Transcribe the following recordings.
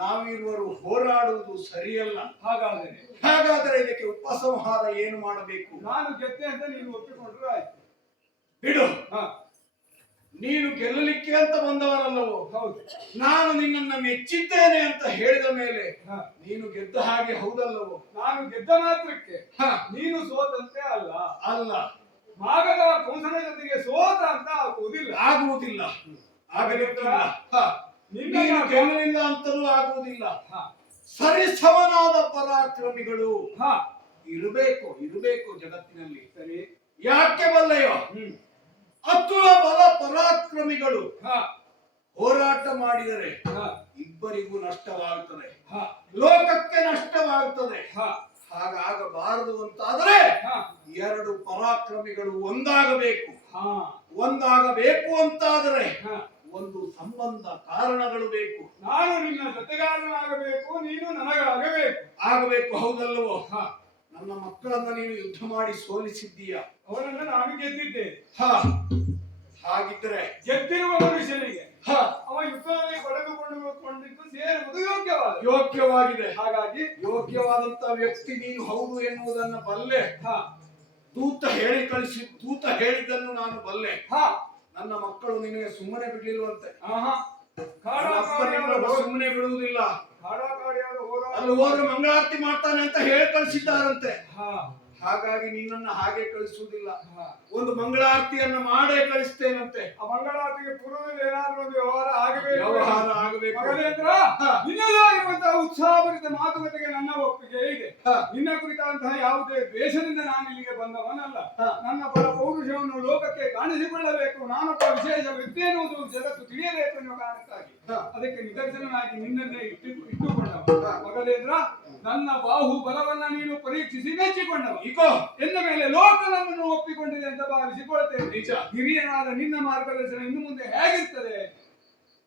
ನಾವಿರುವರು ಹೋರಾಡುವುದು ಸರಿಯಲ್ಲ. ಹಾಗಾದರೆ ಇದಕ್ಕೆ ಉಪಸಂಹಾರ ಏನು ಮಾಡಬೇಕು? ನಾನು ಗೆದ್ದೆ ಅಂತ ನೀನು ಒಪ್ಪಿಕೊಂಡ್ರೆ ಆಯ್ತು. ಬಿಡು, ನೀನು ಗೆಲ್ಲಲಿಕ್ಕೆ ಅಂತ ಬಂದವನಲ್ಲವೋ? ಹೌದು. ನಾನು ನಿನ್ನನ್ನ ಮೆಚ್ಚಿದ್ದೇನೆ ಅಂತ ಹೇಳಿದ ಮೇಲೆ ನೀನು ಗೆದ್ದ ಹಾಗೆ ಹೌದಲ್ಲವೋ? ನಾನು ಗೆದ್ದ ಮಾತ್ರಕ್ಕೆ ನೀನು ಸೋತಂತೆ ಅಲ್ಲ. ಅಲ್ಲ, ಮಾಗದ ಕಂಸನ ಜೊತೆಗೆ ಸೋತ ಅಂತ ಆಗುವುದಿಲ್ಲ. ಆಗಲಿಕ್ಕಿಲ್ಲ. ನೀನು ಗೆಲ್ಲಲಿಲ್ಲ ಅಂತಲೂ ಆಗುವುದಿಲ್ಲ. ಸರಿಸಮನಾದ ಪರಾಕ್ರಮಿಗಳು ಇರಬೇಕು ಜಗತ್ತಿನಲ್ಲಿ. ಸರಿ, ಯಾಕೆ ಬಲ್ಲೆಯೋ? ಅತುಲ ಬಲ ಪರಾಕ್ರಮಿಗಳು ಹೋರಾಟ ಮಾಡಿದರೆ ಇಬ್ಬರಿಗೂ ನಷ್ಟವಾಗುತ್ತದೆ, ಲೋಕಕ್ಕೆ ನಷ್ಟವಾಗುತ್ತದೆ. ಹಾಗಾಗಬಾರದು ಅಂತಾದರೆ ಎರಡು ಪರಾಕ್ರಮಿಗಳು ಒಂದಾಗಬೇಕು. ಒಂದಾಗಬೇಕು ಅಂತಾದರೆ ಒಂದು ಸಂಬಂಧ ಕಾರಣಗಳು ಬೇಕು. ನಾನು ನಿನ್ನ ಜೊತೆಗಾರನಾಗಬೇಕು, ನೀನು ಆಗಬೇಕು. ಹೌದಲ್ಲವೋ? ನನ್ನ ಮಕ್ಕಳನ್ನ ನೀನು ಯುದ್ಧ ಮಾಡಿ ಸೋಲಿಸಿದ್ದೀಯ, ಅವರನ್ನು ನಾನು ಗೆದ್ದಿದ್ದೇನೆ. ಹಾಗಿದ್ರೆ ಗೆದ್ದಿರುವ ಮನುಷ್ಯನಿಗೆ ಅವ ಯುದ್ಧದಲ್ಲಿ ಪಡೆದುಕೊಂಡಿದ್ದು ಸೇರುವುದು ಯೋಗ್ಯವಾಗಿದೆ. ಹಾಗಾಗಿ ಯೋಗ್ಯವಾದಂತ ವ್ಯಕ್ತಿ ನೀನು ಹೌದು ಎನ್ನುವುದನ್ನು ಬಲ್ಲೆ. ದೂತ ಹೇಳಿದ್ದನ್ನು ನಾನು ಬಲ್ಲೆ. ನನ್ನ ಮಕ್ಕಳು ನಿನಗೆ ಸುಮ್ಮನೆ ಬಿಡ್ಲಿಲ್ವಂತೆ. ಸುಮ್ಮನೆ ಬಿಡುವುದಿಲ್ಲ. ಅಲ್ಲಿ ಹೋದ್ರೆ ಮಂಗಳಾರತಿ ಮಾಡ್ತಾನೆ ಅಂತ ಹೇಳಿ ಕಳಿಸಿದ್ದಾರಂತೆ. ಹಾಗಾಗಿ ನಿನ್ನನ್ನು ಹಾಗೆ ಕಳಿಸುವುದಿಲ್ಲ, ಒಂದು ಮಂಗಳಾರತಿಯನ್ನು ಮಾಡೇ ಕಳಿಸ್ತೇನಂತೆ. ಆ ಮಂಗಳಾರತಿಗೆ ಪೂರ್ವದಲ್ಲಿ ಏನಾದ್ರೂ ಒಂದು ವ್ಯವಹಾರ ಆಗಬೇಕು. ನಿನ್ನದಾಗಿರುವಂತಹ ಉತ್ಸಾಹಭರಿತ ಮಾತುಕತೆಗೆ ನನ್ನ ಒಪ್ಪಿಗೆ ಇದೆ. ನಿನ್ನ ಕುರಿತಂತಹ ಯಾವುದೇ ದ್ವೇಷದಿಂದ ನಾನು ಇಲ್ಲಿಗೆ ಬಂದವನಲ್ಲ. ನನ್ನ ಪೌರುಷವನ್ನು ಲೋಕಕ್ಕೆ ಕಾಣಿಸಿಕೊಳ್ಳಬೇಕು, ನಾನೊಬ್ಬ ವಿಶೇಷ ವ್ಯಕ್ತಿ ಎನ್ನುವುದು ಜಗತ್ತು ತಿಳಿಯಬೇಕು ಎನ್ನುವ ಕಾರಣಕ್ಕಾಗಿ ಅದಕ್ಕೆ ನಿದರ್ಶನನಾಗಿ ನಿನ್ನನ್ನೇ ಇಟ್ಟುಕೊಂಡವ. ಮಗಲೇಂದ್ರ, ನನ್ನ ಬಾಹು ಬಲವನ್ನ ನೀನು ಪರೀಕ್ಷಿಸಿ ಮೆಚ್ಚಿಕೊಂಡವ. ಎಂದ ಮೇಲೆ ಲೋಕ ನನ್ನನ್ನು ಒಪ್ಪಿಕೊಂಡಿದೆ ಅಂತ ಭಾವಿಸಿಕೊಳ್ತೇನೆ. ನಿಜ. ಹಿರಿಯನಾದ ನಿನ್ನ ಮಾರ್ಗದರ್ಶನ ಇನ್ನು ಮುಂದೆ ಹೇಗಿರ್ತದೆ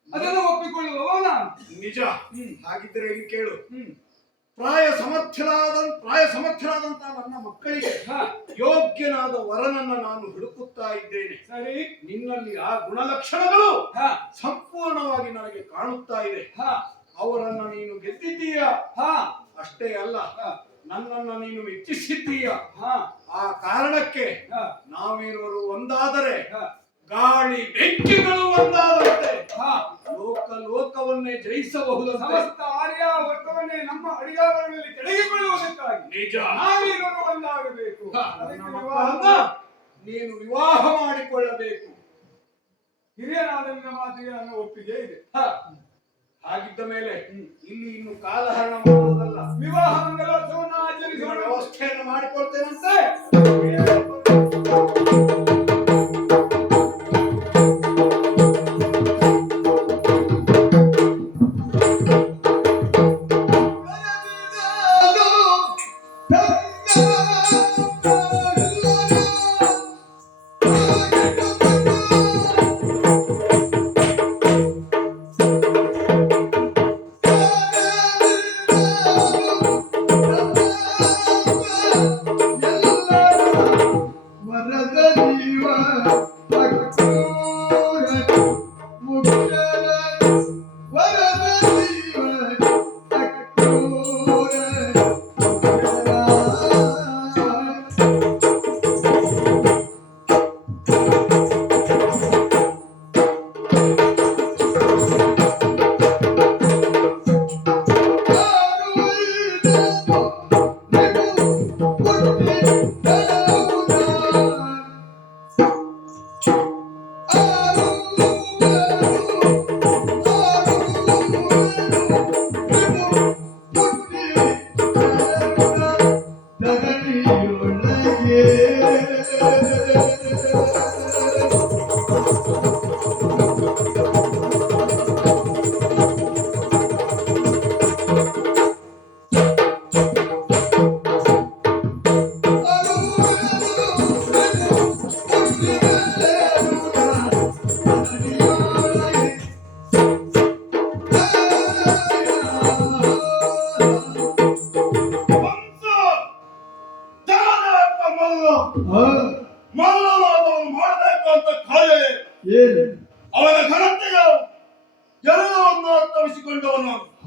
ಅದನ್ನು ಒಪ್ಪಿಕೊಳ್ಳುವವ ನಾನು. ನಿಜ. ಹಾಗಿದ್ದರೆ ಇಲ್ಲಿ ಕೇಳು. ಪ್ರಾಯ ಸಮರ್ಥರಾದಂತ ನನ್ನ ಮಕ್ಕಳಿಗೆ ಯೋಗ್ಯನಾದ ವರನನ್ನ ನಾನು ಹುಡುಕುತ್ತಾ ಇದ್ದೇನೆ. ಸರಿ, ನಿನ್ನಲ್ಲಿ ಆ ಗುಣಲಕ್ಷಣಗಳು ಸಂಪೂರ್ಣವಾಗಿ ನನಗೆ ಕಾಣುತ್ತಾ ಇದೆ. ಅವರನ್ನ ನೀನು ಗೆದ್ದಿದ್ದೀಯ. ಅಷ್ಟೇ ಅಲ್ಲ, ನನ್ನನ್ನ ನೀನು ಮೆಚ್ಚಿಸಿದ್ದೀಯ. ಆ ಕಾರಣಕ್ಕೆ ನಾವಿರುವರು ಒಂದಾದರೆ ಗಾಳಿ ಬೆಂಕಿಗಳು ಒಂದಾದಂತೆ ಲೋಕವನ್ನೇ ಜಯಿಸಬಹುದು. ಸಮಸ್ತ ಆರ್ಯಾವರ್ತವನ್ನೇ ನಮ್ಮ ಅಡಿಯಾವರಣದಲ್ಲಿ ಕೆಳಗಿಕೊಳ್ಳುವುದಕ್ಕಾಗಿ ನಿಜ ನಾವಿರುವರು ಒಂದಾಗಬೇಕು. ನೀನು ವಿವಾಹ ಮಾಡಿಕೊಳ್ಳಬೇಕು. ಹಿರಿಯನಾದ ನಿನ್ನ ಮಾತಿಗೆ ನನ್ನ ಒಪ್ಪಿಗೆ ಇದೆ. ಹಾಗಿದ್ದ ಮೇಲೆ ಇಲ್ಲಿ ಇನ್ನು ಕಾಲಹರಣ ಮಾಡುವುದಲ್ಲ, ವಿವಾಹ ಮಂಗಲೋತ್ಸವವನ್ನು ಆಚರಿಸುವ ವ್ಯವಸ್ಥೆಯನ್ನು ಮಾಡಿಕೊಳ್ತೇನಂತೆ.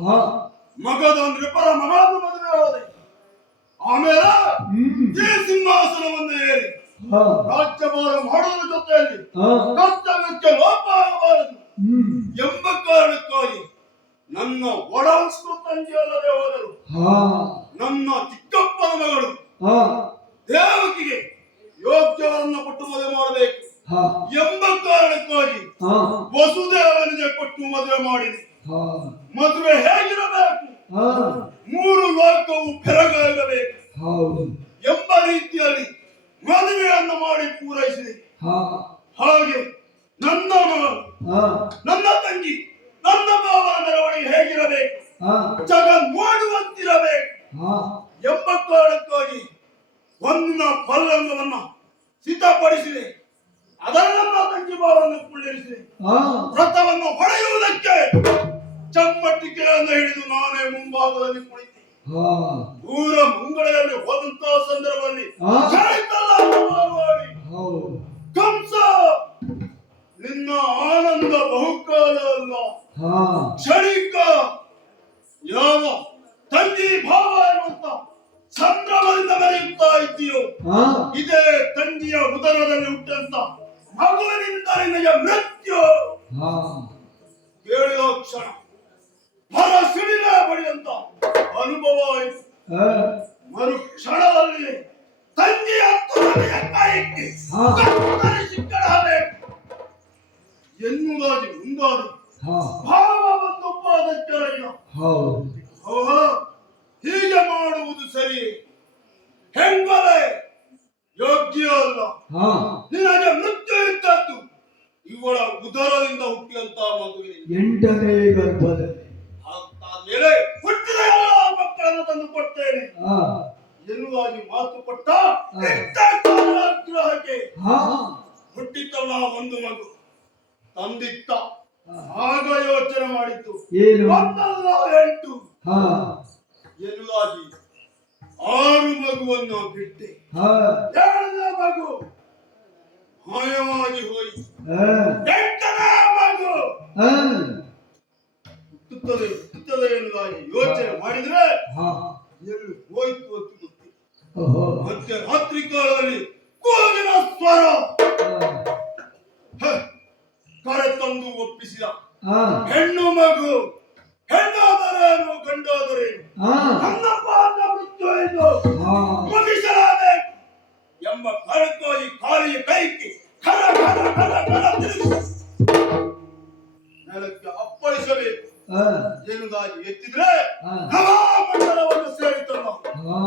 ಹಾ ಮಗದ ನೃಪರ ಮಗಳನ್ನು ಮದುವೆ ಆದೆ. ಆಮೇಲೆ ಈ ಸಿಂಹಾಸನವನ್ನು ಏರಿ ಹಾ ರಾಜ್ಯಭಾರ ಮಾಡುವುದರ ಜೊತೆಯಲ್ಲಿ ಹಾ ಕರ್ತವ್ಯಕ್ಕೆ ಲೋಪ ಆಗಬಾರದು ಎಂಬ ಕಾರಣಕ್ಕಾಗಿ ನನ್ನ ಒಡಂಸು ತಂಗಿಯಲ್ಲದೆ ಹೋದರು ಹಾ ನನ್ನ ಚಿಕ್ಕಪ್ಪನ ಮಗಳು ಹಾ ದೇವಕಿಗೆ ಯೋಗ್ಯವರನ್ನ ಕೊಟ್ಟು ಮದುವೆ ಮಾಡಬೇಕು ಹಾ ಎಂಬ ಕಾರಣಕ್ಕಾಗಿ ಹಾ ವಸುದೇವನಿಗೆ ಕೊಟ್ಟು ಮದುವೆ ಮಾಡಿದೆ. ಹಾ ಮದುವೆ ಹೇಗಿರಬೇಕು? ಹಾ ಮೂರು ಲೋಕವು ಬೆರಗಾಗಬೇಕು ಹೌದು ಎಂಬ ರೀತಿಯಲ್ಲಿ ಮದುವೆಯನ್ನು ಮಾಡಿ ಪೂರೈಸಿದೆ. ಹಾ ಹಾಗೆ ನನ್ನ ಮಗಳು, ಹಾ ನನ್ನ ತಂಗಿ, ನನ್ನ ಭಾವನ ಮೆರವಣಿಗೆ ಹೇಗಿರಬೇಕು? ಹಾ ಜಗ ನೋಡುವಂತಿರಬೇಕು ಹಾ ಎಂಬ ಕಾರಣಕ್ಕಾಗಿ ಒಂದು ಪಲ್ಲಂಗವನ್ನ ಸಿದ್ಧಪಡಿಸಿದೆ. ಅದನ್ನು ನನ್ನ ತಂಗಿ ಭಾವವನ್ನು ಕುಳ್ಳಿರಿಸಿದೆ. ಹಾ ವ್ರತವನ್ನು ಹೊಡೆಯುವುದಕ್ಕೆ ಚಮ್ಮಟ್ಟಿಗೆಯನ್ನು ಹಿಡಿದು ನಾನೇ ಮುಂಭಾಗದಲ್ಲಿ ಕುಳಿತೆ. ಹಾ ಊರ ಮುಂಗಡೆಯಲ್ಲಿ ಹೋದಂತಹ ಸಂದರ್ಭದಲ್ಲಿ ಹಾ. ಜಯಿತಲ್ಲ ಮಾಡಿ, ಹೌದು ಕಂಸ ನಿನ್ನ ಆನಂದ ಬಹುಕಾಲ ಅಲ್ಲ, ಹಾ ಕ್ಷಣಿಕ. ಯಾವ ತಂಗಿ ಭಾವ ಎನ್ನುವಂತ ಸಂಭ್ರಮದಿಂದ ಮೆರೆಯುತ್ತಾ ಇದ್ದೀಯೋ ಹಾ ಇದೇ ತಂಗಿಯ ಉದರದಲ್ಲಿ ಹುಟ್ಟಂತ ಮಗುವಿನಿಂದ ನಿನಗೆ ಮೃತ್ಯು. ಹಾ ಕೇಳಿದ ಕ್ಷಣ ಹೊರ ಸಿಡಿಲೇ ಬಡಿಯಂತ ಅನುಭವ ಆಯಿತು. ಹಾ ಮರು ಕ್ಷಣದಲ್ಲಿ ತಂಗಿಯ ತುದಿಯ ಕೈಗೆ ಹಾ. ಸಿಕ್ಕಡಬೇಕು ಎನ್ನುವುದಾಗಿ ಮುಂದಾದ ಹಾ ಭಾವ ಒಂದು ಪಾದಕ್ಕೆ ಹೌದು ಓಹೋ, ಹೀಗೆ ಮಾಡುವುದು ಸರಿ, ಹೆಂಗಲೇ ಯೋಗ್ಯ ಅಲ್ಲ. ಹಾ ನಿನಗೆ ಮೃತ್ಯು ಇದ್ದದ್ದು ಇವಳ ಉದರದಿಂದ ಹುಟ್ಟಿದಂತ ಮಗುವಿನಿಂದ. 8ನೇ ಗರ್ಭದಲ್ಲಿ ಮೇಲೆ ಹುಟ್ಟಿದ ಎಲ್ಲ ಮಕ್ಕಳನ್ನು ತಂದು ಕೊಡ್ತೇನೆ ಹಾ ಎನ್ನುವಾಗಿ ಮಾತು ಕೊಟ್ಟ ಹಾ. ಇಂಥ ಕಾರಾಗೃಹಕ್ಕೆ ಹಾ ಹುಟ್ಟಿತಲ್ಲ ಒಂದು ಮಗು ತಂದಿತ್ತ. ಆಗ ಯೋಚನೆ ಮಾಡಿದ್ದು ಏನು? ಒಂದಲ್ಲ 8 ಹಾ ಎನ್ನುವಾಗಿ 6 ಮಗುವನ್ನು ಬಿಟ್ಟೆ. ಹಾ 7ನೇ ಮಗು ಮಾಯವಾಗಿ ಹೋಯಿತು. ಹಾ 8ನೇ ಮಗು ಹಾ ಹುಟ್ಟುತ್ತದೆ ಎನ್ನುವಾಗಿ ಯೋಚನೆ ಮಾಡಿದ್ರೆ ಹಾ ಎಲ್ಲಿ ಹೋಯ್ತು ಅಂತ ಗೊತ್ತಿಲ್ಲ. ಓಹೋ ಮತ್ತೆ ರಾತ್ರಿ ಕಾಲದಲ್ಲಿ ಕೂಗಿನ ಸ್ವರ ಕರೆ ತಂದು ಒಪ್ಪಿಸಿದ. ಹಾ ಹೆಣ್ಣು ಮಗು, ಹೆಣ್ಣಾದರೇನು ಗಂಡಾದರೇನು ಹಾ ನನ್ನ ಪಾದ ಮೃತ್ಯು ಎಂದು ಹಾ ಮುಗಿಸಲಾಬೇಕು ಎಂಬ ಕಾರಣಕ್ಕಾಗಿ ಕಾಲಿಯ ಕೈಗೆ ಖರ ಖರ ಖರ ಖರ ತಿರುಗಿಸಿ ನೆಲಕ್ಕೆ ಅಪ್ಪಳಿಸಬೇಕು ಹಾ ಎನ್ನುವುದಾಗಿ ಎತ್ತಿದ್ರೆ ಹಾ ನವಾಮಂಡಲವನ್ನು ಸೇರಿತಲ್ಲ. ಹಾ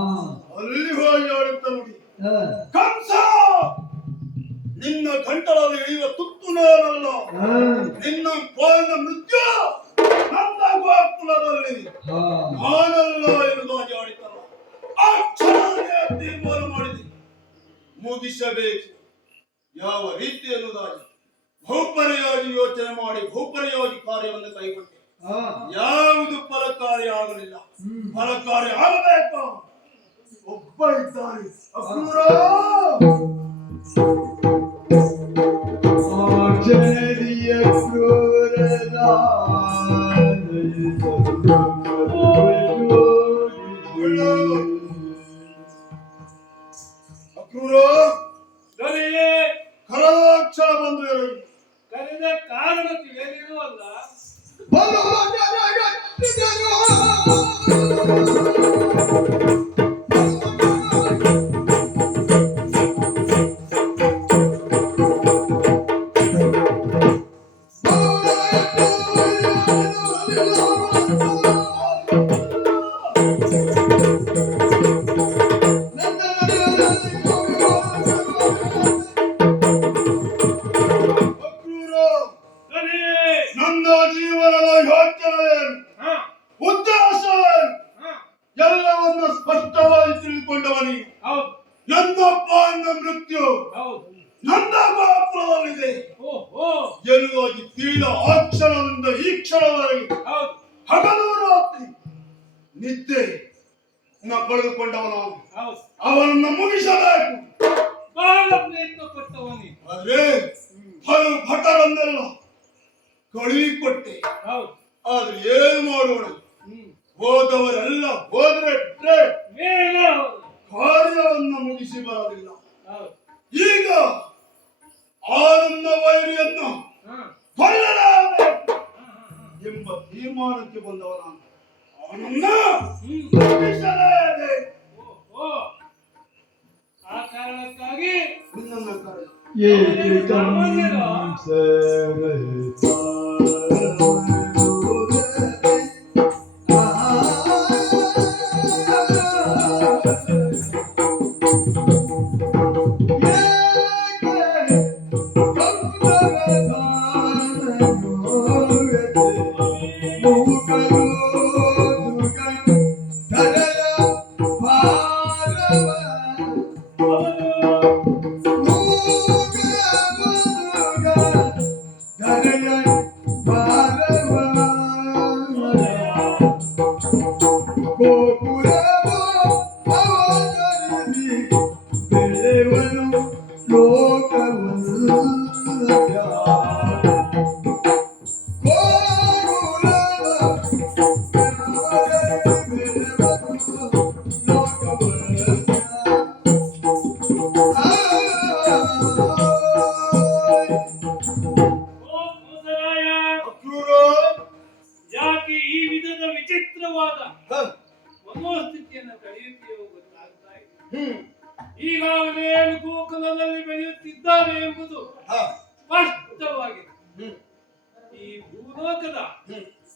ಅಲ್ಲಿ ಹೋಗಿ ಆಡುತ್ತ ನೋಡಿ, ಹಾ ಕಂಸ ನಿನ್ನ ಗಂಟಲಲ್ಲಿ ಇಳಿಯುವ ತುತ್ತು ನಾನಲ್ಲ, ಹಾ ನಿನ್ನ ಪಾಲಿನ ಮೃತ್ಯು ನನ್ನ ಗೋಕುಲದಲ್ಲಿ ಹಾ ನಾನಲ್ಲ ಎನ್ನುವುದಾಗಿ ಆಡಿತಲ್ಲ. ಆ ಕ್ಷಣಕ್ಕೆ ತೀರ್ಮಾನ ಮಾಡಿದೆ, ಮುಗಿಸಬೇಕು. ಯಾವ ರೀತಿ ಎನ್ನುವುದಾಗಿ ಬಹುಪರಿಯಾಗಿ ಯೋಚನೆ ಮಾಡಿ ಬಹುಪರಿಯಾಗಿ ಕಾರ್ಯವನ್ನು ಕೈಗೊಂಡೆ. ಹಾ ಯಾವುದು ಫಲಕಾರಿ ಆಗಲಿಲ್ಲ. ಫಲಕಾರಿ ಆಗಬೇಕು. ಒಬ್ಬ ಇದ್ದಾನೆ, ಅಕ್ರೂರ. ಜನರಿಯ ಕ್ರೂರದ ಅಕ್ರೂರ ದೊರೆಯೇ, ಕರಾಕ್ಷರ ಬಂದು ಎರಗಿ ಕರೆದ ಕಾರಣ ತಿಳಿದಿರುವಲ್ಲ. ಅಕ್ರೂರ, ನನ್ನ ಜೀವನದ ಯೋಚನೆ ಏನು, ಉದ್ದೇಶ ಏನು ಎಲ್ಲವನ್ನು ಸ್ಪಷ್ಟವಾಗಿ ತಿಳಿದುಕೊಂಡವನಿ. ಹೌದು ನನ್ನಪ್ಪ ನನ್ನ ಮೃತ್ಯು ಹೌದು ನನ್ನ ಗೋಪುರದಲ್ಲಿದೆ ಓಹೋ ಎನ್ನುವಾಗಿ ತಿಳಿದ ಆ ಕ್ಷಣದಿಂದ ಈ ಕ್ಷಣವರೆಗೆ ಹೌದು ಹಗಲು ರಾತ್ರಿ ನಿದ್ದೆ ಕಳೆದುಕೊಂಡವನು. ಹೌದು ಅವನನ್ನು ಮುಗಿಸಬೇಕು. ಬಹಳ ಪ್ರಯತ್ನ ಪಟ್ಟವನಿ. ಆದ್ರೆ ಭಟರನ್ನೆಲ್ಲ ಕಳುಹಿಕೊಟ್ಟೆ. ಹೌದು ಆದ್ರೆ ಏನು ಮಾಡೋಣ, ಹೋದವರೆಲ್ಲ ಹೋದ್ರೆ ಮೇಲೆ ಹೋದ್ರು. ಕಾರ್ಯವನ್ನು ಮುಗಿಸಿ ಬರಲಿಲ್ಲ. ಹೌದು. ಈಗ ಆನಂದ ವೈರಿಯನ್ನು ಹ. ಕೊಲ್ಲಲಾಗಬೇಕು ಎಂಬ ತೀರ್ಮಾನಕ್ಕೆ ಬಂದವ ನಾನು. ಅವನನ್ನ ಹ್ಮ್. ಮುಗಿಸಲೇಬೇಕು. ಓ ಆ ಕಾರಣಕ್ಕಾಗಿ ನಿನ್ನನ್ನ ಕರೆ ಓ ಮುಸರಾಯ, ಯಾಕೆ ಈ ವಿಧದ ವಿಚಿತ್ರವಾದ ಮನೋಸ್ಥಿತಿಯನ್ನು ತಡೆಯುತ್ತೆಯೋ ಗೊತ್ತಾಗ್ತಾ ಇದೆ. ಈಗಾಗಲೇ ಗೋಕುಲದಲ್ಲಿ ಬೆಳೆಯುತ್ತಿದ್ದಾರೆ ಎಂಬುದು ಸ್ಪಷ್ಟವಾಗಿದೆ. ಈ ಭೂಲೋಕದ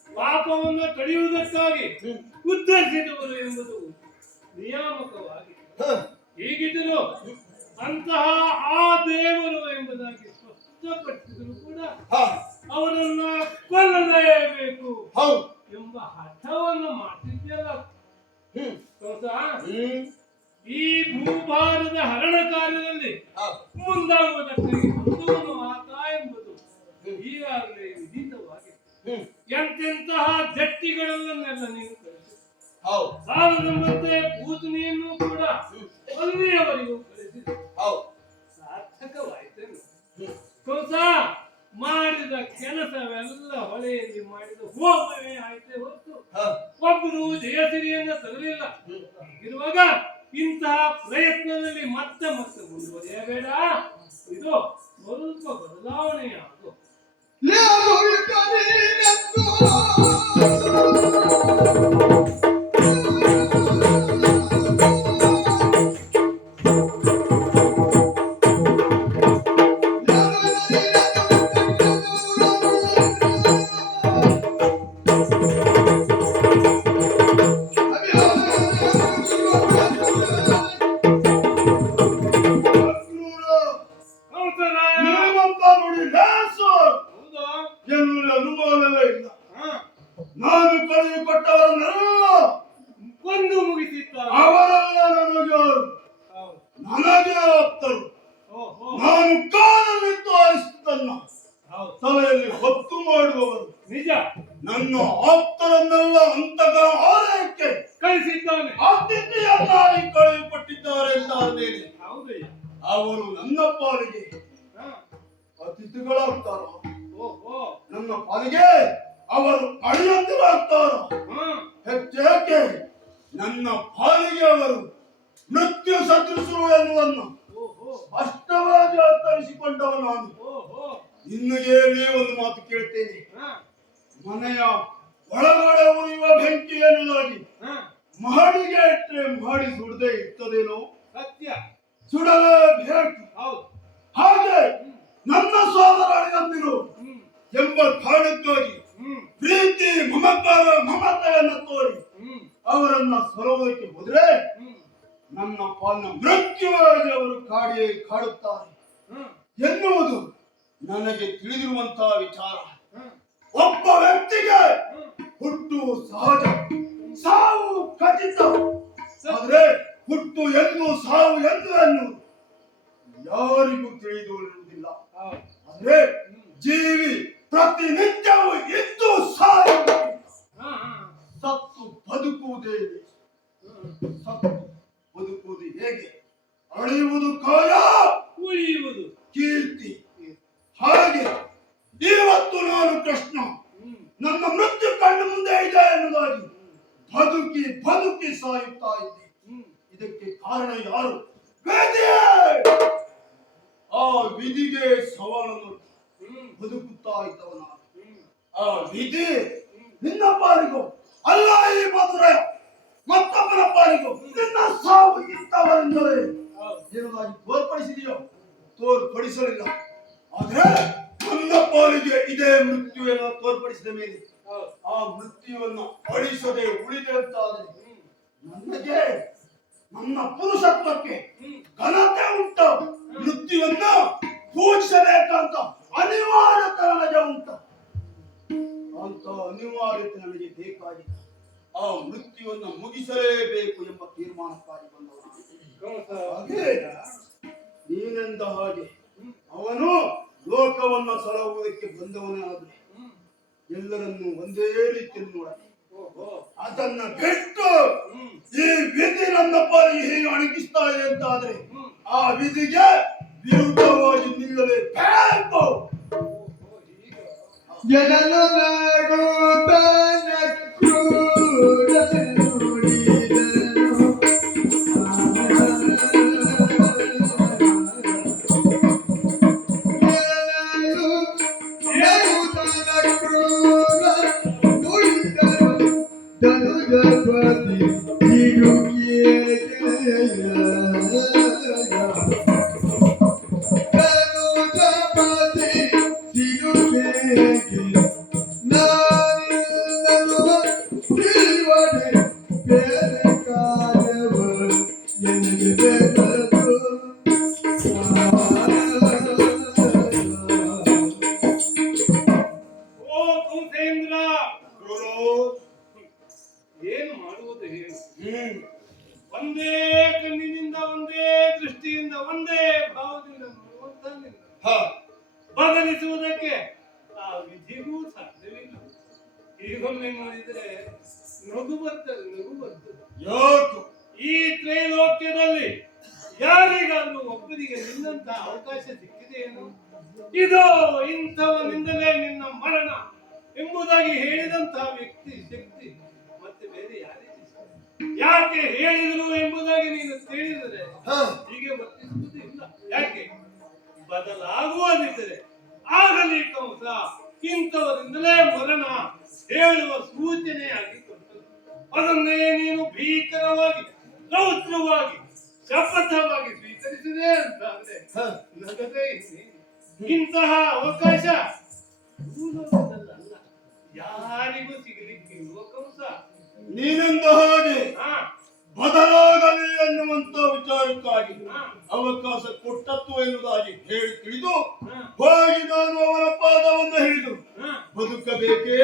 ಪಾಪವನ್ನು ತಡೆಯುವುದಕ್ಕಾಗಿ ಉದ್ಧರಿಸಿದವರು ಎಂಬುದು ನಿಯಾಮಕವಾಗಿದೆ. ಹೀಗಿದ್ದರೂ ಅಂತಹ ಆ ದೇವರು ಎಂಬುದಾಗಿ ಸ್ಪಷ್ಟಪಡಿಸಿದರೂ ಕೂಡ ಅವರನ್ನ ಕೊಲ್ಲಲೇಬೇಕು ಎಂಬ ಹಠವನ್ನು ಮಾಡ್ತಿದ್ದೆಲ್ಲ. ಈ ಭೂಭಾರದ ಹರಣ ಕಾರ್ಯದಲ್ಲಿ ಮುಂದಾಗುವುದಕ್ಕಾಗಿ ಬಂದವನು ಆತ ಎಂಬುದು ಈಗಾಗಲೇ ವಿಧಿತವಾಗಿದೆ. ಎಂತೆಂತಹ ಜಟ್ಟಿಗಳನ್ನೆಲ್ಲ ನೀವು ಕಳಿಸಿ ಸಾಲದಂತೆ ಪೂಜನೆಯನ್ನು ಕೂಡ ಅಲ್ಲಿಯವರೆಗೂ ಕಳಿಸಿದೆ. ಸಾರ್ಥಕವಾಯಿತೇನು? ಕಂಸ ಮಾಡಿದ ಕೆಲಸವೆಲ್ಲ ಹೊಳೆಯಲ್ಲಿ ಮಾಡಿದ ಹೋಮವೇ ಆಯ್ತೇ ಹೊತ್ತು ಒಬ್ಬರು ಜಯಸಿರಿಯನ್ನ ತರಲಿಲ್ಲ. ಇರುವಾಗ ಇಂತಹ ಪ್ರಯತ್ನದಲ್ಲಿ ಮತ್ತೆ ಮತ್ತೆ ಮುಂದುವರಿಯಬೇಡ. ಇದು ಸ್ವಲ್ಪ ಬದಲಾವಣೆಯಾಗು. ಅನುಮಾನವೇ ಇಲ್ಲ. ನಾನು ಕಳುಹಿಕೊಟ್ಟವರನ್ನೆಲ್ಲ ಕೊಂದು ಮುಗಿಸಿದ್ದಾರೆ. ಅವರೆಲ್ಲ ನನಗೆ ಆಪ್ತರು. ನಾನು ಕಾಲಲ್ಲಿ ತೋರಿಸಿದ್ದನ್ನ ತಲೆಯಲ್ಲಿ ಹೊತ್ತು ಮಾಡುವವರು. ನಿಜ, ನನ್ನ ಆಪ್ತರನ್ನೆಲ್ಲ ಅಂತಕ ಆಲಯಕ್ಕೆ ಕಳಿಸಿದ್ದಾನೆ. ಅತಿಥಿಯನ್ನಾಗಿ ಕಳುಹಿಕೊಟ್ಟಿದ್ದಾರೆ ಎಂದಾದೇನೆ ಹೌದಯ್ಯ. ಅವರು ನನ್ನ ಪಾಲಿಗೆ ಅತಿಥಿಗಳಾಗ್ತಾರ. ನನ್ನ ಪಾಲಿಗೆ ಅವರು ಅಳಿಯಂದಿರಾಗ್ತಾರ. ಹೆಚ್ಚೇಕೆ ನನ್ನ ಪಾಲಿಗೆ ಅವರು ಮೃತ್ಯು ಸದೃಶರು ಎನ್ನುವನ್ನು ಸ್ಪಷ್ಟವಾಗಿ ಅರ್ಥೈಸಿಕೊಂಡವ ನಾನು. ಇನ್ನು ಹೇಳಿ ಒಂದು ಮಾತು ಕೇಳ್ತೇನೆ. ಮನೆಯ ಒಳಗಡೆ ಉರಿಯುವ ಬೆಂಕಿ ಎನ್ನುವುದಾಗಿ ಮಹಡಿಗೆ ಇಟ್ಟರೆ ಮಹಡಿ ಸುಡದೆ ಇರ್ತದೇನೋ? ಸತ್ಯ, ಸುಡಲೇಬೇಕು. ಹಾಗೆ ನನ್ನ ಸೋದರ ಅಳಿಯಂದಿರು ಎಂಬ ಕಾರಣಕ್ಕಾಗಿ ಪ್ರೀತಿ ಮಮತೆಯನ್ನು ತೋರಿ ಅವರನ್ನ ಸೊರವುದಕ್ಕೆ ಹೋದ್ರೆ ನನ್ನ ಪಾಲಿನ ಮೃತ್ಯುವಾಗಿ ಅವರು ಕಾಡುತ್ತಾರೆ ಎನ್ನುವುದು ನನಗೆ ತಿಳಿದಿರುವಂತಹ ವಿಚಾರ. ಒಬ್ಬ ವ್ಯಕ್ತಿಗೆ ಹುಟ್ಟು ಸಹಜ, ಸಾವು ಖಚಿತ. ಆದ್ರೆ ಹುಟ್ಟು ಎಂದು ಸಾವು ಎಂದು ಎನ್ನುವುದು ಯಾರಿಗೂ ತಿಳಿದುಕೊಳ್ಳುವುದಿಲ್ಲ. ಆದ್ರೆ ಜೀವಿ ಪ್ರತಿನಿತ್ಯವೂ ಇದ್ದು ಸತ್ತು ಬದುಕುವುದೇ ಇದೆ. ಸತ್ತು ಬದುಕುವುದು ಹೇಗೆ? ಅಳಿಯುವುದು ಕಾಯ, ಉಳಿಯುವುದು ಕೀರ್ತಿ. ಹಾಗೆ ಇವತ್ತು ನಾನು ಕೃಷ್ಣ ನನ್ನ ಮೃತ್ಯು ಕಣ್ಣು ಮುಂದೆ ಇದೆ ಎನ್ನುವುದಾಗಿ ಬದುಕಿ ಬದುಕಿ ಸಾಯುತ್ತಾ ಇದ್ದೆ. ಇದಕ್ಕೆ ಕಾರಣ ಯಾರು? ವಿಧಿ! ಆ ವಿಧಿಗೆ ಸವಾಲನ್ನು ಬದುಕುತ್ತಾ ಇದ್ದವ ನಾನು. ಆ ವಿಧಿ ನಿನ್ನ ಪಾಲಿಗೂ ಅಲ್ಲ, ಈ ಮಧುರೆ ಮತ್ತೊಬ್ಬರ ಪಾಲಿಗೂ ನಿನ್ನ ಸಾವು ಇತ್ತವೆಂದರೆ ಏನದಾಗಿ ತೋರ್ಪಡಿಸಿದೆಯೋ? ತೋರ್ಪಡಿಸಲಿಲ್ಲ. ಆದ್ರೆ ನನ್ನ ಪಾಲಿಗೆ ಇದೇ ಮೃತ್ಯುವನ್ನು ತೋರ್ಪಡಿಸಿದ ಮೇಲೆ ಆ ಮೃತ್ಯುವನ್ನು ಅಳಿಸದೆ ಉಳಿದಂತಾದರೆ ನನಗೆ ನನ್ನ ಪುರುಷತ್ವಕ್ಕೆ ಘನತೆ ಉಂಟು. ಮೃತ್ಯುವನ್ನ ಪೂಜಿಸಬೇಕಂತ ಅನಿವಾರ್ಯತೆ ನನಗೆ ಉಂಟು. ಅಂತ ಅನಿವಾರ್ಯತೆ ನನಗೆ ಬೇಕಾಗಿದೆ. ಆ ಮೃತ್ಯುವನ್ನು ಮುಗಿಸಲೇಬೇಕು ಎಂಬ ತೀರ್ಮಾನಕ್ಕಾಗಿ ಬಂದವನು. ಹಾಗೆ ನೀನೆಂದ ಹಾಗೆ ಅವನು ಲೋಕವನ್ನ ಸಲಹುವುದಕ್ಕೆ ಬಂದವನೇ ಆದ್ರೆ ಎಲ್ಲರನ್ನು ಒಂದೇ ರೀತಿಯಲ್ಲಿ ನೋಡಲಿ. ಅದನ್ನ ಬಿಟ್ಟು ಈ ವಿಧಿ ನನ್ನ ಪಾಲಿಗೆ ಹೇಗೆ ಅಣಗಿಸ್ತಾ ಇದೆ ಅಂತ ಆದ್ರೆ ಆ ವಿಧಿಗೆ ವಿರುದ್ಧವಾಗಿ ನಿಲ್ಲಲೇಬೇಕು. ಜನನು ನಗುತ್ತ ನಕ್ರೂರ ನುಡಿದನು. ಧನುಜಪತಿ ತಿರುಗಿಯೇ ಧನುಜಪತಿ ತಿರುಗೇಗೆ ನಾನಿಲ್ಲನು ತಿರುವಡೆ ಬೇರೆ ಕಾರ್ಯವ ಎನಗೆ ಬೇಕದು. ಓ ಕುಂಸೇಂದ್ರ, ಏನು ಮಾಡುವುದು ಹೇಳು? ಒಂದೇ ಕಣ್ಣಿನಿಂದ ಒಂದೇ ದೃಷ್ಟಿಯಿಂದ ಒಂದೇ ಭಾವದಿಂದ ನೋಡುವಂತ ನಿನ್ನ ಬದಲಿಸುವುದಕ್ಕೆ ಆ ವಿಧಿಗೂ ಸಾಧ್ಯವಿಲ್ಲ. ಹೀಗೊಮ್ಮೆ ನೋಡಿದ್ರೆ ನಗು ಬರ್ತದೆ, ನಗು ಬರ್ತದೆ. ಯಾಕೆ ಈ ತ್ರೈಲೋಕ್ಯದಲ್ಲಿ ಯಾರಿಗಾದ್ರೂ ಒಬ್ಬರಿಗೆ ನಿನ್ನಂತ ಅವಕಾಶ ಸಿಕ್ಕಿದೆಯೇನು? ಇದು ಇಂಥವನಿಂದಲೇ ನಿನ್ನ ಮರಣ ಎಂಬುದಾಗಿ ಹೇಳಿದಂತಹ ವ್ಯಕ್ತಿ ಶಕ್ತಿ ಮತ್ತೆ ಬೇರೆ ಯಾರಿಗೆ? ಯಾಕೆ ಹೇಳಿದರು ಎಂಬುದಾಗಿ ನೀನು ತಿಳಿದರೆ ಹೀಗೆ ವರ್ತಿಸುವುದು ಇಲ್ಲ. ಯಾಕೆ ಬದಲಾಗುವುದಿದ್ದರೆ ಆಗಲಿ ಕಂಸ ಇಂಥವರಿಂದಲೇ ಮರಣ ಹೇಳುವ ಸೂಚನೆಯಾಗಿ ಕೊಟ್ಟರು. ಅದನ್ನೇ ನೀನು ಭೀಕರವಾಗಿ ರೌದ್ರವಾಗಿ ಶಪಥವಾಗಿ ಸ್ವೀಕರಿಸಿದೆ ಅಂತ ಅಂದ್ರೆ ನಗದೇ ಇಂತಹ ಅವಕಾಶ ಭೂಲೋಕದಲ್ಲ, ಯಾರಿಗೂ ಸಿಗಲಿಕ್ಕಿರುವ ಕಂಸ. ನೀನೆಂದ ಹಾಗೆ ಬದಲಾಗಲಿ ಎನ್ನುವಂತ ವಿಚಾರಕ್ಕಾಗಿ ಅವಕಾಶ ಕೊಟ್ಟತ್ತು ಎನ್ನುವುದಾಗಿ ಹೇಳಿ ತಿಳಿದು ಹೋಗಿ ನಾನು ಅವನ ಪಾದವನ್ನು ಹಿಡಿದು ಬದುಕಬೇಕೇ,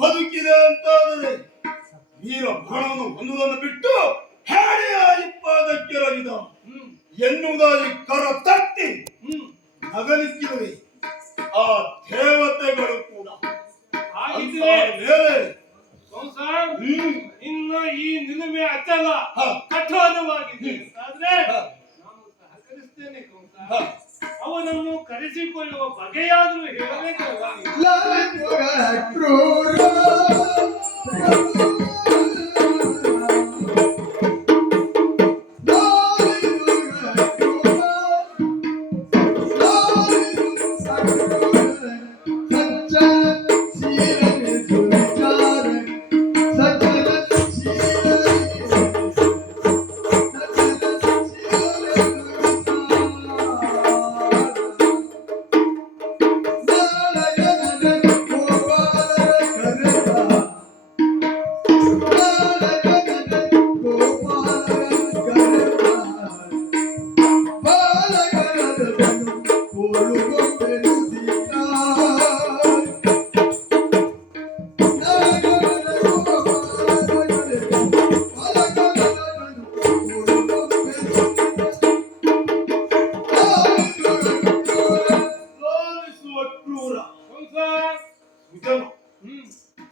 ಬದುಕಿದೆ ಅಂತಾದರೆ ವೀರ ಬಾಣವನ್ನು ಹೊಂದುವುದನ್ನು ಬಿಟ್ಟು ಹೇಡಿಯಾಗಿ ಪಾದಕ್ಕೆ ರಗಿದ ಎನ್ನುವುದಾಗಿ ಕರ ತಟ್ಟಿ ನಗಲಿಕ್ಕಿರುವೆ. ಆ ದೇವತೆಗಳು ಕೂಡ ಮೇಲೆ ಇನ್ನ ಈ ನಿಲುಮೆ ಅಚಲ ಕಠೋರವಾಗಿದೆ ಆದ್ರೆ ನಾನು ಸಹಕರಿಸ್ತೇನೆ ಕಂಸ. ಅವನನ್ನು ಕರೆಸಿಕೊಳ್ಳುವ ಬಗೆಯಾದ್ರೂ ಹೇಳಬೇಕಲ್ವಾ?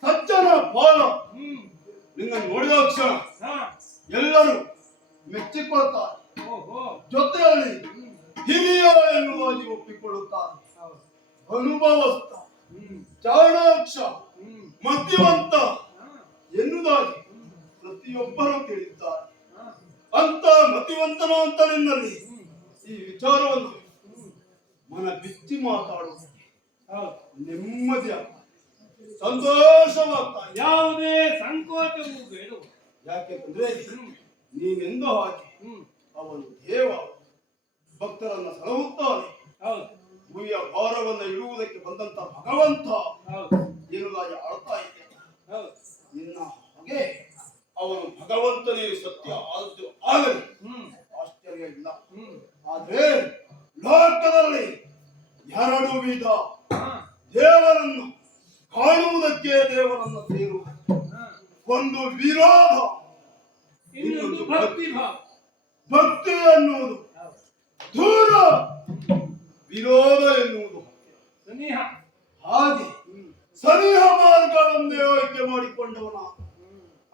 ಸಜ್ಜನ ಬಾಲ ನಿನ್ನ ನೋಡಿದ ಕ್ಷಣ ಎಲ್ಲರೂ ಮೆಚ್ಚಿಕೊಳ್ತಾರೆ, ಜೊತೆಯಲ್ಲಿ ಹಿರಿಯ ಎನ್ನುವುದಾಗಿ ಒಪ್ಪಿಕೊಳ್ಳುತ್ತಾರೆ. ಅನುಭವಸ್ಥ, ಚಾಣಾಕ್ಷ, ಮಧ್ಯವರ್ತ ಎನ್ನುವುದಾಗಿ ಪ್ರತಿಯೊಬ್ಬರೂ ತಿಳಿದ್ದಾರೆ. ಅಂತ ಮತಿವಂತನೋ ಅಂತ ನಿನ್ನಲ್ಲಿ ಈ ವಿಚಾರವನ್ನು ಮನ ಬಿಚ್ಚಿ ಮಾತಾಡುವುದು ನೆಮ್ಮದಿ ಸಂತೋಷವಾಗ್ತಾ ಇದೆ. ಯಾವುದೇ ಸಂಕೋಚವೂ ಬೇಡ. ಯಾಕೆಂದ್ರೆ ನೀನೆಂದು ಹಾಗೆ ಅವನು ದೇವ ಭಕ್ತರನ್ನ ಸಲಹುತ್ತಾನೆ. ಭೂಮಿಯ ಭಾರವನ್ನ ಇಡುವುದಕ್ಕೆ ಬಂದಂತ ಭಗವಂತ ಎನ್ನುವುದಾಗಿ ಆಳ್ತಾ ಇದ್ದೇನೆ. ನಿನ್ನ ಹಾಗೆ ಅವನು ಭಗವಂತನೇ ಸತ್ಯ ಆದದ್ದು ಆಗಲಿ ಆಶ್ಚರ್ಯ ಇಲ್ಲ. ಆದ್ರೆ ಲೋಕದಲ್ಲಿ ಎರಡು ವಿಧ ದೇವರನ್ನು ಕಾಣುವುದಕ್ಕೆ ದೇವರನ್ನು ಸೇರು. ಒಂದು ವಿರೋಧ, ಇನ್ನೊಂದು ಭಕ್ತಿ ಭಾವ. ಭಕ್ತಿ ಎನ್ನುವುದು ದೂರ, ವಿರೋಧ ಎನ್ನುವುದು ಸನಿಹ. ಹಾಗೆ ಸನಿಹ ಮಾರ್ಗವನ್ನೇ ಆಯ್ಕೆ ಮಾಡಿಕೊಂಡವನ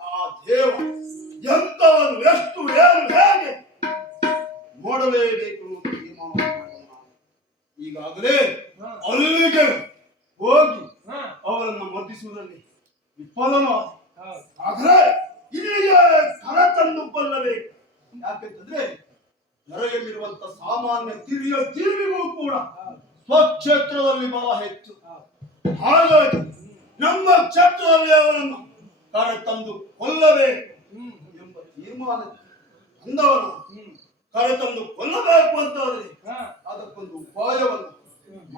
ಆ ದೇವ ಎಂತವನು, ಎಷ್ಟು, ಏನು, ಹೇಗೆ ನೋಡಲೇಬೇಕು ಅನ್ನುವುದು ತೀರ್ಮಾನ ಮಾಡಿದವನ. ಈಗಾಗಲೇ ಅಲ್ಲಿಗೆ ಹೋಗಿ ಅವರನ್ನು ಮರ್ದಿಸುವುದರಲ್ಲಿ ವಿಫಲನಾದ. ಆದರೆ ಇಲ್ಲಿಗೆ ಕರ ತಂದು ಕೊಲ್ಲಬೇಕು. ಯಾಕೆಂತಂದ್ರೆ ಹೊರಯಲ್ಲಿರುವಂತ ಸಾಮಾನ್ಯ ತಿರಿಯ ಜೀವಿಗೂ ಕೂಡ ಸ್ವಕ್ಷೇತ್ರದಲ್ಲಿ ಬಲ ಹೆಚ್ಚು. ಹಾಗಾಗಿ ನಮ್ಮ ಕ್ಷೇತ್ರದಲ್ಲಿ ಅವರನ್ನು ಕರೆ ತಂದು ಕೊಲ್ಲಬೇಕು ಎಂಬ ತೀರ್ಮಾನ ತಂದವನು. ಕರೆ ತಂದು ಕೊಲ್ಲಬೇಕು ಅಂತಾದ್ರೆ ಅದಕ್ಕೊಂದು ಉಪಾಯವನ್ನು,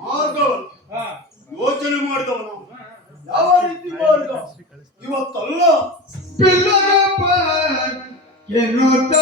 ಮಾರ್ಗವನ್ನು ಯೋಚನೆ ಮಾಡಿದವನು. ಯಾವ ರೀತಿ ಮಾರ್ಗ? ಇವತ್ತಲ್ಲ ಪಿಲ್ಲರಪ್ಪ ಎನ್ನುತ್ತ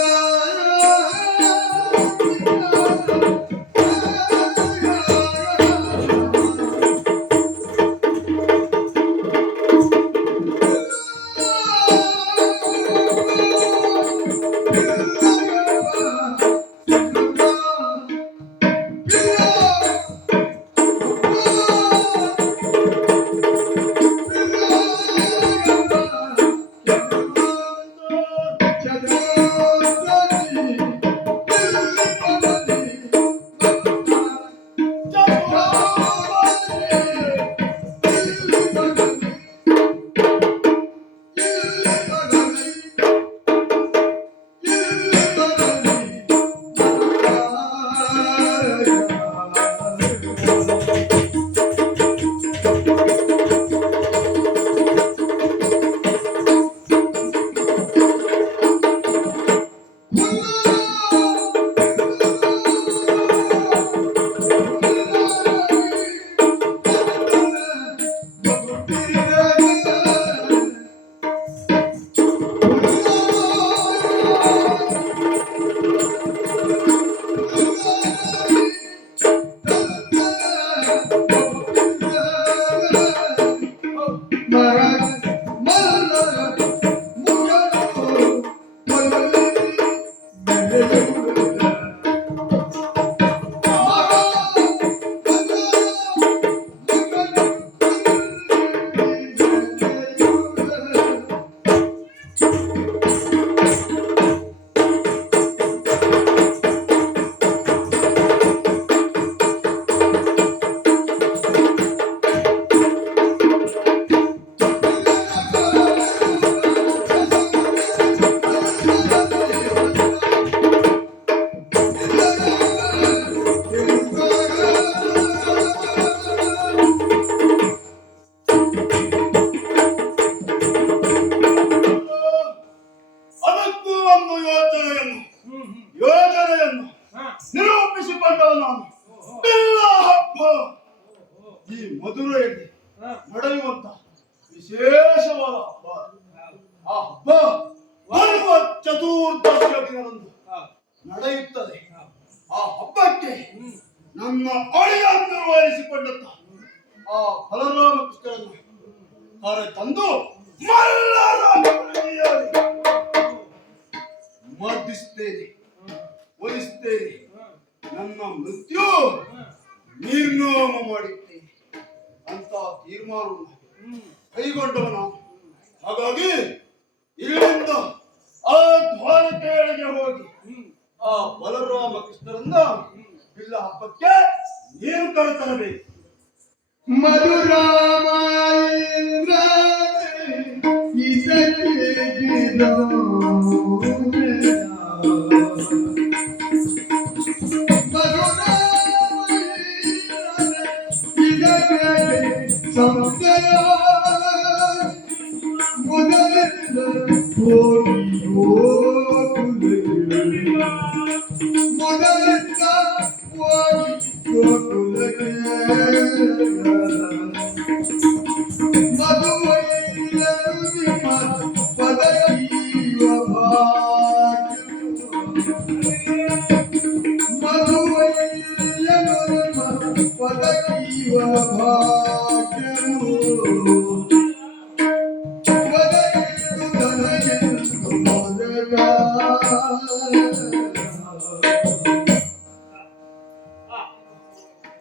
ಮಧುರೆಯಲ್ಲಿ ನಡೆಯುವಂತ ವಿಶೇಷವಾದ ಹಬ್ಬ. ಆ ಹಬ್ಬ ಬರುವ ಚತುರ್ದಶಿಯ ದಿನದಂದು ನಡೆಯುತ್ತದೆ. ಆ ಹಬ್ಬಕ್ಕೆ ನಮ್ಮ ಅಳಿಯನ್ನು ವಹಿಸಿಕೊಂಡಂತ ಆ ಬಲರಾಮಕೃಷ್ಣರನ್ನು ಕರೆ ತಂದು ಮರ್ದಿಸುತ್ತೇನೆ, ವಹಿಸುತ್ತೇನೆ. ನನ್ನ ಮೃತ್ಯು ನಿರ್ನಾಮ ಮಾಡಿದ್ದೇನೆ ಅಂತ ತೀರ್ಮಾನವನ್ನು ಕೈಗೊಂಡವನ. ಹಾಗಾಗಿ ಇಲ್ಲಿಂದ ಆ ದ್ವಾರಕೆಯೊಳಗೆ ಹೋಗಿ ಆ ಬಲರಾಮಕೃಷ್ಣರನ್ನ ಬಿಲ್ಲ ಹಬ್ಬಕ್ಕೆ ನೀರು ಕರೆತರಬೇಕು. ಮಧುರಾಮ ಇದಕ್ಕೆ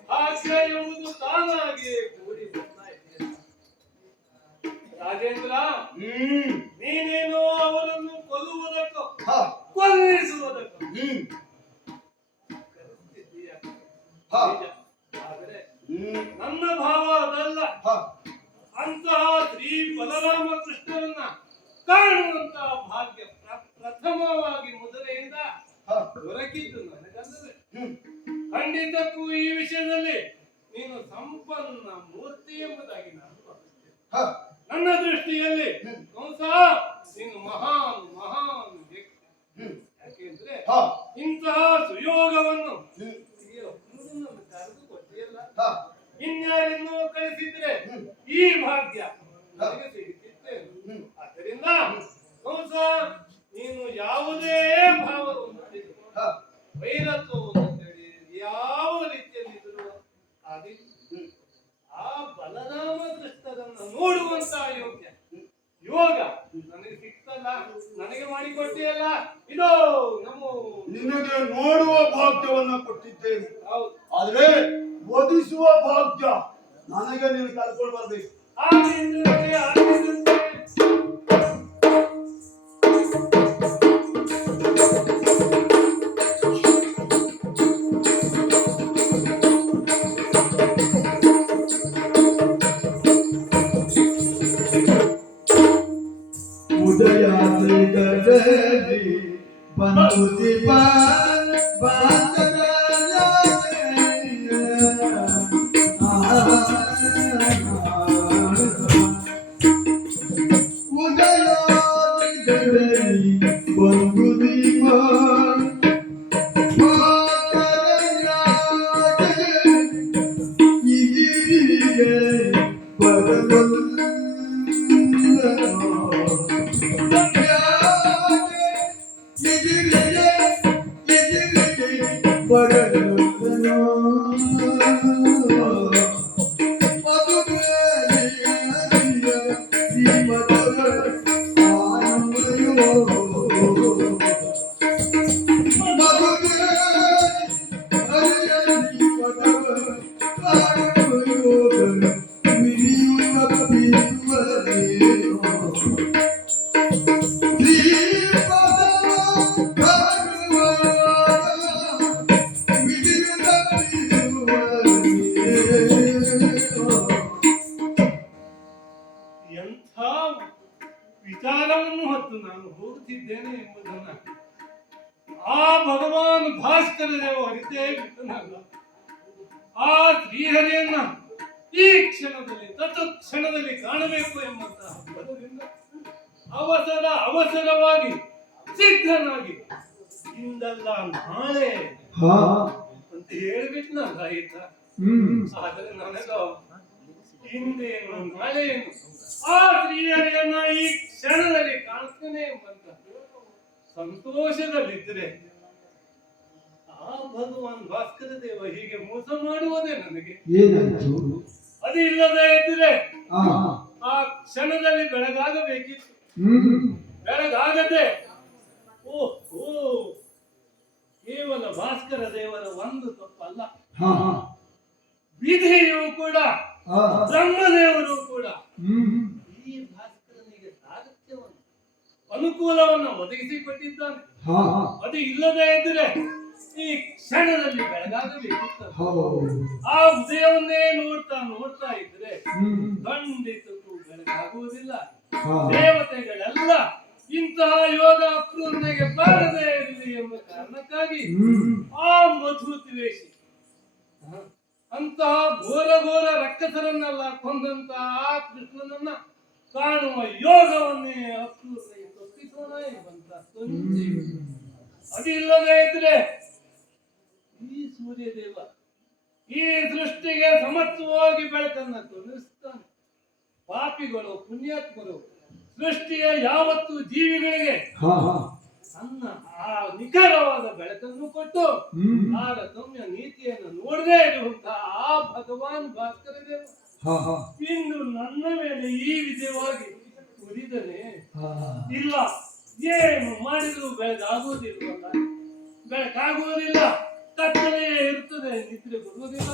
ಹಾಸ್ಯ ಎಂಬುದು ತಾನಾಗಿಯೇ ಕೂಡಿ ಬರ್ತಾ ಇದೆ. ರಾಜೇಂದ್ರ, ನೀನೇನೋ ಅವರನ್ನು ಕೊಲ್ಲುವುದಕ್ಕೋ ಕೊಲ್ಲಿಸುವುದಕ್ಕೋ ಕರೆಸ್ತಿದ್ದೀಯ. ನಿಜ. ಆದರೆ ನನ್ನ ಭಾವ ಅದಲ್ಲ. ಅಂತಹ ಶ್ರೀ ಬಲರಾಮ ಕೃಷ್ಣರನ್ನ ಕಾಣುವಂತಹ ಭಾಗ್ಯ ಪ್ರಥಮವಾಗಿ ಮೊದಲೆಯಿಂದ ದೊರಕಿದ್ದು ನನಗಲ್ಲವೇ? ಖಂಡಿತಕ್ಕೂ ಈ ವಿಷಯದಲ್ಲಿ ನೀನು ಸಂಪನ್ನ ಮೂರ್ತಿ ಎಂಬುದಾಗಿ ನಾನು ಭಾವಿಸ್ತೇನೆ. ನನ್ನ ದೃಷ್ಟಿಯಲ್ಲಿ ಕಂಸ ನೀನು ಮಹಾನ್ ಮಹಾನ್ ವ್ಯಕ್ತಿ. ಯಾಕೆಂದ್ರೆ ಇಂತಹ ಸುಯೋಗವನ್ನು ಕರೆದು ಕೊಟ್ಟಿಯಲ್ಲ, ಇನ್ಯಾರನ್ನೋ ಕಳಿಸಿದ್ರೆ ಈ ಭಾಗ್ಯ ನನಗೆ ಸಿಗುತ್ತಿತ್ತು. ಆದ್ದರಿಂದ ಕಂಸ ನೀನು ಯಾವುದೇ ಭಾವವನ್ನು ವೈರತ್ವವನ್ನು ಯಾವ ರೀತಿಯಲ್ಲಿ ಇದ್ರು ಆ ಬಲರಾಮ ಕೃಷ್ಣರನ್ನ ನೋಡುವಂತಹ ಯೋಗ ನನಗೆ ಸಿಕ್ತಲ್ಲ, ನನಗೆ ಮಾಡಿಕೊಟ್ಟಿಯಲ್ಲ. ಇದೋ ನಿನಗೆ ನೋಡುವ ಭಾಗ್ಯವನ್ನ ಕೊಟ್ಟಿದ್ದೇನೆ. ಹೌದು. ಆದ್ರೆ ಓದಿಸುವ ಭಾಗ್ಯ ನನಗೆ ನೀನು ಕಲ್ಕೊಂಡು ಬರ್ಬೇಕು. ವಿಚಾರವನ್ನು ಹೊತ್ತು ನಾನು ಹೋಗುತ್ತಿದ್ದೇನೆ ಎಂಬುದನ್ನ ಆ ಭಗವಾನ್ ಭಾಸ್ಕರ ದೇವ ಹರಿತೇ ಬಿಟ್ಟನಲ್ಲ. ಆ ಶ್ರೀಹರಿಯನ್ನ ಈ ಕ್ಷಣದಲ್ಲಿ ತತ್ಕ್ಷಣದಲ್ಲಿ ಕಾಣಬೇಕು ಎಂಬಂತಹ ಪದದಿಂದ ಅವಸರವಾಗಿ ಸಿದ್ಧನಾಗಿ ಇಂದಲ್ಲ ನಾಳೆ ಅಂತ ಹೇಳಿಬಿಟ್ನಲ್ಲ ಆಯ್ತ. ಆದರೆ ನನಗೋ ಹಿಂದೇನು ನಾಳೆನು ಆ ಶ್ರೀಹರಿಯನ್ನ ಈ ಕ್ಷಣದಲ್ಲಿ ಕಾಣ್ತೇನೆ ಎಂಬಂತ ಸಂತೋಷದಲ್ಲಿದ್ದರೆ ಆ ಭಗವಾನ್ ಭಾಸ್ಕರ ದೇವ ಹೀಗೆ ಮೋಸ ಮಾಡುವುದೇ ನನಗೆ ಅದು ಇಲ್ಲದೆ ಇದ್ದರೆ ಆ ಕ್ಷಣದಲ್ಲಿ ಬೆಳಗಾಗಬೇಕಿತ್ತು. ಬೆಳಗಾಗದೆ ಓಹೋ ಕೇವಲ ಭಾಸ್ಕರ ದೇವರ ಒಂದು ತಪ್ಪಲ್ಲ, ವಿಧಿಯು ಕೂಡ ಬ್ರಹ್ಮದೇವರು ಕೂಡ ಈ ಭಾಸ್ಕರನಿಗೆ ಸಾರಥ್ಯವನ್ನು ಅನುಕೂಲವನ್ನು ಒದಗಿಸಿಕೊಟ್ಟಿದ್ದಾನೆ. ಅದು ಇಲ್ಲದೆ ಇದ್ದರೆ ಈ ಕ್ಷಣದಲ್ಲಿ ಬೆಳಗಾಗಬೇಕಿತ್ತು. ಆ ಉದಯವನ್ನೇ ನೋಡ್ತಾ ಇದ್ರೆ ಖಂಡಿತಕ್ಕೂ ಬೆಳಗಾಗುವುದಿಲ್ಲ. ದೇವತೆಗಳೆಲ್ಲ ಇಂತಹ ಯೋಗ ಅಕ್ರೂರನಿಗೆ ಬಾರದೇ ಇರಲಿ ಎಂಬ ಕಾರಣಕ್ಕಾಗಿ ಆ ಮಧು ದ್ವೇಷಿ ಅಂತಹ ಘೋರ ಘೋರ ರಕ್ಕಸರನ್ನೆಲ್ಲ ಕೊಂದಂತಹ ಆ ಕೃಷ್ಣನನ್ನ ಕಾಣುವ ಯೋಗವನ್ನೇ ಅಕ್ರೂರನಿಗೆ ತಪ್ಪಿಸೋಣ ಎಂಬಂತ ಸಂಜೆ. ಅದಿಲ್ಲದೆ ಇದ್ರೆ ಈ ಸೂರ್ಯದೇವ ಈ ಸೃಷ್ಟಿಗೆ ಸಮತ್ವವಾಗಿ ಬೆಳಕನ್ನ ತೋರಿಸ್ತಾನೆ. ಪಾಪಿಗಳು ಪುಣ್ಯಾತ್ಮರು ಸೃಷ್ಟಿಯ ಯಾವತ್ತು ಜೀವಿಗಳಿಗೆ ಸಣ್ಣ ಆ ನಿಖರವಾದ ಬೆಳಕನ್ನು ಕೊಟ್ಟು ತಾರತಮ್ಯ ನೀತಿಯನ್ನು ನೋಡದೇ ಇರುವಂತಹ ಆ ಭಗವಾನ್ ಭಾಸ್ಕರ ದೇವ ಇಂದು ನನ್ನ ಮೇಲೆ ಈ ವಿಧವಾಗಿ ಉರಿದರೆ ಇಲ್ಲ, ಏನು ಮಾಡಿದ್ರು ಬೆಳಗಾಗುವುದಿಲ್ವಲ್ಲ, ಬೆಳಕಾಗುವುದಿಲ್ಲ, ಕತ್ತಲೆಯೇ ಇರ್ತದೆ, ನಿದ್ರೆ ಬರುವುದಿಲ್ಲ.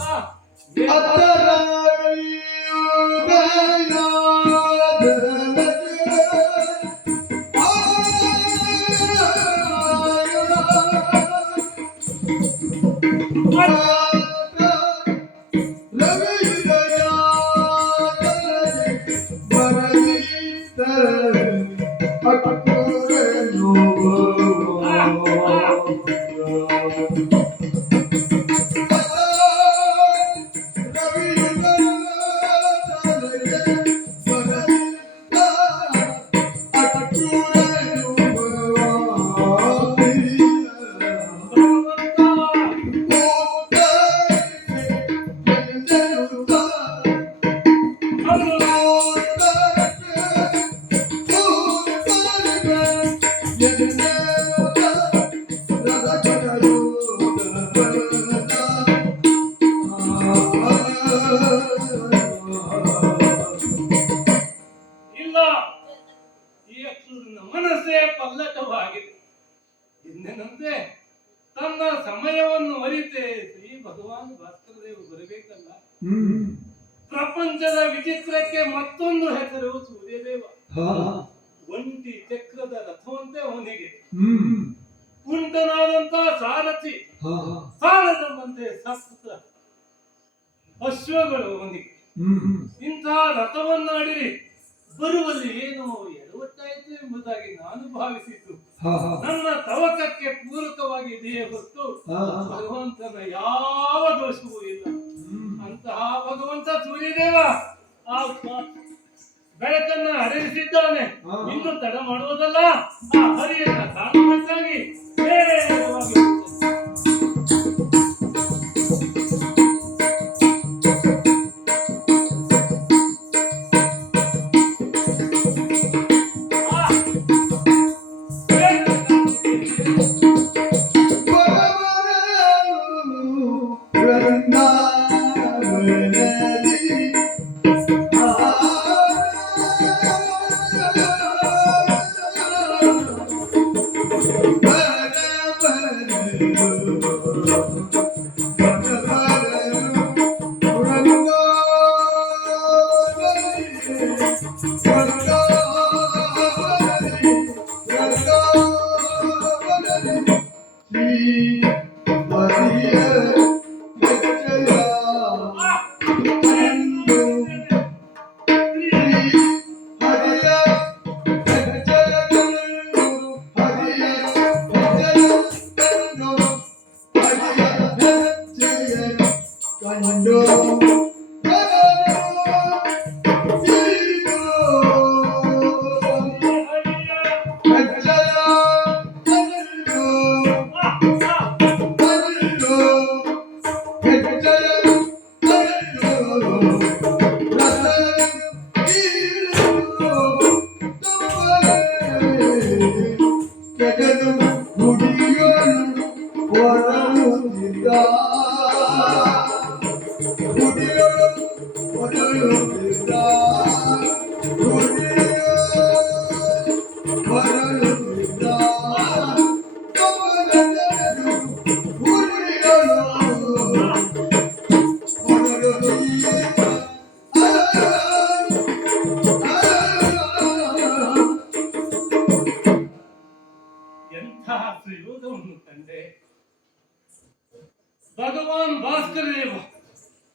ಇಲ್ಲ, ಈ ಅಕ್ರೂರನ ಮನಸ್ಸೇ ಪಲ್ಲಟವಾಗಿದೆ. ಇನ್ನೇನಂತೆ ತನ್ನ ಸಮಯವನ್ನು ಅರಿತೆ ಶ್ರೀ ಭಗವಾನ್ ಭಾಸ್ಕರ ದೇವ ಬರಬೇಕಲ್ಲ. ಪ್ರಪಂಚದ ವಿಚಿತ್ರಕ್ಕೆ ಮತ್ತೊಂದು ಹೆಸರು ಸೂರ್ಯದೇವ. ಒಂಟಿ ಚಕ್ರದ ರಥವಂತೆ ಅವನಿಗೆ, ಕುಂಟನಾದಂತ ಸಾರಥಿ, ಸಾಲದಂತೆ ಸಪ್ತ ಅಶ್ವಗಳು ಅವನಿಗೆ. ಇಂತಹ ರಥವನ್ನಾಡಿರಿ ಬರುವಲ್ಲಿ ಏನೋ ಎಡವಟ್ಟಾಯಿತು ಎಂಬುದಾಗಿ ನಾನು ಭಾವಿಸಿದ್ದು ನನ್ನ ತವಕಕ್ಕೆ ಪೂರಕವಾಗಿ ಇದೆಯೇ ಹೊರತು ಭಗವಂತನ ಯಾವ ದೋಷವೂ ಇಲ್ಲ. ಅಂತಹ ಭಗವಂತ ಸೂರ್ಯದೇವ ಆ ಬೆಳಕನ್ನ ಹರಿಸಿದ್ದಾನೆ. ಇನ್ನು ತಡ ಮಾಡುವುದಲ್ಲ, ಆ ಹರಿಯನ್ನ ಕಾಣುವಂತಾಗಿ ನೇರವಾಗಿ ಎಂತಹ ಸುಯೋಗವನ್ನು ಕಂಡೆ. ಭಗವಾನ್ ಭಾಸ್ಕರ ದೇವ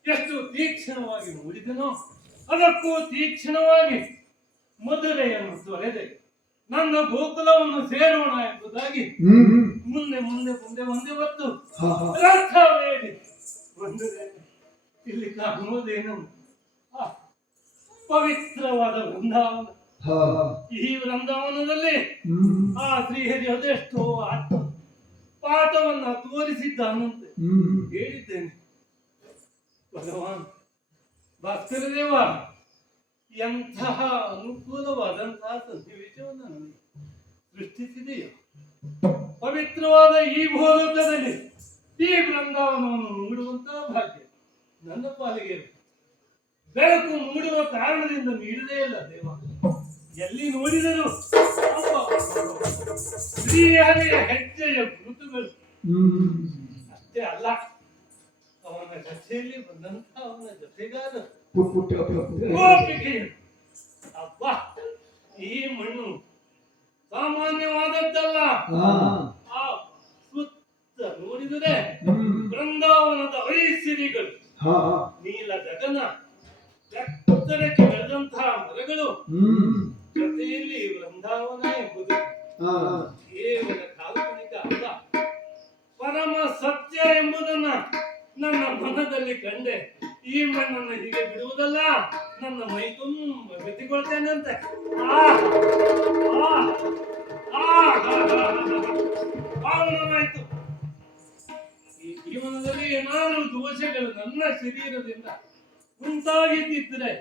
ಎಷ್ಟು ತೀಕ್ಷ್ಣವಾಗಿ ಮೂಡಿದನೋ ಅದಕ್ಕೂ ತೀಕ್ಷ್ಣವಾಗಿ ಮಧುರೆಯನ್ನು ತೊರೆದೆ. ನನ್ನ ಗೋಕುಲವನ್ನು ಸೇರೋಣ ಎಂಬುದಾಗಿ ಮುಂದೆ ಮುಂದೆ ಮುಂದೆ ಮುಂದೆ ಹೊತ್ತು ರಥವೇರಿ ಬಂದರೆ ಇಲ್ಲಿ ಕಾಣುವುದೇನು ಆ ಪವಿತ್ರವಾದ ವೃಂದಾವನ. ಈ ವೃಂದಾವನದಲ್ಲಿ ಆ ಶ್ರೀಹರಿ ಅದೆಷ್ಟೋ ಪಾಠವನ್ನ ತೋರಿಸಿದ್ದಾನಂತೆ ಹೇಳಿದ್ದೇನೆ. ಭಗವಾನ್ ಭಾಸ್ಕರ ದೇವ, ಎಂತಹ ಅನುಕೂಲವಾದಂತಹ ಸನ್ನಿವೇಶವನ್ನು ನನಗೆ ಸೃಷ್ಟಿಸಿದೆಯೋ. ಪವಿತ್ರವಾದ ಈ ಭೂಲೋಕದಲ್ಲಿ ಈ ಬೃಂದಾವನವನ್ನು ಮೂಡುವಂತಹ ಭಾಗ್ಯ ನನ್ನ ಪಾಲಿಗೆ ಇರುತ್ತೆ. ಬೆಳಕು ಮೂಡುವ ಕಾರಣದಿಂದ ನೀಡದೇ ಇಲ್ಲ ದೇವ. ಎಲ್ಲಿ ನೋಡಿದರೂ ಶ್ರೀಹರಿಯ ಹೆಜ್ಜೆಯ ಗುರುತುಗಳು. ಅಷ್ಟೇ ಅಲ್ಲ, ಅವನ ಜೊತೆಯಲ್ಲಿ ಬಂದಂತಹ ಅವನ ಜೊತೆಗಾರ ಗೋಪಿಕೆಯರು. ಅಬ್ಬಾ, ಈ ಮಣ್ಣು ಸಾಮಾನ್ಯವಾದದ್ದಲ್ಲ. ಆ ಸುತ್ತ ನೋಡಿದರೆ ಬೃಂದಾವನದ ಐಸಿರಿಗಳು, ನೀಲ ಗಗನ, ಎತ್ತರಕ್ಕೆ ಬೆಳೆದಂತಹ ಮರಗಳು, ಜೊತೆಯಲ್ಲಿ ವೃಂದಾವನ ಎಂಬುದು ಕೇವಲ ಕಾಲ್ಪನಿಕ ಅಲ್ಲ, ಪರಮ ಸತ್ಯ ಎಂಬುದನ್ನ ನನ್ನ ಮನದಲ್ಲಿ ಕಂಡೆ ಈ ಮಣ್ಣನ್ನು ಹೀಗೆ ಬಿಡುವುದಲ್ಲ, ನನ್ನ ಮೈ ತುಂಬ ಗತಿಗೊಳ್ತೇನಂತೆ. ಪಾವನವಾಯಿತು. ಈ ಜೀವನದಲ್ಲಿ ಏನಾದರೂ ದೋಷಗಳು ನನ್ನ ಶರೀರದಿಂದ ಉಂಟಾಗಿದ್ದರೆ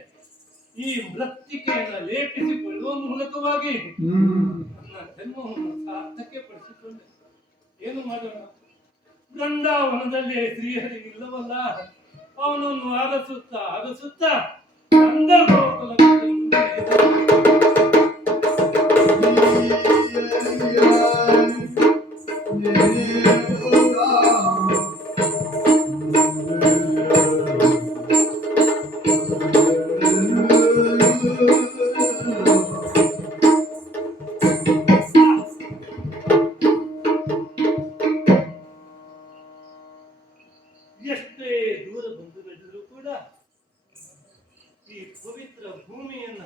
ಈ ಮೃತ್ತಿಕೆಯನ್ನು ಲೇಪಿಸಿಕೊಳ್ಳುವ ಮೂಲಕವಾಗಿ ನನ್ನ ಜನ್ಮವನ್ನು ಸಾರ್ಥಕ್ಕೆ ಪಡಿಸಿಕೊಂಡೆ. ಏನು ಮಾಡೋಣ? ಬೃಂದಾವನದಲ್ಲಿ ಶ್ರೀಹರಿ ಇಲ್ಲವಲ್ಲ, ಅವನನ್ನು ಅಗಸುತ್ತಾ ಅಂದ ಎಷ್ಟೇ ದೂರ ಬಂದು ನಡೆದರೂ ಕೂಡ ಈ ಪವಿತ್ರ ಭೂಮಿಯನ್ನ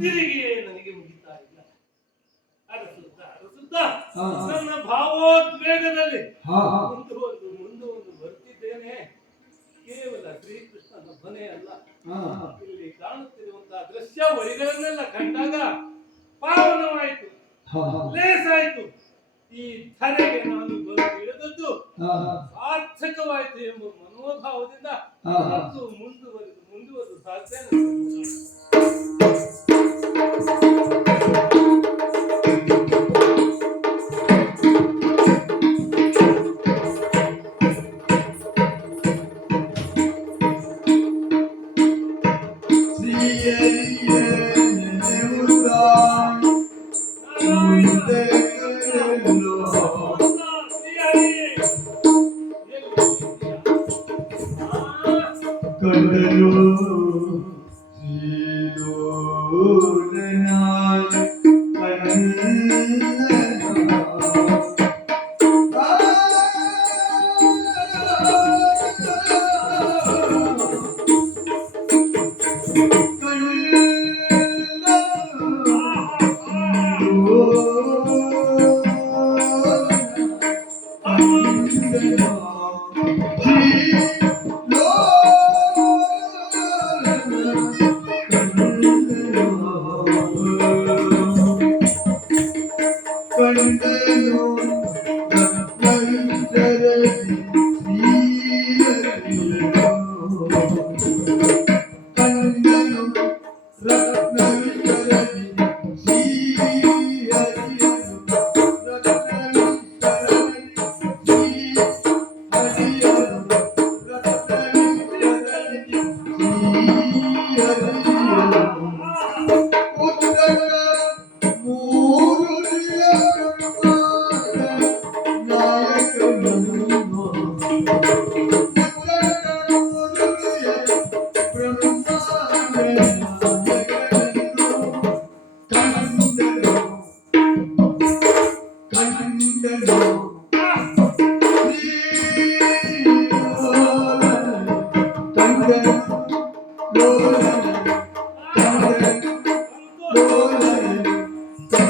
ತಿರುಗಿಯೇ ನನಗೆ ಮುಗಿತಾ ಇಲ್ಲ. ಅರಸುತ್ತಾ ನನ್ನ ಭಾವೋದ್ವೇಗದಲ್ಲಿ ಮುಂದೆ ಬರ್ತಿದ್ದೇನೆ. ಕೇವಲ ಶ್ರೀಕೃಷ್ಣನ ಮನೆ ಅಲ್ಲ, ಇಲ್ಲಿ ಕಾಣುತ್ತಿರುವಂತಹ ದೃಶ್ಯ ವೈಗಳನ್ನೆಲ್ಲ ಕಂಡಾಗ ಪಾವನವಾಯಿತು, ಲೇಸಾಯಿತು. ಈ ಧರೆಗೆ ನಾನು ಇಳಿದದ್ದು ಸಾರ್ಥಕವಾಯಿತು ಎಂಬ ಮನೋಭಾವದಿಂದ ಮುಂದುವರೆದು ಸಾಧ್ಯ.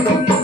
Thank you.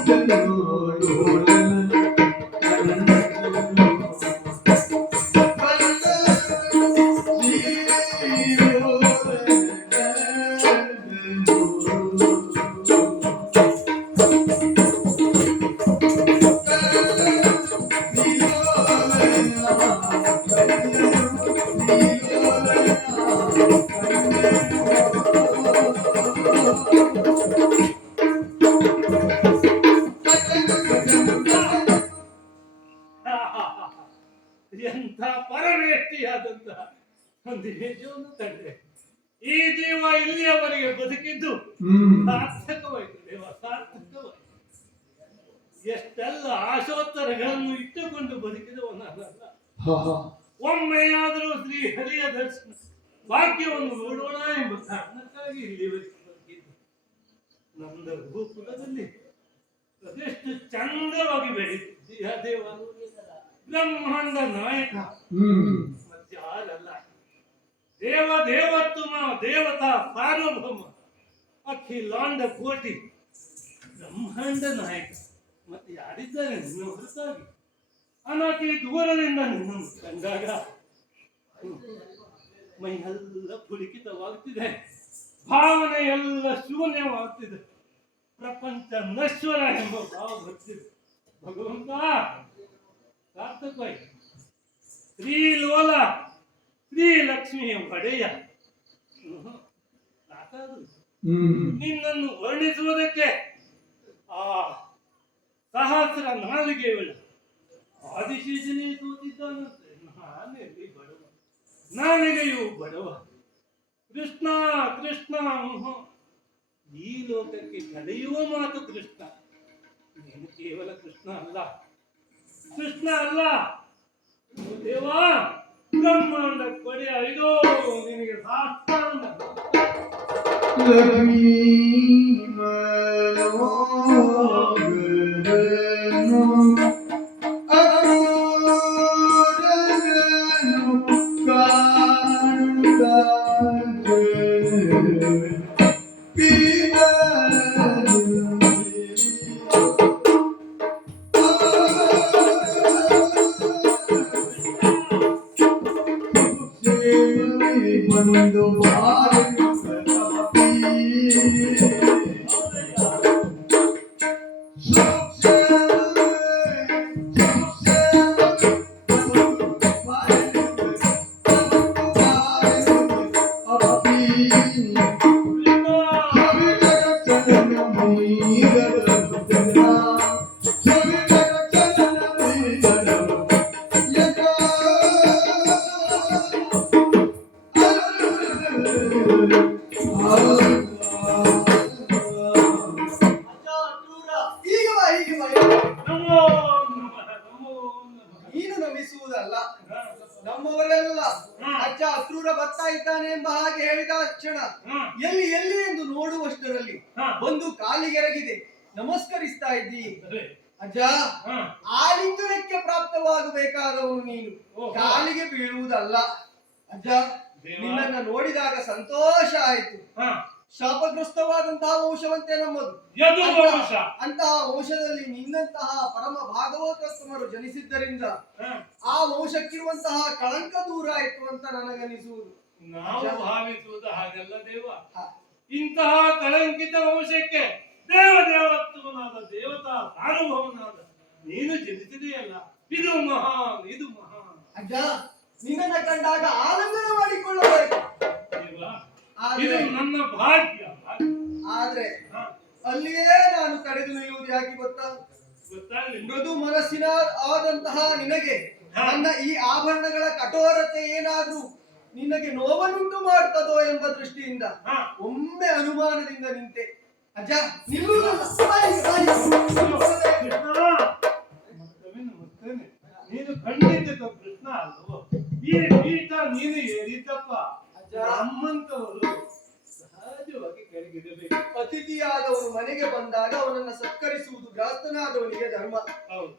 ಸಾಕ್ಷಿಯಾದಂತಹ ಒಂದು ನಿಜವನ್ನು ಕಂಡ್ರೆ ಈ ಜೀವ ಇಲ್ಲಿಯವರೆಗೆ ಬದುಕಿದ್ದು ಸಾರ್ಥಕವಾಯಿತು ದೇವ, ಸಾರ್ಥಕವಾಯಿತು. ಎಷ್ಟೆಲ್ಲ ಆಶೋತ್ತರಗಳನ್ನು ಇಟ್ಟುಕೊಂಡು ಬದುಕಿದವ ನಾನಲ್ಲ. ಒಮ್ಮೆಯಾದರೂ ಶ್ರೀ ಹರಿಯ ದರ್ಶನ ಭಾಗ್ಯವನ್ನು ನೋಡೋಣ ಎಂಬ ಕಾರಣಕ್ಕಾಗಿ ಇಲ್ಲಿವರೆಗೆ ಬದುಕಿದ್ದು. ನಂದ ರೂಪದಲ್ಲಿ ಅದೆಷ್ಟು ಚಂದವಾಗಿ ಬೆಳೀತಿದ್ದೀಯ ದೇವ, ಬ್ರಹ್ಮಾಂಡ ನಾಯಕ ಮತ್ಯಾರಲ್ಲ, ದೇವ ದೇವೋತ್ತಮ, ದೇವತಾ ಸಾರ್ವಭೌಮ, ಅಖಿಲಾಂಡ ಕೋಟಿ ಬ್ರಹ್ಮಾಂಡ ನಾಯಕ. ಮತ್ತೆ ಯಾರಿದ್ದಾರೆ ನಿನ್ನ ಹೊರತಾಗಿ? ಅನಾತಿ ದೂರದಿಂದ ನಿನ್ನನ್ನು ಕಂಡಾಗ ಮೈಯೆಲ್ಲ ಪುಳಿಕಿತವಾಗ್ತಿದೆ, ಭಾವನೆ ಎಲ್ಲ ಶೂನ್ಯವಾಗ್ತಿದೆ, ಪ್ರಪಂಚ ನಶ್ವರ ಎಂಬ ಭಾವ ಬರ್ತಿದೆ. ಭಗವಂತ ಸಾರ್ಥಕವಾಯಿತು. ಶ್ರೀಲೋಲ ಶ್ರೀಲಕ್ಷ್ಮಿಯ ಒಡೆಯ ಸಾಕಾದ್ರು ನಿನ್ನನ್ನು ವರ್ಣಿಸುವುದಕ್ಕೆ ಆ ಸಹಸ್ರ ನಾಲಿಗೆಯುಳ್ಳ ಆದಿಶೇಷನೇ ತೋತಿದ್ದಾನಂತೆ. ನಾನೆಲ್ಲಿ ಬಡವ, ನಾಲಿಗೆಯು ಬಡವ. ಕೃಷ್ಣ ಕೃಷ್ಣ, ಈ ಲೋಕಕ್ಕೆ ಕಳೆಯುವ ಮಾತು ಕೃಷ್ಣ. ನೀನು ಕೇವಲ ಕೃಷ್ಣ ಅಲ್ಲ, ಕೃಷ್ಣ ಅಲ್ಲ ದೇವಾ, ಬ್ರಹ್ಮಾಂಡ ಕೊಡೆಯ ಇದೋ ನಿನಗೆ ಸಾಷ್ಟಾಂಗ. ಲಕ್ಷ್ಮೀ ಮನೋಹರನು ಅಕ್ರೂರನು ಕಾಣುತ್ತಾ ಒಂದು ನೀನು ನಮಿಸುವುದಲ್ಲ, ನಮ್ಮವರೆಲ್ಲ ಅಜ್ಜ ಅಕ್ರೂರ ಬರ್ತಾ ಇದ್ದಾನೆ ಎಂಬ ಹಾಗೆ ಹೇಳಿದ ಕ್ಷಣ ಎಲ್ಲಿ ಎಲ್ಲಿ ಎಂದು ನೋಡುವಷ್ಟರಲ್ಲಿ ಒಂದು ಕಾಲಿಗೆರಗಿದೆ ನಮಸ್ಕರಿಸ್ತಾ ಇದ್ದಿ. ಅಜ್ಜ, ಆಲಿಂಗನಕ್ಕೆ ಪ್ರಾಪ್ತವಾಗಬೇಕಾದವನು ನೀನು, ಕಾಲಿಗೆ ಬೀಳುವುದಲ್ಲ. ಅಜ್ಜ, ನಿನ್ನನ್ನು ನೋಡಿದಾಗ ಸಂತೋಷ ಆಯಿತು. ಶಾಪಗ್ರಸ್ತವಾದಂತಹ ವಂಶವಂತೆ ನಮ್ಮದು. ಅಂತಹ ವಂಶದಲ್ಲಿ ನಿನ್ನಂತಹ ಪರಮ ಭಾಗವತೋತ್ತಮರು ಜನಿಸಿದ್ದರಿಂದ ಆ ವಂಶಕ್ಕಿರುವಂತಹ ಕಳಂಕ ದೂರ ಆಯಿತು ಅಂತ ನನಗನಿಸುವುದು. ನಾವು ಭಾವಿಸುವುದು ಹಾಗಲ್ಲ ದೇವ. ಇಂತಹ ಕಳಂಕಿತ ವಂಶಕ್ಕೆ ದೇವದೇವತ್ವನಾದ ದೇವತಾ ಸಾರ್ವಭೌಮನಾದ ನೀನು ಜನಿಸಿದೆಯಲ್ಲ, ಇದು ಮಹಾನ್, ಇದು ಮಹಾನ್. ಅಜ್ಜ, ನಿನ್ನನ್ನು ಕಂಡಾಗ ಆನಂದನ ಮಾಡಿಕೊಳ್ಳಬೇಕು. ಇದು ನನ್ನ ಭಾಗ್ಯ. ಆದ್ರೆ ಅಲ್ಲಿಯೇ ನಾನು ತಡೆದು ನಿಲ್ಲುವುದು ಯಾಕೆ ಗೊತ್ತಾ? ಮೃದು ಮನಸ್ಸಿನ ಆದಂತಹ ನಿನಗೆ ನನ್ನ ಈ ಆಭರಣಗಳ ಕಠೋರತೆ ಏನಾದ್ರೂ ನಿನಗೆ ನೋವನ್ನುಂಟು ಮಾಡ್ತದೋ ಎಂಬ ದೃಷ್ಟಿಯಿಂದ ಒಮ್ಮೆ ಅನುಮಾನದಿಂದ ನಿಂತೆ. ಅಜ್ಜ, ನೀನು ಖಂಡಿತ ಕೃಷ್ಣ ಅಲ್ವೋ? ಈ ಪೀಠ ನೀನು ಏರಿದ್ದಪ್ಪ. ನಮ್ಮಂತವರು ಸಹಜವಾಗಿ ಕೆಳಗಿರಬೇಕು. ಅತಿಥಿಯಾದವನು ಮನೆಗೆ ಬಂದಾಗ ಅವನನ್ನ ಸತ್ಕರಿಸುವುದು ಗೃಹಸ್ಥನಾದವನಿಗೆ ಧರ್ಮ.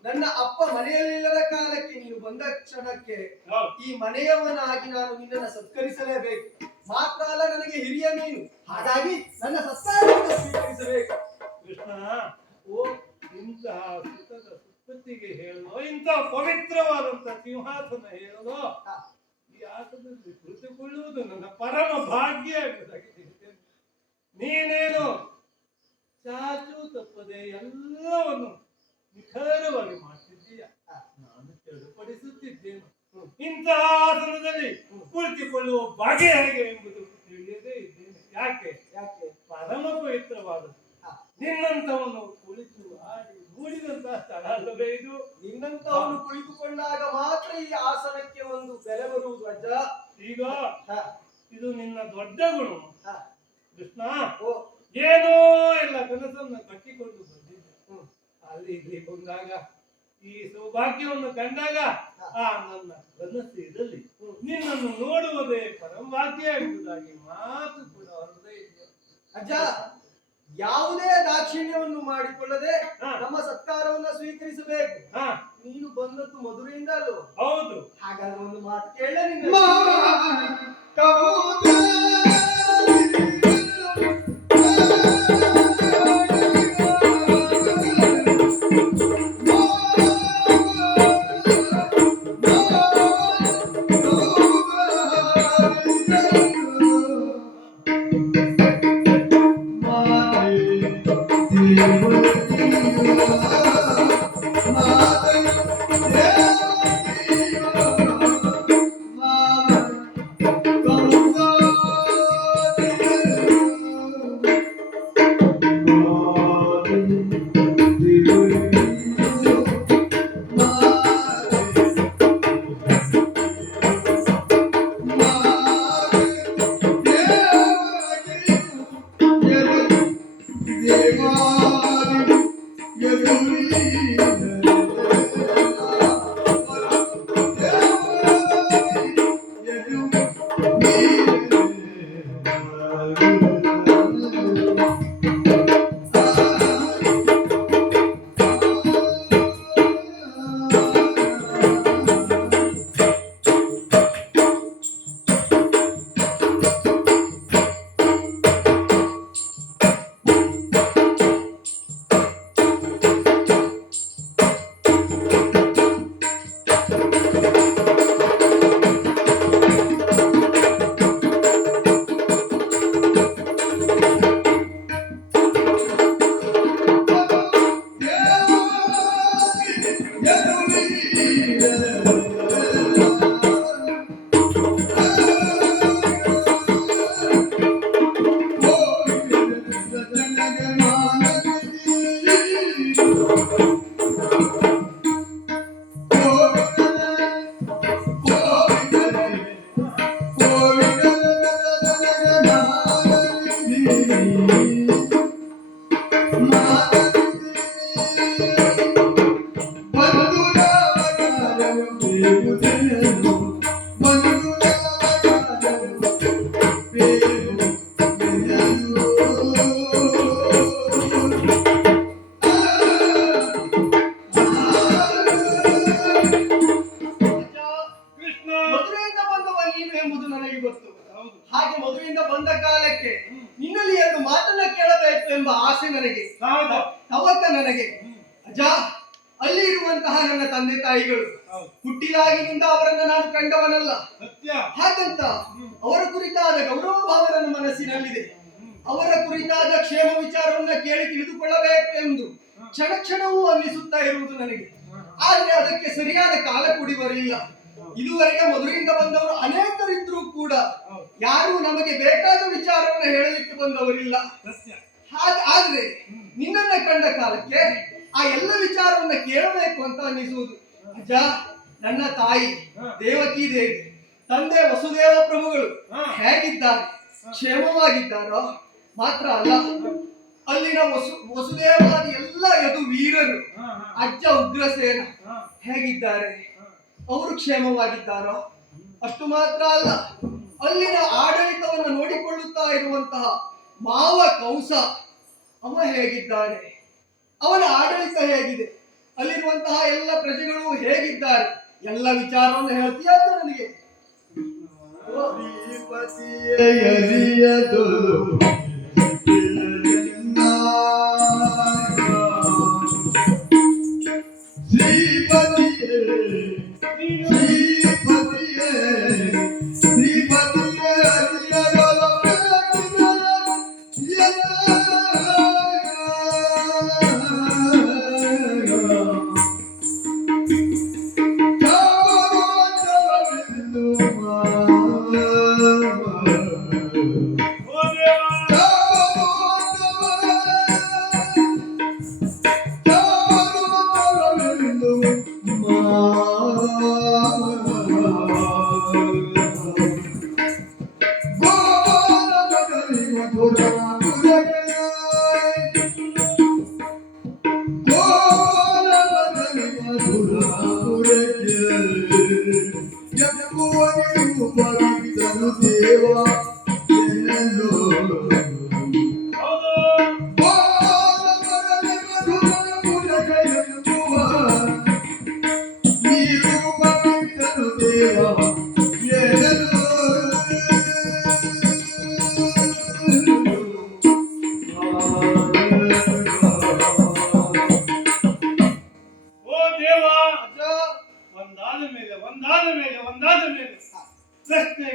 ನನ್ನ ಅಪ್ಪ ಮನೆಯಲ್ಲಿಲ್ಲದ ಕಾಲಕ್ಕೆ ನೀನು ಬಂದ ಕ್ಷಣಕ್ಕೆ ಈ ಮನೆಯವನಾಗಿ ನಾನು ನಿನ್ನನ್ನು ಸತ್ಕರಿಸಲೇಬೇಕು. ಮಾತ್ರ ಅಲ್ಲ, ನನಗೆ ಹಿರಿಯ ನೀನು, ಹಾಗಾಗಿ ನನ್ನ ಸತ್ಕಾರವನ್ನು ಸ್ವೀಕರಿಸಬೇಕು. ಕೃಷ್ಣ, ಓ ಇಂತಹ ಸುಖದ ಸುಪ್ಪತ್ತಿಗೆ ಹೇಳೋ, ಇಂತಹ ಪವಿತ್ರವಾದಂತಹ ಸಿಂಹಾಸನ ಹೇಳೋ, ಈ ಆಸನದಲ್ಲಿ ಕುಳಿತುಕೊಳ್ಳುವುದು ನನ್ನ ಪರಮ ಭಾಗ್ಯ ಎಂಬುದಾಗಿ ತಿಳಿದ್ದೇನೆ. ನೀನೇನು ಚಾಚು ತಪ್ಪದೆ ಎಲ್ಲವನ್ನು ನಿಖರವಾಗಿ ಮಾಡ್ತಿದ್ದೀಯ, ನಾನು ತಿಳಿಪಡಿಸುತ್ತಿದ್ದೇನೆ. ಇಂತಹ ಆಸನದಲ್ಲಿ ಕುಳಿತುಕೊಳ್ಳುವ ಬಗೆ ಹೇಗೆ ಎಂಬುದು ತಿಳಿಯದೇ ಇದ್ದೇನೆ. ಯಾಕೆ ಯಾಕೆ ಪರಮ ಪವಿತ್ರವಾದ ನಿನ್ನಂತವನ್ನು ಕುಳಿತು ಆಡಿ ನೋಡಿದಂತ ಇರುವಂತಹ ಸ್ಥಳ ಅಲ್ಲವೇ ಇದು? ನಿನ್ನಂತವನು ಕುಳಿತುಕೊಂಡಾಗ ಮಾತ್ರ ಈ ಆಸನಕ್ಕೆ ಒಂದು ಬೆಲೆ ಬರುವುದು ಅಜ್ಜ. ಈಗ ಹ, ಇದು ನಿನ್ನ ದೊಡ್ಡ ಗುಣ ಹ. ಕೃಷ್ಣ. ಓ, ಏನೋ ಎಲ್ಲ ಕನಸನ್ನು ಕಟ್ಟಿಕೊಂಡು ಬಂದಿದ್ದೆ. ಅಲ್ಲಿ ಇಲ್ಲಿ ಬಂದಾಗ ಈ ಸೌಭಾಗ್ಯವನ್ನು ಕಂಡಾಗ ನನ್ನ ಕನಸಿನಲ್ಲಿ ನಿನ್ನನ್ನು ನೋಡುವುದೇ ಪರಮಭಾಗ್ಯ ಎಂಬುದಾಗಿ ಮಾತು ಕೂಡ ಹೊರದೇ ಇದೆ. ಅಜ್ಜ, ಯಾವುದೇ ದಾಕ್ಷಿಣ್ಯವನ್ನು ಮಾಡಿಕೊಳ್ಳದೆ ನಮ್ಮ ಸತ್ಕಾರವನ್ನ ಸ್ವೀಕರಿಸಬೇಕು. ನೀನು ಬಂದದ್ದು ಮಧುರೆಯಿಂದ ಅಲ್ವ? ಹೌದು. ಹಾಗಾದ್ರೆ ಒಂದು ಮಾತು ಕೇಳ ನಿನ್ನ ಮಧುರೆಯಿಂದ ಬಂದವ ನೀನು ಎಂಬುದು ನನಗೆ ಗೊತ್ತು. ಹಾಗೆ ಮಧುರೆಯಿಂದ ಬಂದ ಕಾಲಕ್ಕೆ ನಿನ್ನಲ್ಲಿ ಎರಡು ಮಾತನ್ನ ಕೇಳಬೇಕು ಎಂಬ ಆಸೆ ನನಗೆ, ತವಕ ನನಗೆ. ಅಜ್ಜ, ಅಲ್ಲಿ ಇರುವಂತಹ ನನ್ನ ತಂದೆ ತಾಯಿಗಳು ಹುಟ್ಟಿದಾಗಿನಿಂದ ಅವರನ್ನ ನಾನು ಕಂಡವನಲ್ಲ. ಹಾಗಂತ ಅವರ ಕುರಿತಾದ ಗೌರವ ಭಾವ ನನ್ನ ಮನಸ್ಸಿನಲ್ಲಿದೆ. ಅವರ ಕುರಿತಾದ ಕ್ಷೇಮ ವಿಚಾರವನ್ನ ಕೇಳಿ ತಿಳಿದುಕೊಳ್ಳಬೇಕು ಎಂದು ಕ್ಷಣ ಕ್ಷಣವೂ ಅನ್ನಿಸುತ್ತಾ ಇರುವುದು ನನಗೆ. ಆದ್ರೆ ಅದಕ್ಕೆ ಸರಿಯಾದ ಕಾಲ ಕೂಡಿ ಬರಲಿಲ್ಲ. ಇದುವರೆಗೆ ಮಧುರೆಯಿಂದ ಬಂದವರು ಅನೇಕರಿದ್ರೂ ಕೂಡ ಯಾರು ನಮಗೆ ಬೇಕಾದ ವಿಚಾರವನ್ನ ಹೇಳಲಿಕ್ಕೆ ಬಂದವರಿಲ್ಲ. ಆದ್ರೆ ನಿನ್ನನ್ನ ಕಂಡ ಕಾಲಕ್ಕೆ ಆ ಎಲ್ಲ ವಿಚಾರವನ್ನ ಕೇಳಬೇಕು ಅಂತ ಅನ್ನಿಸುವುದು. ಅಜ್ಜ, ನನ್ನ ತಾಯಿ ದೇವಕಿ ದೇವಿ, ತಂದೆ ವಸುದೇವ ಪ್ರಭುಗಳು ಹೇಗಿದ್ದಾರೆ? ಕ್ಷೇಮವಾಗಿದ್ದಾರೋ? ಮಾತ್ರ ಅಲ್ಲ, ಅಲ್ಲಿನ ವಸುದೇವಾದಿ ಎಲ್ಲ ಯದು ವೀರರು, ಅಜ್ಜ ಉಗ್ರಸೇನ ಹೇಗಿದ್ದಾರೆ? ಅವರು ಕ್ಷೇಮವಾಗಿದ್ದಾರೋ? ಅಷ್ಟು ಮಾತ್ರ ಅಲ್ಲ, ಅಲ್ಲಿನ ಆಡಳಿತವನ್ನು ನೋಡಿಕೊಳ್ಳುತ್ತಾ ಇರುವಂತಹ ಮಾವ ಕಂಸ ಅವ ಹೇಗಿದ್ದಾನೆ? ಅವನ ಆಡಳಿತ ಹೇಗಿದೆ? ಅಲ್ಲಿರುವಂತಹ ಎಲ್ಲ ಪ್ರಜೆಗಳು ಹೇಗಿದ್ದಾರೆ? ಎಲ್ಲ ವಿಚಾರವನ್ನು ಹೇಳ್ತೀಯ ನನಗೆ?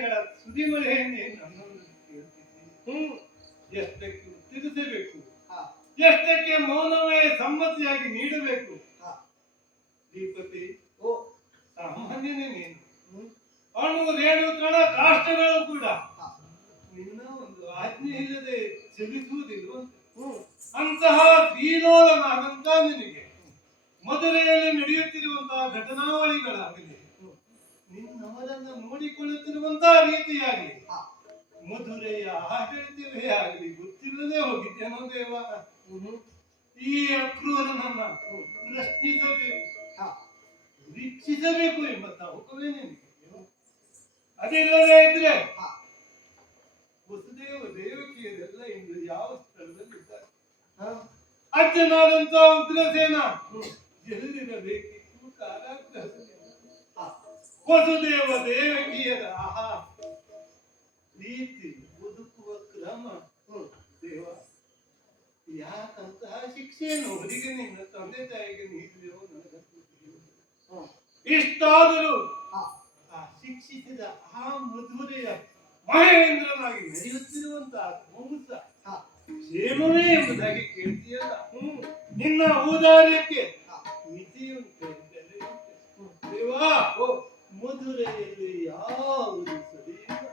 ಆಜ್ಞೆಗಳ ಸುರಿಮಳೆಯನ್ನೇ ನನ್ನನ್ನು ಕೇಳ್ತಿದ್ದೀನಿ. ಎಷ್ಟಕ್ಕೆ ಉತ್ತರಿಸಬೇಕು, ಎಷ್ಟಕ್ಕೆ ಮೌನವೇ ಸಮ್ಮತಿಯಾಗಿ ನೀಡಬೇಕು. ಶ್ರೀಪತಿ, ಸಾಮಾನ್ಯನೇ ನೀನು. ಅಣು ರೇಣು ತೃಣ ಕಾಷ್ಟಗಳು ಕೂಡ ನಿನ್ನ ಒಂದು ಆಜ್ಞೆ ಇಲ್ಲದೆ ಚಲಿಸುವುದಿಲ್ವಂತೆ. ಅಂತಹ ಶ್ರೀಲೋಲನಾದಂತ ನಿನಗೆ ಮದುವೆಯಲ್ಲಿ ನಡೆಯುತ್ತಿರುವಂತಹ ಘಟನಾವಳಿಗಳಾಗಲಿ, ನಿನ್ನವರನ್ನು ನೋಡಿಕೊಳ್ಳುತ್ತಿರುವಂತಹ ರೀತಿಯಾಗಲಿ, ಮಧುರೆಯ ಆಡಳಿತವೇ ಆಗಲಿ ಗೊತ್ತಿಲ್ಲದೆ ಹೋಗಿದ್ದೇನೋ ದೇವ. ಈ ಅಕ್ರೂರನನ್ನ ಪ್ರಶ್ನಿಸಬೇಕು, ವೀಕ್ಷಿಸಬೇಕು ಎಂಬ ತಾವುಕವೇ ನಿನಗೆ. ಅದಿಲ್ಲದೆ ಇದ್ರೆ ವಸುದೇವ ದೇವಕಿಯರೆಲ್ಲ ಇಂದು ಯಾವ ಸ್ಥಳದಲ್ಲಿದ್ದಾರೆ? ಅಜ್ಜನಾದಂತ ಉಗ್ರಸೇನ ಎಲ್ಲಿರಬೇಕಿತ್ತು? ಕಾರಾಗೃಹದಲ್ಲಿ. ವಸುದೇವ ದೇವಕಿಯರ ಆಹಾ ರೀತಿ ಬದುಕುವ ಕ್ರಮ, ದೇವ ಯಾಕಂತಹ ಶಿಕ್ಷೆಯನ್ನು ಅವರಿಗೆ ನಿನ್ನ ತಂದೆ ತಾಯಿಗೆ ನೀಡಿದೆವು ನನಗಂತೂ ತಿಳಿಯುವುದು. ಇಷ್ಟಾದರೂ ಆ ಶಿಕ್ಷಿಸಿದ ಆ ಮಧುರೆಯ ಮಹೇಂದ್ರನಾಗಿ ನಡೆಯುತ್ತಿರುವಂತಹ ಕಂಸ ಕ್ಷೇಮವೇ ಎಂಬುದಾಗಿ ಕೇಳ್ತೀಯಲ್ಲ. ನಿನ್ನ ಔದಾರ್ಯಕ್ಕೆ ಮಿತಿಯುಂಟೆ, ಬೆಲೆಯುಂಟೆ. ದೇವಾ, ಮಧುರೆಯಲ್ಲಿ ಯಾವುದು ಸರಿಯಿಲ್ಲ.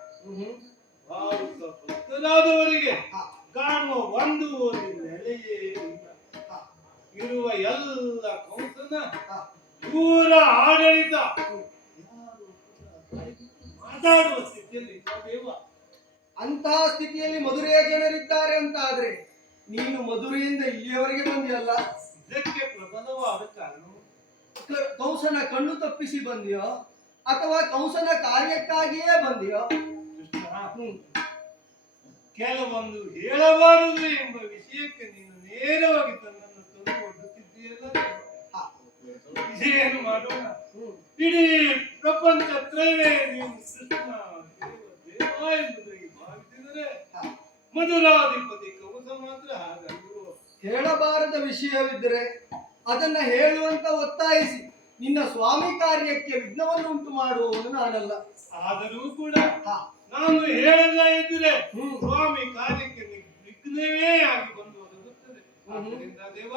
ಭಾವುಕ ಭಕ್ತರಾದವರಿಗೆ ಕಾಣುವ ಒಂದು ನೆಲೆಯೇ ಇಲ್ಲ. ಇರುವ ಎಲ್ಲ ಕಂಸನ ಪೂರ ಆಡಳಿತ ಮಾತಾಡುವ ಸ್ಥಿತಿಯಲ್ಲಿ ದೇವ. ಅಂತಹ ಸ್ಥಿತಿಯಲ್ಲಿ ಮಧುರೆಯ ಜನರಿದ್ದಾರೆ ಅಂತ ಆದ್ರೆ ನೀನು ಮಧುರೆಯಿಂದ ಇಲ್ಲಿಯವರೆಗೆ ಬಂದಿಯಲ್ಲ. ಇದಕ್ಕೆ ಪ್ರಬಲವಾದ ಕಾರಣ ಕಂಸನ ಕಣ್ಣು ತಪ್ಪಿಸಿ ಬಂದಿಯೋ ಅಥವಾ ಕಂಸನ ಕಾರ್ಯಕ್ಕಾಗಿಯೇ ಬಂದಿಯೋ? ಕೆಲವೊಂದು ಹೇಳಬಾರದು ಎಂಬ ವಿಷಯಕ್ಕೆ ನೀನು ನೇರವಾಗಿ ತನ್ನನ್ನು ತಂದು ಒಡ್ಡುತ್ತಿದ್ದೀಯಲ್ಲ. ಏನು ಮಾಡೋಣ? ಇಡೀ ಪ್ರಪಂಚ ತ್ರಯವೇ ನೀನು ಕೃಷ್ಣ ದೇವ ಎಂಬುದಾಗಿ ಭಾವಿಸಿದರೆ ಮಧುರಾಧಿಪತಿ ಕಂಸ ಮಾತ್ರ ಹಾಗಲ್ವೋ? ಹೇಳಬಾರದ ವಿಷಯವಿದ್ದರೆ ಅದನ್ನ ಹೇಳುವಂತ ಒತ್ತಾಯಿಸಿ ನಿನ್ನ ಸ್ವಾಮಿ ಕಾರ್ಯಕ್ಕೆ ವಿಘ್ನವನ್ನು ಉಂಟು ಮಾಡುವವನು ನಾನಲ್ಲ. ಆದರೂ ಕೂಡ ನಾನು ಹೇಳಲ್ಲ ಇದ್ದರೆ ಸ್ವಾಮಿ ಕಾರ್ಯಕ್ಕೆ ವಿಘ್ನವೇ ಆಗಿ ಬಂದು ಒದಗುತ್ತದೆ. ಆದ್ದರಿಂದ ದೇವ,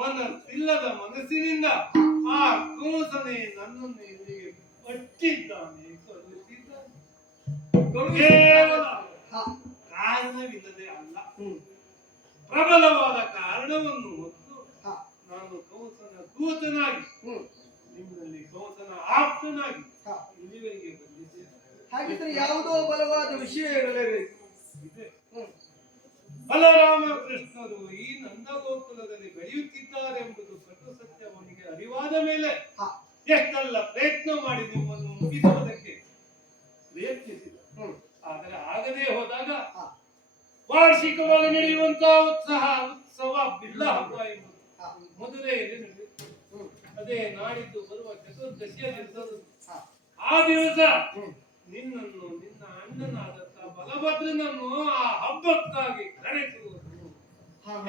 ಮನಸ್ಸಿಲ್ಲದ ಮನಸ್ಸಿನಿಂದ ಆ ಕಂಸನೇ ನನ್ನನ್ನು ಇಲ್ಲಿಗೆ ಪಟ್ಟಿದ್ದಾನೆ, ಕಳುಹಿಸಿದ್ದಾನೆ. ಕೇವಲ ಕಾರಣವಿಲ್ಲದೆ ಅಲ್ಲ, ಪ್ರಬಲವಾದ ಕಾರಣವನ್ನು ಹೊತ್ತು ನಾನು ಕಂಸನ ದೂತನಾಗಿ ನಿಮ್ಮಲ್ಲಿ ಕಂಸನ ಆಪ್ತನಾಗಿ ಇಲ್ಲಿವರೆಗೆ ಬಂದಿದ್ದೇನೆ. ಹಾಗಿದ್ರೆ ಯಾವುದೋ ಬಲವಾದ ವಿಷಯ ಇರಲೇಬೇಕು. ಬಲರಾಮ ಕೃಷ್ಣರು ಈ ನಂದಗೋಕುಲದಲ್ಲಿ ಬೆಳೆಯುತ್ತಿದ್ದಾರೆಂಬುದು ಕಟು ಸತ್ಯ ಅವನಿಗೆ ಅರಿವಾದ ಮೇಲೆ ಎಷ್ಟೆಲ್ಲ ಪ್ರಯತ್ನ ಮಾಡಿ ನಿಮ್ಮನ್ನು ಮುಗಿಸುವುದಕ್ಕೆ ಪ್ರಯತ್ನಿಸಿದ. ಆದರೆ ಆಗದೆ ಹೋದಾಗ ವಾರ್ಷಿಕವಾಗಿ ನಡೆಯುವಂತಹ ಉತ್ಸವ ಬಿಲ್ಲ ಹಬ್ಬ ಎಂಬುದು ಮಧುರೆಯಲ್ಲಿ ನಡೆಯುತ್ತದೆ. ಅದೇ ನಾಡಿದ್ದು ಬರುವ ಚತುರ್ದಶಿಯ ದಿವಸ. ಆ ದಿವಸ ನಿನ್ನನ್ನು ನಿನ್ನ ಅಣ್ಣನಾದಂತಹ ಬಲಭದ್ರನನ್ನು ಆ ಹಬ್ಬಕ್ಕಾಗಿ ಕರೆಸುವುದು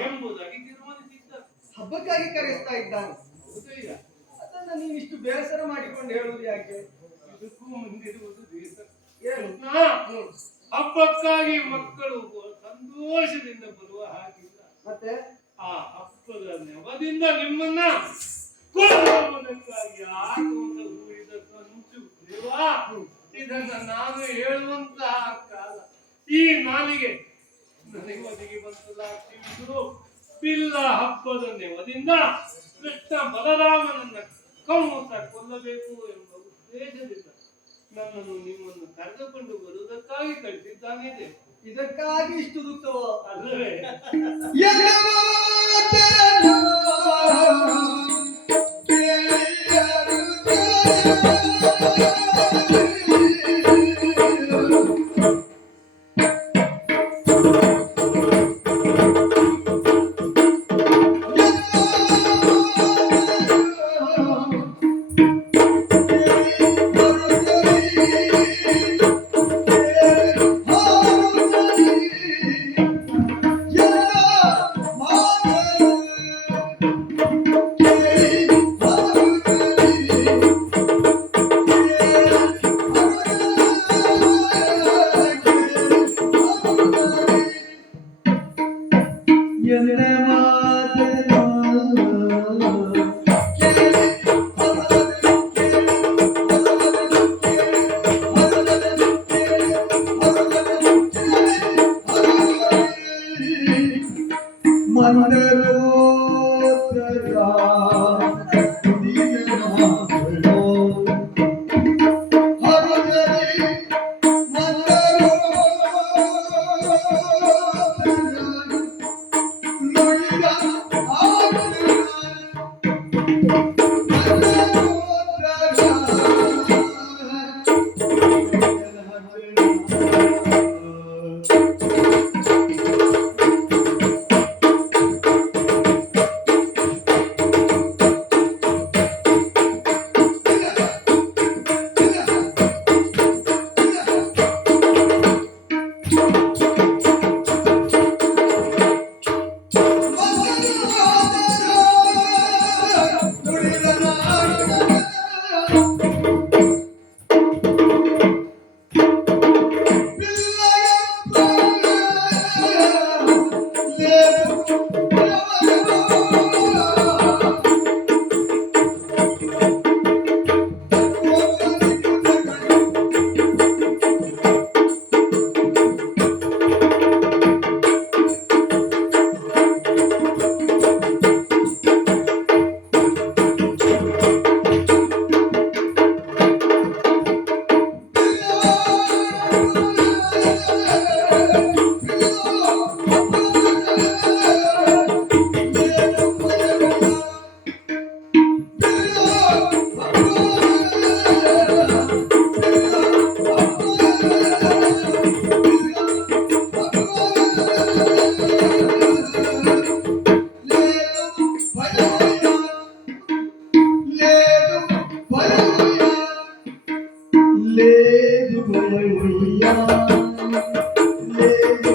ಎಂಬುದಾಗಿ ತೀರ್ಮಾನಿಸಿದ್ದ. ಹಬ್ಬಕ್ಕಾಗಿ ಕರೆಸ್ತಾ ಇದ್ದಾನೆ. ಹೌದಯ್ಯ. ಅದನ್ನ ನೀನಿಷ್ಟು ಬೇಸರ ಮಾಡಿಕೊಂಡು ಹೇಳುವುದು ಯಾಕೆ? ಇದಕ್ಕೂ ಮುಂದಿರುವುದು ಬೇಸರ. ಏನು? ಹಬ್ಬಕ್ಕಾಗಿ ಮಕ್ಕಳು ಸಂತೋಷದಿಂದ ಬರುವ ಹಾಗಿಲ್ಲ. ಮತ್ತೆ ಆ ಹಬ್ಬದ ನೆವದಿಂದ ನಿಮ್ಮನ್ನ ಕೊಲ್ಲುವುದಕ್ಕಾಗಿ ಆಗುವಂತ ಹೂಡಿದ ಸಂಚು ದೇವಾ. ಇದನ್ನ ನಾನು ಹೇಳುವಂತಹ ಕಾಲ ಈ ನಾಲಿಗೆ ನನಗೆ ಒದಗಿ ಬಂತಲ್ಲ. ಕಿವಿದು ಬಿಲ್ಲ ಹಬ್ಬದ ನೆವದಿಂದ ಕೃಷ್ಣ ಬಲರಾಮನನ್ನ ಕಂಸ ಕೊಲ್ಲಬೇಕು ಎಂಬ ಉದ್ದೇಶದಿಂದ ನನ್ನನ್ನು ನಿಮ್ಮನ್ನು ಕರೆದುಕೊಂಡು ಬರುವುದಕ್ಕಾಗಿ ಕಳಿಸಿದ್ದಾನೆ ದೇವ. ಇದಕ್ಕಾಗಿ ಇಷ್ಟು ದುಃಖವೋ? ಅಲ್ಲವೇ? Yeah. లేదు భయమయ్యా లేదు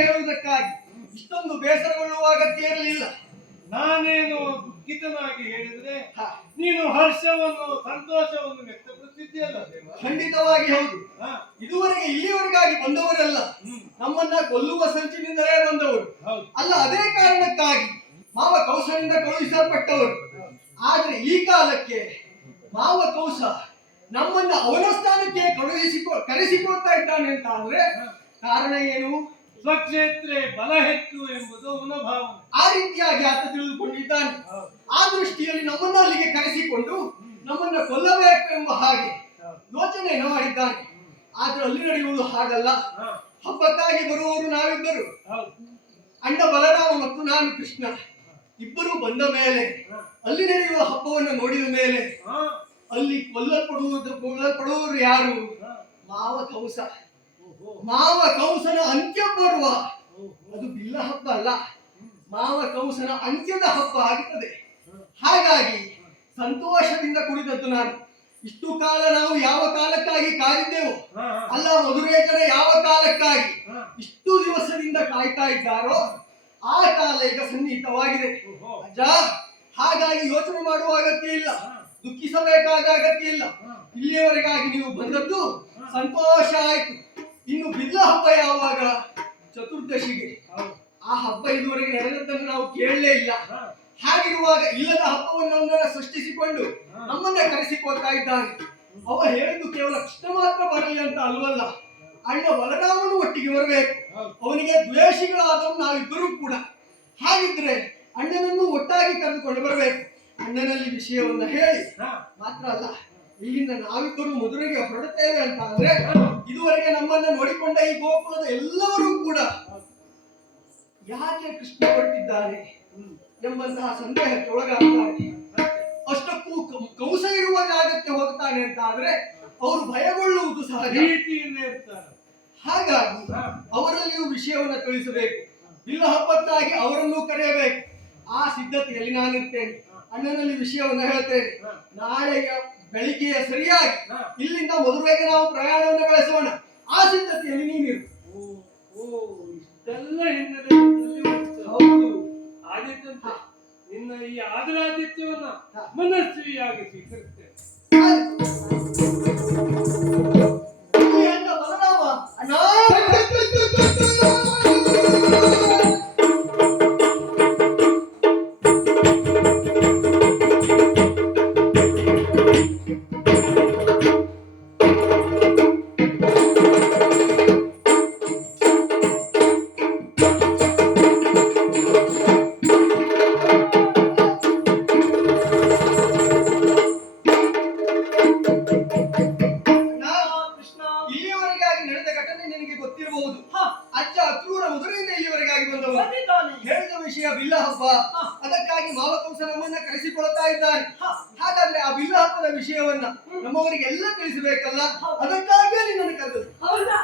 ಹೇಳುವುದಕ್ಕಾಗಿ ಇಷ್ಟೊಂದು ಬೇಸರಗೊಳ್ಳುವ ಅಗತ್ಯ ಇರಲಿಲ್ಲ. ನಾನೇನು ದುಃಖಿತನಾಗಿ ಹೇಳಿದ್ರೆ ಹ, ನೀನು ಹರ್ಷವನ್ನು ಸಂತೋಷವನ್ನು ವ್ಯಕ್ತಪಡಿಸಿದ್ದೀಯಲ್ಲ ದೇವ. ಖಂಡಿತವಾಗಿ ಹೌದು. ಹ, ಇದುವರೆಗೆ ಇಲ್ಲಿವರೆಗಾಗಿ ಬಂದವರಲ್ಲ, ಹ್ಮ್, ನಮ್ಮನ್ನ ಕೊಲ್ಲುವ ಸಂಚಿನಿಂದಲೇ ಬಂದವರು. ಹೌದು. ಅಲ್ಲ, ಅದೇ ಕಾರಣಕ್ಕಾಗಿ ಮಾವ ಕೌಸನಿಂದ ಕಳುಹಿಸಲ್ಪಟ್ಟವರು. ಆದ್ರೆ ಈ ಕಾಲಕ್ಕೆ ಮಾವ ಕೌಸ ನಮ್ಮನ್ನ ಅವನ ಸ್ಥಾನಕ್ಕೆ ಕರೆಸಿಕೊಳ್ತಾ ಇದ್ದಾನೆ ಅಂತ ಅಂದ್ರೆ ಕಾರಣ ಏನು? ಸ್ವಕ್ಷೇತ್ರೇ ಬಲ ಹೆಚ್ಚು ಎಂಬುದು ಅವನ ಭಾವನೆ. ಆ ರೀತಿಯಾಗಿ ಆತ ತಿಳಿದುಕೊಂಡಿದ್ದಾನೆ. ಆ ದೃಷ್ಟಿಯಲ್ಲಿ ನಮ್ಮನ್ನ ಅಲ್ಲಿಗೆ ಕರೆಸಿಕೊಂಡು ನಮ್ಮನ್ನ ಕೊಲ್ಲಬೇಕು ಎಂಬ ಹಾಗೆ ಯೋಚನೆಯನ್ನು ಮಾಡಿದ್ದಾನೆ. ಆದ್ರೆ ಅಲ್ಲಿ ನಡೆಯುವುದು ಹಾಗಲ್ಲ. ಹ, ಹಬ್ಬಕ್ಕಾಗಿ ಬರುವವರು ನಾವಿಬ್ಬರು, ಹೌದು. ಅಣ್ಣ ಬಲರಾಮ ಮತ್ತು ನಾನು ಕೃಷ್ಣ ಇಬ್ಬರು ಬಂದ ಮೇಲೆ ಅಲ್ಲಿ ನಡೆಯುವ ಹಬ್ಬವನ್ನು ನೋಡಿದ ಮೇಲೆ ಹ, ಅಲ್ಲಿ ಕೊಲ್ಲಲ್ಪಡುವವರು ಯಾರು? ಹ, ಮಾವ ಕೌಸ. ಓಹೋ, ಮಾವ ಕೌಸನ ಅಂತ್ಯ ಬರುವ ಓಹೋ. ಅದು ಬಿಲ್ಲ ಹಬ್ಬ ಅಲ್ಲ, ಮಾವ ಕೌಸನ ಅಂತ್ಯದ ಹಬ್ಬ ಆಗುತ್ತದೆ. ಹಾಗಾಗಿ ಸಂತೋಷದಿಂದ ಕುಳಿತದ್ದು ನಾನು. ಇಷ್ಟು ಕಾಲ ನಾವು ಯಾವ ಕಾಲಕ್ಕಾಗಿ ಕಾದಿದ್ದೆವು, ಹ, ಹ, ಅಲ್ಲ ಮಧುರೈ ಜನ ಯಾವ ಕಾಲಕ್ಕಾಗಿ ಹ, ಇಷ್ಟು ದಿವಸದಿಂದ ಕಾಯ್ತಾ ಇದ್ದಾರೋ ಆ ಕಾಲ ಈಗ ಸನ್ನಿಹಿತವಾಗಿದೆ. ಓಹೋ. ಅಜ್ಜ, ಹಾಗಾಗಿ ಯೋಚನೆ ಮಾಡುವ ಅಗತ್ಯ ಇಲ್ಲ, ಹ, ದುಃಖಿಸಬೇಕಾದ ಅಗತ್ಯ ಇಲ್ಲ. ಹ, ಇಲ್ಲಿಯವರೆಗಾಗಿ ನೀವು ಬಂದದ್ದು ಸಂತೋಷ ಆಯ್ತು. ಇನ್ನು ಬಿಲ್ಲ ಹಬ್ಬ ಯಾವಾಗ? ಚತುರ್ದಶಿಗೆ. ಹೌದು. ಆ ಹಬ್ಬ ಇದುವರೆಗೆ ನಡೆದದ್ದನ್ನು ನಾವು ಕೇಳಲೇ ಇಲ್ಲ. ಹ, ಹಾಗಿರುವಾಗ ಇಲ್ಲದ ಹಬ್ಬವನ್ನು ಸೃಷ್ಟಿಸಿಕೊಂಡು ನಮ್ಮನ್ನ ಕರೆಸಿಕೊಳ್ತಾ ಇದ್ದಾನೆ. ಅವ ಹೇಳಿದ್ದು ಕೇವಲ ಕೃಷ್ಣ ಮಾತ್ರ ಬರಲಿ ಅಂತ ಅಲ್ವಲ್ಲ, ಅಣ್ಣ ಬಲರಾಮನು ಒಟ್ಟಿಗೆ ಬರಬೇಕು. ಹೌದು. ಅವನಿಗೆ ದ್ವೇಷಿಗಳಾದವು ನಾವಿಬ್ಬರೂ ಕೂಡ. ಹಾಗಿದ್ರೆ ಅಣ್ಣನನ್ನು ಒಟ್ಟಾಗಿ ಕರೆದುಕೊಂಡು ಬರಬೇಕು. ಅಣ್ಣನಲ್ಲಿ ವಿಷಯವನ್ನ ಹೇಳಿ ಹ, ಮಾತ್ರ ಅಲ್ಲ, ಇಲ್ಲಿಂದ ನಾವಿಬ್ಬರು ಮಧುರೆಗೆ ಹೊರಡುತ್ತೇವೆ ಅಂತ ಅಂದ್ರೆ ಇದುವರೆಗೆ ನಮ್ಮನ್ನ ನೋಡಿಕೊಂಡ ಈ ಗೋಕುಲದ ಎಲ್ಲರೂ ಕೂಡ ಯಾಕೆ ಕೃಷ್ಣ ಹೊರಟಿದ್ದಾನೆ ಎಂಬಂತಹ ಸಂದೇಹಕ್ಕೆ ಒಳಗಾಗ್ತಾರೆ. ಅಷ್ಟಕ್ಕೂ ಕೌಸ ಇರುವ ಜಾಗಕ್ಕೆ ಹೋಗ್ತಾನೆ ಅಂತ ಆದ್ರೆ ಅವರು ಭಯಗೊಳ್ಳುವುದು ಸಹಜ. ಪ್ರೀತಿಯಿಂದ ಇರ್ತಾರೆ. ಹಾಗಾಗಿ ಹ, ಅವರಲ್ಲಿಯೂ ವಿಷಯವನ್ನ ತಿಳಿಸಬೇಕು. ಬಿಲ್ಲ ಹಬ್ಬಕ್ಕಾಗಿ ಅವರನ್ನು ಕರೆಯಬೇಕು. ಆ ಸಿದ್ಧತೆಯಲ್ಲಿ ನಾನಿರ್ತೇನೆ. ಅಣ್ಣನಲ್ಲಿ ವಿಷಯವನ್ನ ಹೇಳ್ತೇನೆ. ನಾಳೆಯ ಬೆಳಿಗ್ಗೆಯ ಸರಿಯಾಗಿ ಇಲ್ಲಿಂದ ಮಧುರೆಗೆ ನಾವು ಪ್ರಯಾಣವನ್ನು ಬೆಳೆಸೋಣ. ಆ ಸಿದ್ಧತೆಯಲ್ಲಿ ನೀನಿರು. ಓ, ಓ, ಇಷ್ಟೆಲ್ಲ ಹಿನ್ನೆಲೆಯಲ್ಲಿ ಉಂಟು. ಹೌದು. ಆದಿತ್ಯಂತೆ ನಿನ್ನ ಈ ಆದರಾದಿತ್ಯವನ್ನ ಮನಸ್ವಿಯಾಗಿ ಸ್ವೀಕರಿಸ್ತೇನೆ. ಇಲ್ಲಿ ಅಣ್ಣ ಬಲರಾಮ, ಅಣ್ಣ ಕೃಷ್ಣ, ಇಲ್ಲಿಯವರೆಗಾಗಿ ನಡೆದ ಘಟನೆ ನಿನಗೆ ಗೊತ್ತಿರಬಹುದು. ಅಜ್ಜ ಅಕ್ರೂರ ಮಧುರೆಯಿಂದ ಇಲ್ಲಿವರೆಗಾಗಿ ಬಂದವರು. ಬಂದಿದ್ದಾನೆ. ಹೇಳಿದ ವಿಷಯ ಬಿಲ್ಲ ಹಬ್ಬ. ಅದಕ್ಕಾಗಿ ಮಾವಕಂಸ ನಮ್ಮನ್ನ ಕರೆಸಿಕೊಳ್ತಾ ಇದ್ದಾನೆ. ಹಾಗಾದ್ರೆ ಆ ಬಿಲ್ಲ ಹಬ್ಬದ ವಿಷಯವನ್ನ ನಮ್ಮವರಿಗೆಲ್ಲ ತಿಳಿಸಬೇಕಲ್ಲ, ಅದಕ್ಕಾಗಿಯೇ ನಿನ್ನನ್ನು ಕರೆದದ್ದು. ಹೌದಾ?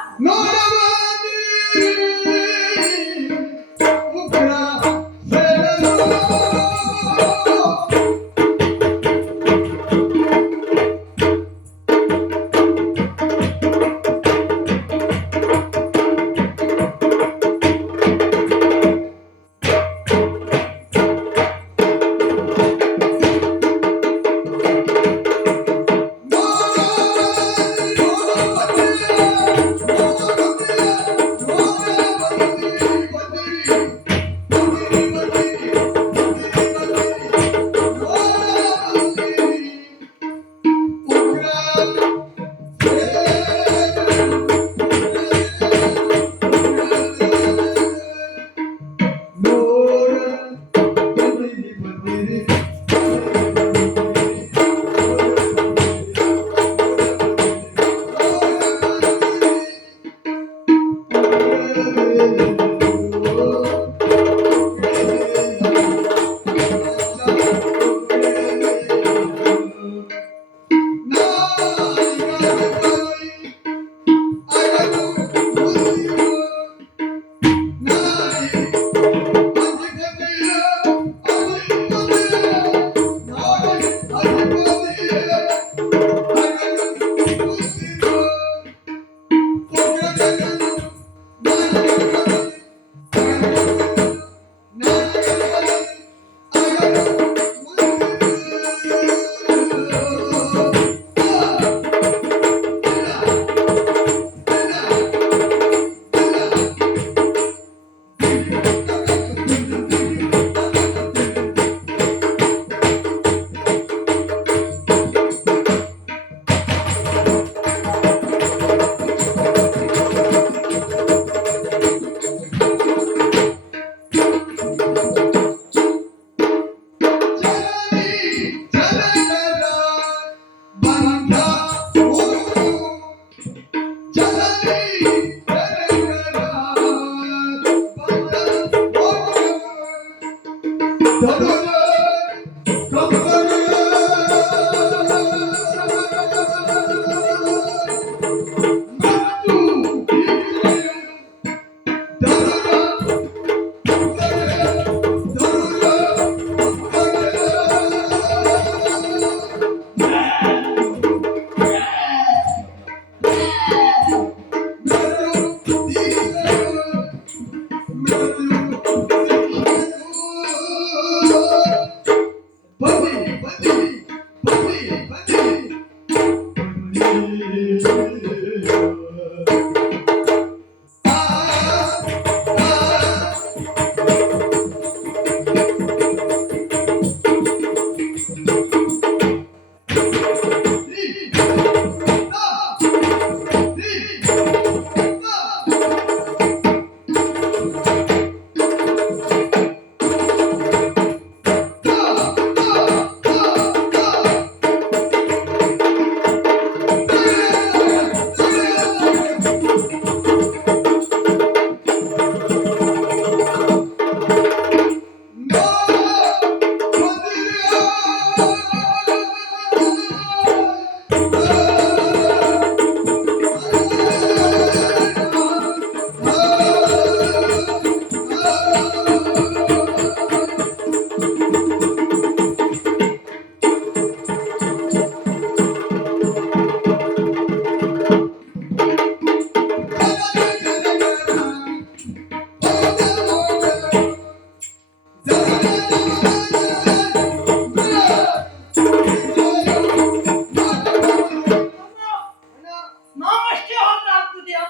ನಾವಷ್ಟೇ ಹೋದ್ರೆ ಆಗ್ತದ್ಯಾ?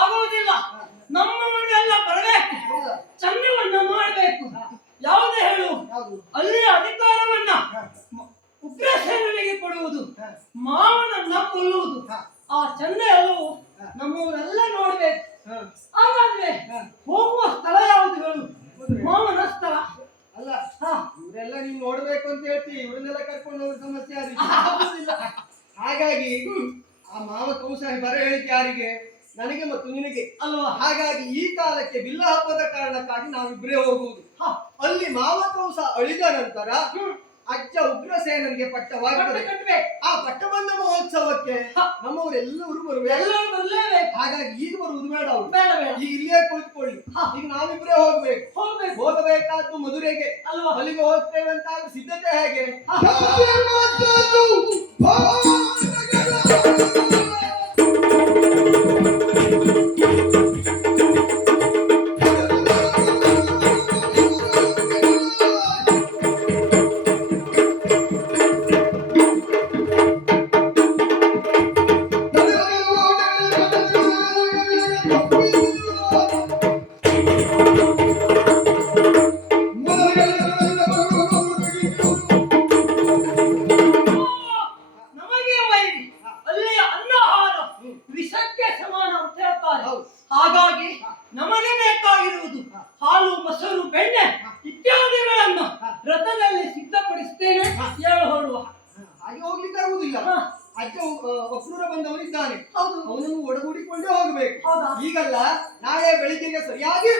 ಆಗುವುದಿಲ್ಲ. ನಮ್ಮ ಮನೆಯೆಲ್ಲ ಬರಬೇಕು, ಚಂದ್ರವನ್ನ ಮಾಡಬೇಕು. ಯಾವುದೇ ಹೇಳು, ಅಲ್ಲಿ ಅಧಿಕಾರವನ್ನ ಉಗ್ರಸೇನಿಗೆ ಕೊಡುವುದು, ಮಾವನನ್ನ ಕೊಲ್ಲುವುದು, ಆ ಚಂದ ಎಲ್ಲವೂ ನಮ್ಮವರೆಲ್ಲ ನೋಡ್ಬೇಕು. ಹಾಗಾದ್ರೆ ಹೋಗುವ ಸ್ಥಳ ಯಾವುದು ಹೇಳು? ಮಾವನ ಸ್ಥಳ ಅಲ್ಲ, ಇವರೆಲ್ಲ ನೀನ್ ನೋಡ್ಬೇಕು ಅಂತ ಹೇಳ್ತೀವಿ, ಇವ್ರನ್ನೆಲ್ಲ ಕರ್ಕೊಂಡು ಹೋಗೋ ಸಮಸ್ಯೆ ಆಗುದಿಲ್ಲ. ಹಾಗಾಗಿ ಆ ಮಾವ ಕೌಸಾಯಿ ಬರ ಹೇಳಿದ್ ಯಾರಿಗೆ? ನನಗೆ ಮತ್ತು ನಿನಗೆ ಅಲ್ವಾ? ಹಾಗಾಗಿ ಈ ಕಾಲಕ್ಕೆ ಬಿಲ್ಲ ಹಬ್ಬದ ಕಾರಣಕ್ಕಾಗಿ ನಾವಿಬ್ಬರೇ ಹೋಗುವುದು. ಅಲ್ಲಿ ಮಾವ ಕೌಸ ಅಳಿದ ನಂತರ ಅಜ್ಜ ಉಗ್ರಸೇನನಿಗೆ ಪಟ್ಟವಾಗುತ್ತದೆ. ಆ ಪಟ್ಟಬಂಧ ಮಹೋತ್ಸವಕ್ಕೆ ನಮ್ಮವರೆಲ್ಲರೂ ಬರ್ಲೇಬೇಕು. ಹಾಗಾಗಿ ಈಗ ಬರುವುದು ಬೇಡ, ಅವರು ಈಗ ಇಲ್ಲೇ ಕುಳಿತುಕೊಳ್ಳಿ. ಈಗ ನಾವಿಬ್ಬರೇ ಹೋಗಬೇಕಾದ್ದು ಮಧುರೆಗೆ ಅಲ್ವಾ? ಅಲ್ಲಿಗೆ ಹೋಗ್ತೇವೆ ಅಂತ ಸಿದ್ಧತೆ ಹೇಗೆ? ನಮಗೆ ವೈರಿ, ಅಲ್ಲಿಯ ಅನ್ನಹಾರ ವಿಷಕ್ಕೆ ಸಮಾನ ಅಂತ ಹೇಳ್ತಾರೆ. ಹಾಗಾಗಿ ನಮಗೆ ಬೇಕಾಗಿರುವುದು ಹಾಲು, ಮೊಸರು, ಬೆಣ್ಣೆ ಇತ್ಯಾದಿಗಳನ್ನ ರಥದಲ್ಲಿ ಸಿದ್ಧಪಡಿಸ್ತೇನೆ. ಹೇಳು ಹೊರಡುವ. ಹಾಗೆ ಹೋಗ್ಲಿಕ್ಕೆ ಆಗುದಿಲ್ಲ. ಅಜ್ಜ ಒಕ್ರೂರ ಬಂದವನಿದ್ದಾನೆ, ಹೌದು, ಅವನನ್ನು ಒಡಗೂಡಿಕೊಂಡೇ ಹೋಗ್ಬೇಕು. ಹೌದಾ? ಈಗಲ್ಲ, ನಾಳೆ ಬೆಳಿಗ್ಗೆಗೆ ಸರಿಯಾಗಿ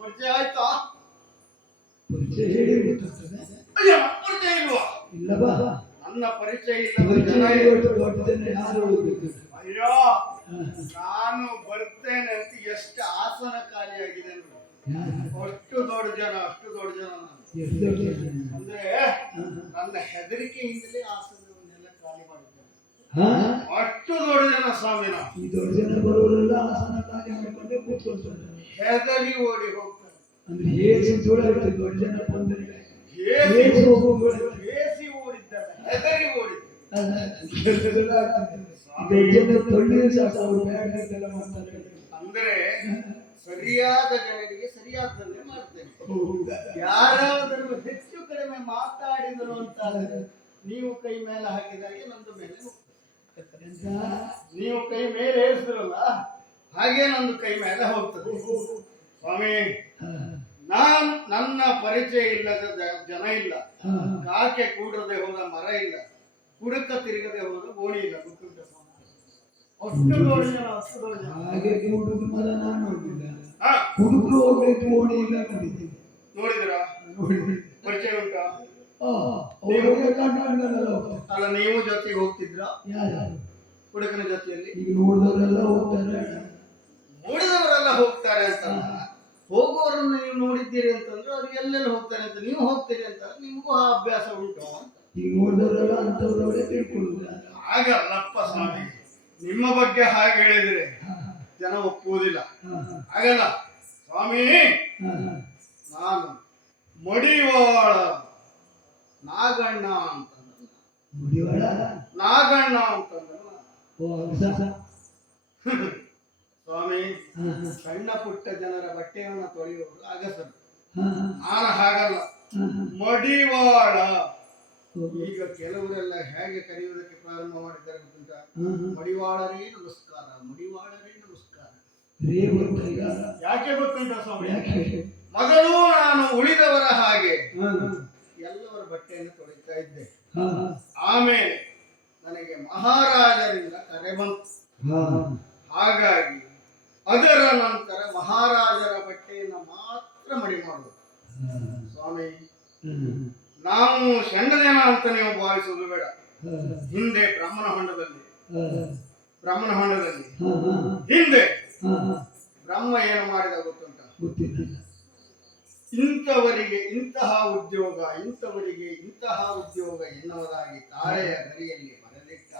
ಪರಿಚಯ ಆಯ್ತಾ? ಪರಿಚಯ ಹೇಳಿ ಗೊತ್ತಾಗ್ತದೆ. ಅಯ್ಯ, ಪರಿಚಯ ಇಲ್ವಾ? ಇಲ್ಲವಾ? ನನ್ನ ಪರಿಚಯ ಪರಿಚಯ ಇಲ್ಲ. ಹೇಳುವಷ್ಟು ದೊಡ್ಡ ಜನ ಯಾರು ಹೋಗ್ಬೇಕು? ಅಯ್ಯೋ, ನಾನು ಬರ್ತೇನೆ ಅಂತ ಎಷ್ಟು ಆಸನ ಖಾಲಿಯಾಗಿದೆ ಅಂದ್ರೆ, ಅಷ್ಟು ದೊಡ್ಡ ಜನ ನಾನು. ಎಷ್ಟು ದೊಡ್ಡ ಜನ? ಅಂದ್ರೆ ನನ್ನ ಹೆದರಿಕೆಯಿಂದಲೇ ಆಸನವನ್ನೆಲ್ಲ ಖಾಲಿ ಮಾಡಿದ್ದೇನೆ. ಅಷ್ಟು ದೊಡ್ಡ ಜನ ಸ್ವಾಮಿ ನಾವು. ಈ ದೊಡ್ಡ ಜನ ಬರೋರೆಲ್ಲ ಆಸನ ಕಾರ್ಯ ಮಾಡಿಕೊಂಡೇ ಕೂತ್ಕೊಳ್ತಾರೆ. ಹೆದರಿ ಓಡಿ ಹೋಗ್ತಾರೆ. ಅಂದ್ರೆ ಏಸಿ ಜೋಳಾಗುತ್ತೆ ದೊಡ್ಡ ಜನ ಬಂದರೆ. ಹೇಸಿ ಏಸಿ ಓಡಿದ್ದಾರೆ, ಹೆದರಿ ಓಡಿದ್ದಾರೆ. ದೊಡ್ಡ ಜನ ತೊಳ್ಳಿದ್ರೆ ಸಾಕು, ಅವ್ರು ಬ್ಯಾಗ್ ಅಂತೆಲ್ಲ ಮಾಡ್ತಾರೆ. ಅಂದ್ರೆ ಸರಿಯಾದ ಜನರಿಗೆ ಸರಿಯಾದನ್ನೇ ಮಾಡ್ತೇನೆ. ಯಾರಾದರೂ ಹೆಚ್ಚು ಕಡಿಮೆ ಮಾತಾಡಿದರು ಅಂತ ನೀವು ಕೈ ಮೇಲೆ ಹಾಕಿದಾಗೆ ನಂದು ಮೇಲೆ ಹೋಗ್ತದೆ. ನೀವು ಕೈ ಮೇಲೆ ಏರಿಸಿದ್ರಲ್ಲ, ಹಾಗೆ ನಂದು ಕೈ ಮೇಲೆ ಹೋಗ್ತದೆ. ಸ್ವಾಮಿ ಹಾ, ನನ್ನ ಪರಿಚಯ ಇಲ್ಲದ ಜನ ಇಲ್ಲ, ಹಾ. ಕಾಕೆ ಕೂಡದೆ ಹೋದ ಮರ ಇಲ್ಲ, ಕುಡುಕ ತಿರುಗದೆ ಹೋದ ಗೋಣಿ ಇಲ್ಲ. ಗೊತ್ತುಂಟ ಸ್ವಾಮಿ? ಅಷ್ಟು ದೊಡ್ಡ ಜನ, ಅಷ್ಟು ದೊಡ್ಡ ಜನ. ಹಾಗೆ ಹುಡುಗ ಮರ ನಾನು ನೋಡಿಲ್ಲ, ಹಾ, ಹುಡುಗರು ಹೋಗ್ಬೇಕು ಓಣಿ ಇಲ್ಲ ನೋಡಿದ್ದೀನಿ. ನೋಡಿದಿರಾ? ನೋಡಿ ಪರಿಚಯ ಉಂಟಾ? ಅವ್ರಿಗೆ ಕಂಡಲ್ಲ. ಅಲ್ಲ, ನೀವು ಜೊತೆಗೆ ಹೋಗ್ತಿದ್ರಾ ಯಾರು ಹುಡುಗನ ಜೊತೆಯಲ್ಲಿ? ಈಗ ನೋಡಿದವರೆಲ್ಲ ಹೋಗ್ತಾರೆ. ನೋಡಿದವರೆಲ್ಲ ಹೋಗ್ತಾರೆ ಅಂತ, ಹೋಗುವವರನ್ನು ನೀವು ನೋಡಿದ್ದೀರಿ ಅಂತಂದ್ರೆ ಅವ್ರು ಎಲ್ಲೆಲ್ಲಿ ಹೋಗ್ತಾರೆ ಅಂತ ನೀವು ಹೋಗ್ತೀರಿ ಅಂತ ನಿಮಗೂ ಆ ಅಭ್ಯಾಸ ಉಂಟು ಅಂತ. ಈಗ ನೋಡಿದವರೆಲ್ಲ ಅಂತವ್ರವರೇ ತಿಳ್ಕೊಳ್ಳುದು. ಹಾಗಲ್ಲಪ್ಪ ಸ್ವಾಮಿ, ನಿಮ್ಮ ಬಗ್ಗೆ ಹಾಗೆ ಹೇಳಿದ್ರೆ ಜನ ಒಪ್ಪುವುದಿಲ್ಲ. ಹಾಗಲ್ಲ ಸ್ವಾಮಿ, ನಾನು ಮಡಿವಾಳ ನಾಗಣ್ಣ ಅಂತಂದ. ಮುಡಿವಾಳ ನಾಗಣ್ಣ ಅಂತಂದಲ್ಲ ಓ ಸ್ವಾಮಿ. ಸಣ್ಣ ಪುಟ್ಟ ಜನರ ಬಟ್ಟೆಯನ್ನು ತೊಳೆಯುವುದು ಅಗಸರು, ಹಾ, ನಾನು ಹಾಗಲ್ಲ, ಹಾ, ಮಡಿವಾಳ. ಹಾ. ಈಗ ಕೆಲವರೆಲ್ಲ ಹೇಗೆ ಕರೆಯುವುದಕ್ಕೆ ಪ್ರಾರಂಭ ಮಾಡಿದ್ದಾರೆ ಗೊತ್ತುಂಟ? ಹಾ. ಮಡಿವಾಳರೇ ನಮಸ್ಕಾರ, ಮಡಿವಾಳರೇ ನಮಸ್ಕಾರ. ರೇ ಗೊತ್ತಾಗ ಯಾಕೆ ಗೊತ್ತುಂಟ ಸ್ವಾಮಿ? ಯಾಕೆ? ಮೊದಲು ನಾನು ಉಳಿದವರ ಹಾಗೆ ಹಾ, ಎಲ್ಲವರ ಬಟ್ಟೆಯನ್ನು ತೊಳಿತಾ ಇದ್ದೆ. ಹಾ, ಆಮೇಲೆ ನನಗೆ ಮಹಾರಾಜರಿಂದ ಕರೆ ಬಂತು. ಹಾ, ಹಾಗಾಗಿ ಅದರ ನಂತರ ಮಹಾರಾಜರ ಬಟ್ಟೆಯನ್ನು ಮಾತ್ರ ಮಡಿ ಮಾಡುವುದು. ಸ್ವಾಮಿ, ನಾವು ಸಣ್ಣ ಜನ ಅಂತ ನೀವು ಭಾವಿಸುವುದು ಬೇಡ. ಹಿಂದೆ ಬ್ರಾಹ್ಮಣ ಹೊಂಡದಲ್ಲಿ ಹಿಂದೆ ಬ್ರಹ್ಮ ಏನು ಮಾಡಿದ ಗೊತ್ತುಂಟ? ಗೊತ್ತಿಲ್ಲ. ಇಂಥವರಿಗೆ ಇಂತಹ ಉದ್ಯೋಗ, ಇಂಥವರಿಗೆ ಇಂತಹ ಉದ್ಯೋಗ ಎನ್ನುವುದಾಗಿ ತಾಳೆಯ ಗರಿಯಲ್ಲಿ ಬರೆದಿಟ್ಟ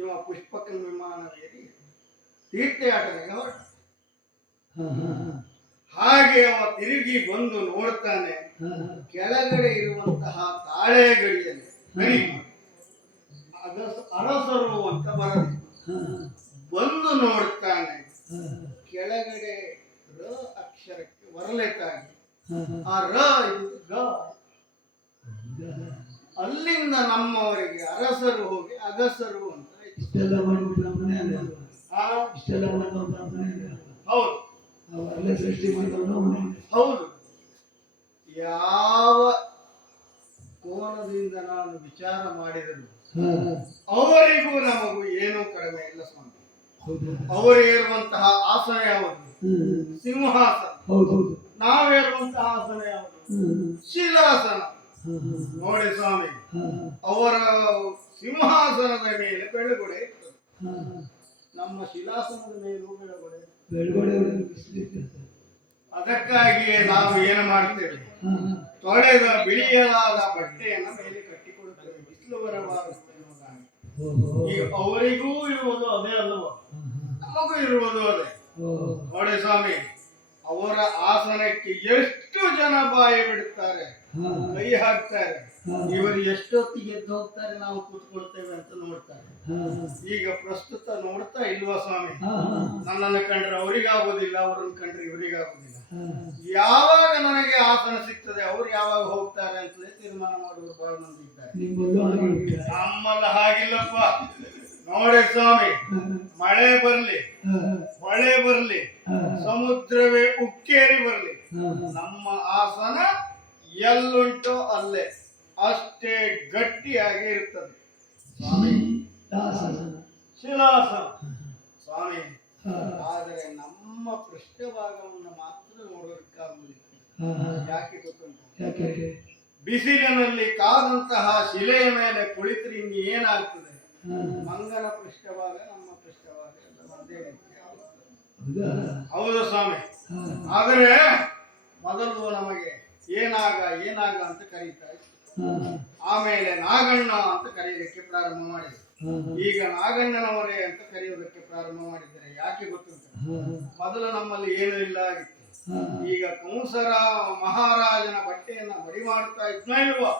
ಇವ ಪುಷ್ಪಕ ವಿಮಾನವೇರಿ ತೀರ್ಥಯಾತ್ರೆಗೆ ಹೊರಟ. ಹಾಗೆ ಅವ ತಿರುಗಿ ಬಂದು ನೋಡ್ತಾನೆ, ಕೆಳಗಡೆ ಇರುವಂತಹ ತಾಳೆ ಗಡಿಯಲ್ಲಿ ಗಡಿ ಅರಸರು ಅಂತ ಬರಲಿ. ಬಂದು ನೋಡ್ತಾನೆ, ಕೆಳಗಡೆ ರ ಅಕ್ಷರಕ್ಕೆ ಹೊರಲೆತಾಗಿ ಆ ರ ಇದು ಗ. ಅಲ್ಲಿಂದ ನಮ್ಮವರಿಗೆ ಅರಸರು ಹೋಗಿ ಅಗಸರು ಅಂತ. ಇಷ್ಟೆಲ್ಲ ಮಾಡಿ ಬ್ರಾಹ್ಮಣ ಅಲ್ಲ, ಆ, ಇಷ್ಟೆಲ್ಲ ಮಾಡೋ ಬ್ರಾಹ್ಮಣ ಅಲ್ಲ. ಹೌದು ಅವೆಲ್ಲ ಸೃಷ್ಟಿ ಮಾಡಿದವನು ಅವನೇ. ಹೌದು. ಯಾವ ಕೋನದಿಂದ ನಾನು ವಿಚಾರ ಮಾಡಿದರು ಅವರಿಗೂ ನಮಗೂ ಏನೂ ಕಡಿಮೆ ಇಲ್ಲ ಸ್ವಾಮಿ. ಅವರೇರುವಂತಹ ಆಸನ ಯಾವುದು? ಸಿಂಹಾಸನ. ಹೌದು. ನಾವೇರುವಂತಹ ಆಸನ ಯಾವುದು? ಶಿಲಾಸನ. ನೋಡಿ ಸ್ವಾಮಿ, ಅವರ ಸಿಂಹಾಸನದ ಮೇಲೆ ಬೆಳಗೊಡೆ ಇರ್ತದೆ, ನಮ್ಮ ಶಿಲಾಸನದ ಮೇಲೂ ಬೆಳಗೊಡೆ ಇರ್ತದೆ. ಅದಕ್ಕಾಗಿಯೇ ನಾವು ಏನು ಮಾಡ್ತೇವೆ? ತೊಳೆದ ಬಿಳಿಯಲಾದ ಬಟ್ಟೆಯನ್ನ ಮೇಲೆ ಕಟ್ಟಿಕೊಡುತ್ತೇವೆ, ಬಿಸಿಲು ಬರಬಾರದು ಎನ್ನುವುದಾಗಿ. ಈಗ ಅವರಿಗೂ ಇರುವುದು ಅದೇ ಅಲ್ಲವ, ನಮಗೂ ಇರುವುದು ಅದೇ. ನೋಡಿ ಸ್ವಾಮಿ, ಅವರ ಆಸನಕ್ಕೆ ಎಷ್ಟು ಜನ ಬಾಯಿ ಬಿಡುತ್ತಾರೆ, ಕೈ ಹಾಕ್ತಾರೆ. ಇವರು ಎಷ್ಟೊತ್ತಿಗೆ ಎದ್ದು ಹೋಗ್ತಾರೆ, ನಾವು ಕೂತ್ಕೊಳ್ತೇವೆ ಅಂತ ನೋಡ್ತಾರೆ. ಈಗ ಪ್ರಸ್ತುತ ನೋಡ್ತಾ ಇಲ್ವಾ ಸ್ವಾಮಿ? ನನ್ನನ್ನು ಕಂಡ್ರೆ ಅವರಿಗಾಗುವುದಿಲ್ಲ, ಅವರನ್ನು ಕಂಡ್ರೆ ಇವರಿಗಾಗುವುದಿಲ್ಲ. ಯಾವಾಗ ನನಗೆ ಆಸನ ಸಿಗ್ತದೆ, ಅವ್ರು ಯಾವಾಗ ಹೋಗ್ತಾರೆ ಅಂತಲೇ ತೀರ್ಮಾನ ಮಾಡುವುದು ಬಹಳ ಮಂದಿ ಇದ್ದಾರೆ. ನಮ್ಮಲ್ಲ ಹಾಗಿಲ್ಲಪ್ಪ. ನೋಡಿ ಸ್ವಾಮಿ, ಮಳೆ ಬರ್ಲಿ, ಮಳೆ ಬರ್ಲಿ, ಸಮುದ್ರವೇ ಉಕ್ಕೇರಿ ಬರ್ಲಿ, ನಮ್ಮ ಆಸನ ಎಲ್ಲುಂಟೋ ಅಲ್ಲೇ ಅಷ್ಟೇ ಗಟ್ಟಿಯಾಗಿ ಇರ್ತದೆ ಸ್ವಾಮಿ. ಶಿಲಾಸನ ಸ್ವಾಮಿ. ಆದರೆ ನಮ್ಮ ಪೃಷ್ಠಭಾಗವನ್ನು ಮಾತ್ರ ನೋಡೋದಕ್ಕಾಗುವುದಿಲ್ಲ. ಯಾಕೆ ಗೊತ್ತುಂಟು? ಬಿಸಿಲಿನಲ್ಲಿ ಕಾದಂತಹ ಶಿಲೆಯ ಮೇಲೆ ಕುಳಿತರೆ ಇನ್ನು ಏನಾಗ್ತದೆ? ಮಂಗನ ಪೃಷ್ಠಭಾಗ ನಮ್ಮ ಪೃಷ್ಠಭಾಗ ಎಲ್ಲ ಒಂದೇ ರೀತಿ ಆಗುತ್ತದೆ. ಹೌದು ಸ್ವಾಮಿ. ಆದರೆ ಮೊದಲು ನಮಗೆ ಏನಾಗ ಏನಾಗ ಅಂತ ಕರೀತಾ ಇತ್ತು, ಆಮೇಲೆ ನಾಗಣ್ಣ ಅಂತ ಕರೆಯೋದಕ್ಕೆ ಪ್ರಾರಂಭ ಮಾಡಿದ್ರು. ಈಗ ನಾಗಣ್ಣನವರೇ ಅಂತ ಕರೆಯೋದಕ್ಕೆ ಪ್ರಾರಂಭ ಮಾಡಿದ್ದಾರೆ. ಯಾಕೆ ಗೊತ್ತುಂಟು? ಮೊದಲು ನಮ್ಮಲ್ಲಿ ಏನೂ ಇಲ್ಲ ಆಗಿತ್ತು. ಈಗ ಕಂಸರ ಮಹಾರಾಜನ ಬಟ್ಟೆಯನ್ನ ಮಡಿ ಮಾಡ್ತಾ ಇದ್ನ ಇಲ್ವಾ,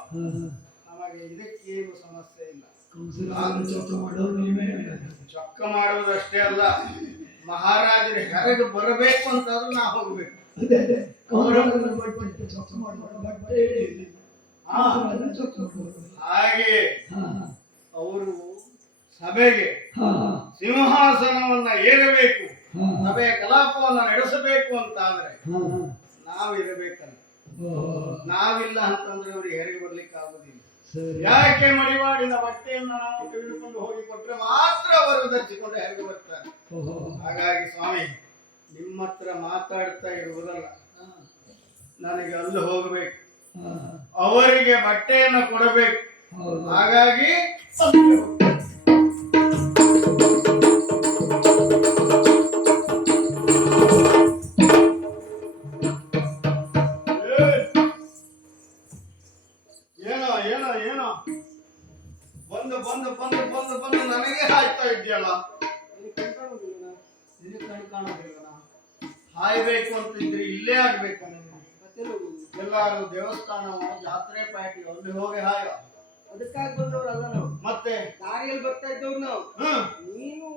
ನಮಗೆ ಇದಕ್ಕೇನು ಸಮಸ್ಯೆ ಇಲ್ಲ. ಚೊಕ್ಕ ಮಾಡುವುದಷ್ಟೇ ಅಲ್ಲ, ಮಹಾರಾಜರು ಹೆರಗೆ ಬರಬೇಕು ಅಂತಾದ್ರೂ ನಾ ಹೋಗ್ಬೇಕು. ಹಾಗೆ ಅವರು ಸಭೆಗೆ ಸಿಂಹಾಸನವನ್ನ ಏರಬೇಕು, ಹಾ. ಸಭೆಯ ಕಲಾಪವನ್ನು ನಡೆಸಬೇಕು ಅಂತಾದ್ರೆ ಹಾ. ನಾವಿರಬೇಕಲ್ಲ. ಓಹೋ. ನಾವಿಲ್ಲ ಅಂತಂದ್ರೆ ಅವ್ರಿಗೆ ಹೆರಿಗೆ ಬರ್ಲಿಕ್ಕೆ ಆಗುದಿಲ್ಲ. ಸರಿ. ಯಾಕೆ ಮಡಿವಾಡಿದ ಬಟ್ಟೆಯನ್ನು ನಾವು ತೆಗೆದುಕೊಂಡು ಹೋಗಿ ಕೊಟ್ರೆ ಮಾತ್ರ ಅವರು ಧರಿಸಿಕೊಂಡು ಹೆರಿಗೆ ಬರ್ತಾರೆ. ಓಹೋ. ಹಾಗಾಗಿ ಸ್ವಾಮಿ ನಿಮ್ಮ ಹತ್ರ ಮಾತಾಡ್ತಾ ಇರುವುದಲ್ಲ, ನನಗೆ ಅಲ್ಲಿ ಹೋಗಬೇಕು, ಹಾ. ಅವರಿಗೆ ಬಟ್ಟೆಯನ್ನು ಕೊಡಬೇಕು. ಹೌದು. ಹಾಗಾಗಿ ಏನೋ ಏನೋ ಏನೋ ಬಂದು ಬಂದು ಬಂದು ಬಂದು ಬಂದು ನನಗೆ ಹಾಯ್ತಾ ಇದೆಯಲ್ಲ. ನಿನಗೆ ಕಣ್ ಕಾಣೋದಿಲ್ಲ. ಹಾಯ್ಬೇಕು ಅಂತಿದ್ರೆ ಇಲ್ಲೇ ಆಗ್ಬೇಕು. ಎಲ್ಲಾರು ದೇವಸ್ಥಾನ ಜಾತ್ರೆ ಪಾರ್ಟಿ ಅಲ್ಲಿ ಹೋಗಿ ಹಾಯ. ಅದಕ್ಕಾಗಿ ಬಂದವರಲ್ಲ ನಾವು, ಮತ್ತೆ ದಾರಿಯಲ್ಲಿ ಬರ್ತಾ ಇದ್ದವ್ರು ನಾವು. ಹ್ಮ್ ನೀನು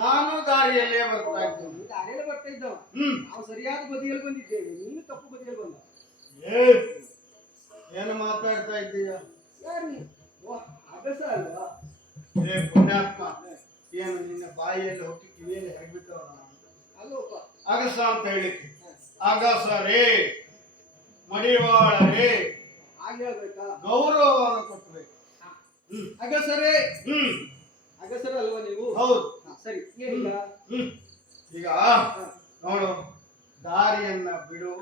ನಾನು ದಾರಿಯಲ್ಲೇ ಬರ್ತಾ ಇದ್ದೇನೆ. ನೀನು ದಾರಿಯಲ್ಲಿ ಬರ್ತಾ ಇದ್ದವ, ನಾವು ಸರಿಯಾದ ಬದಿಯಲ್ಲಿ ಬಂದಿದ್ದೇವೆ, ನೀನು ತಪ್ಪು ಬದಿಯಲ್ಲಿ ಬಂದ. ಏನು ಮಾತಾಡ್ತಾ ಇದ್ದೀಯ? ಯಾರು ನೀನು? ಓ, ಅಗಸ ಅಲ್ವಾ? ಏ ಪುಣ್ಯಾತ್ಮ, ಏನು ನಿನ್ನ ಬಾಯಿಯಲ್ಲಿ ಹೊಟ್ಟಿ ಕಿವಿಯಲ್ಲಿ ಹೆಗ್ಬಿಟ್ಟವನ? ಅಲ್ಲೋಪ ಅಗಸ ಅಂತ ಹೇಳಿಕ್ಕೆ ಅಗಸ ರೇ, ಮಡಿವಾಳ ರೇ, ಹಾಗೆ ಹೇಳ್ಬೇಕಾ? ಗೌರವವನ್ನು ಕೊಟ್ಟಬೇಕು. ಅಗಸರೇ, ಹ್ಮ್ ಅಗಸರ ಅಲ್ವಾ ನೀವು? ಹೌದು. ಸರಿ, ಏನೀಗ? ಈಗ ನೋಡು, ದಾರಿಯನ್ನ ಬಿಡು,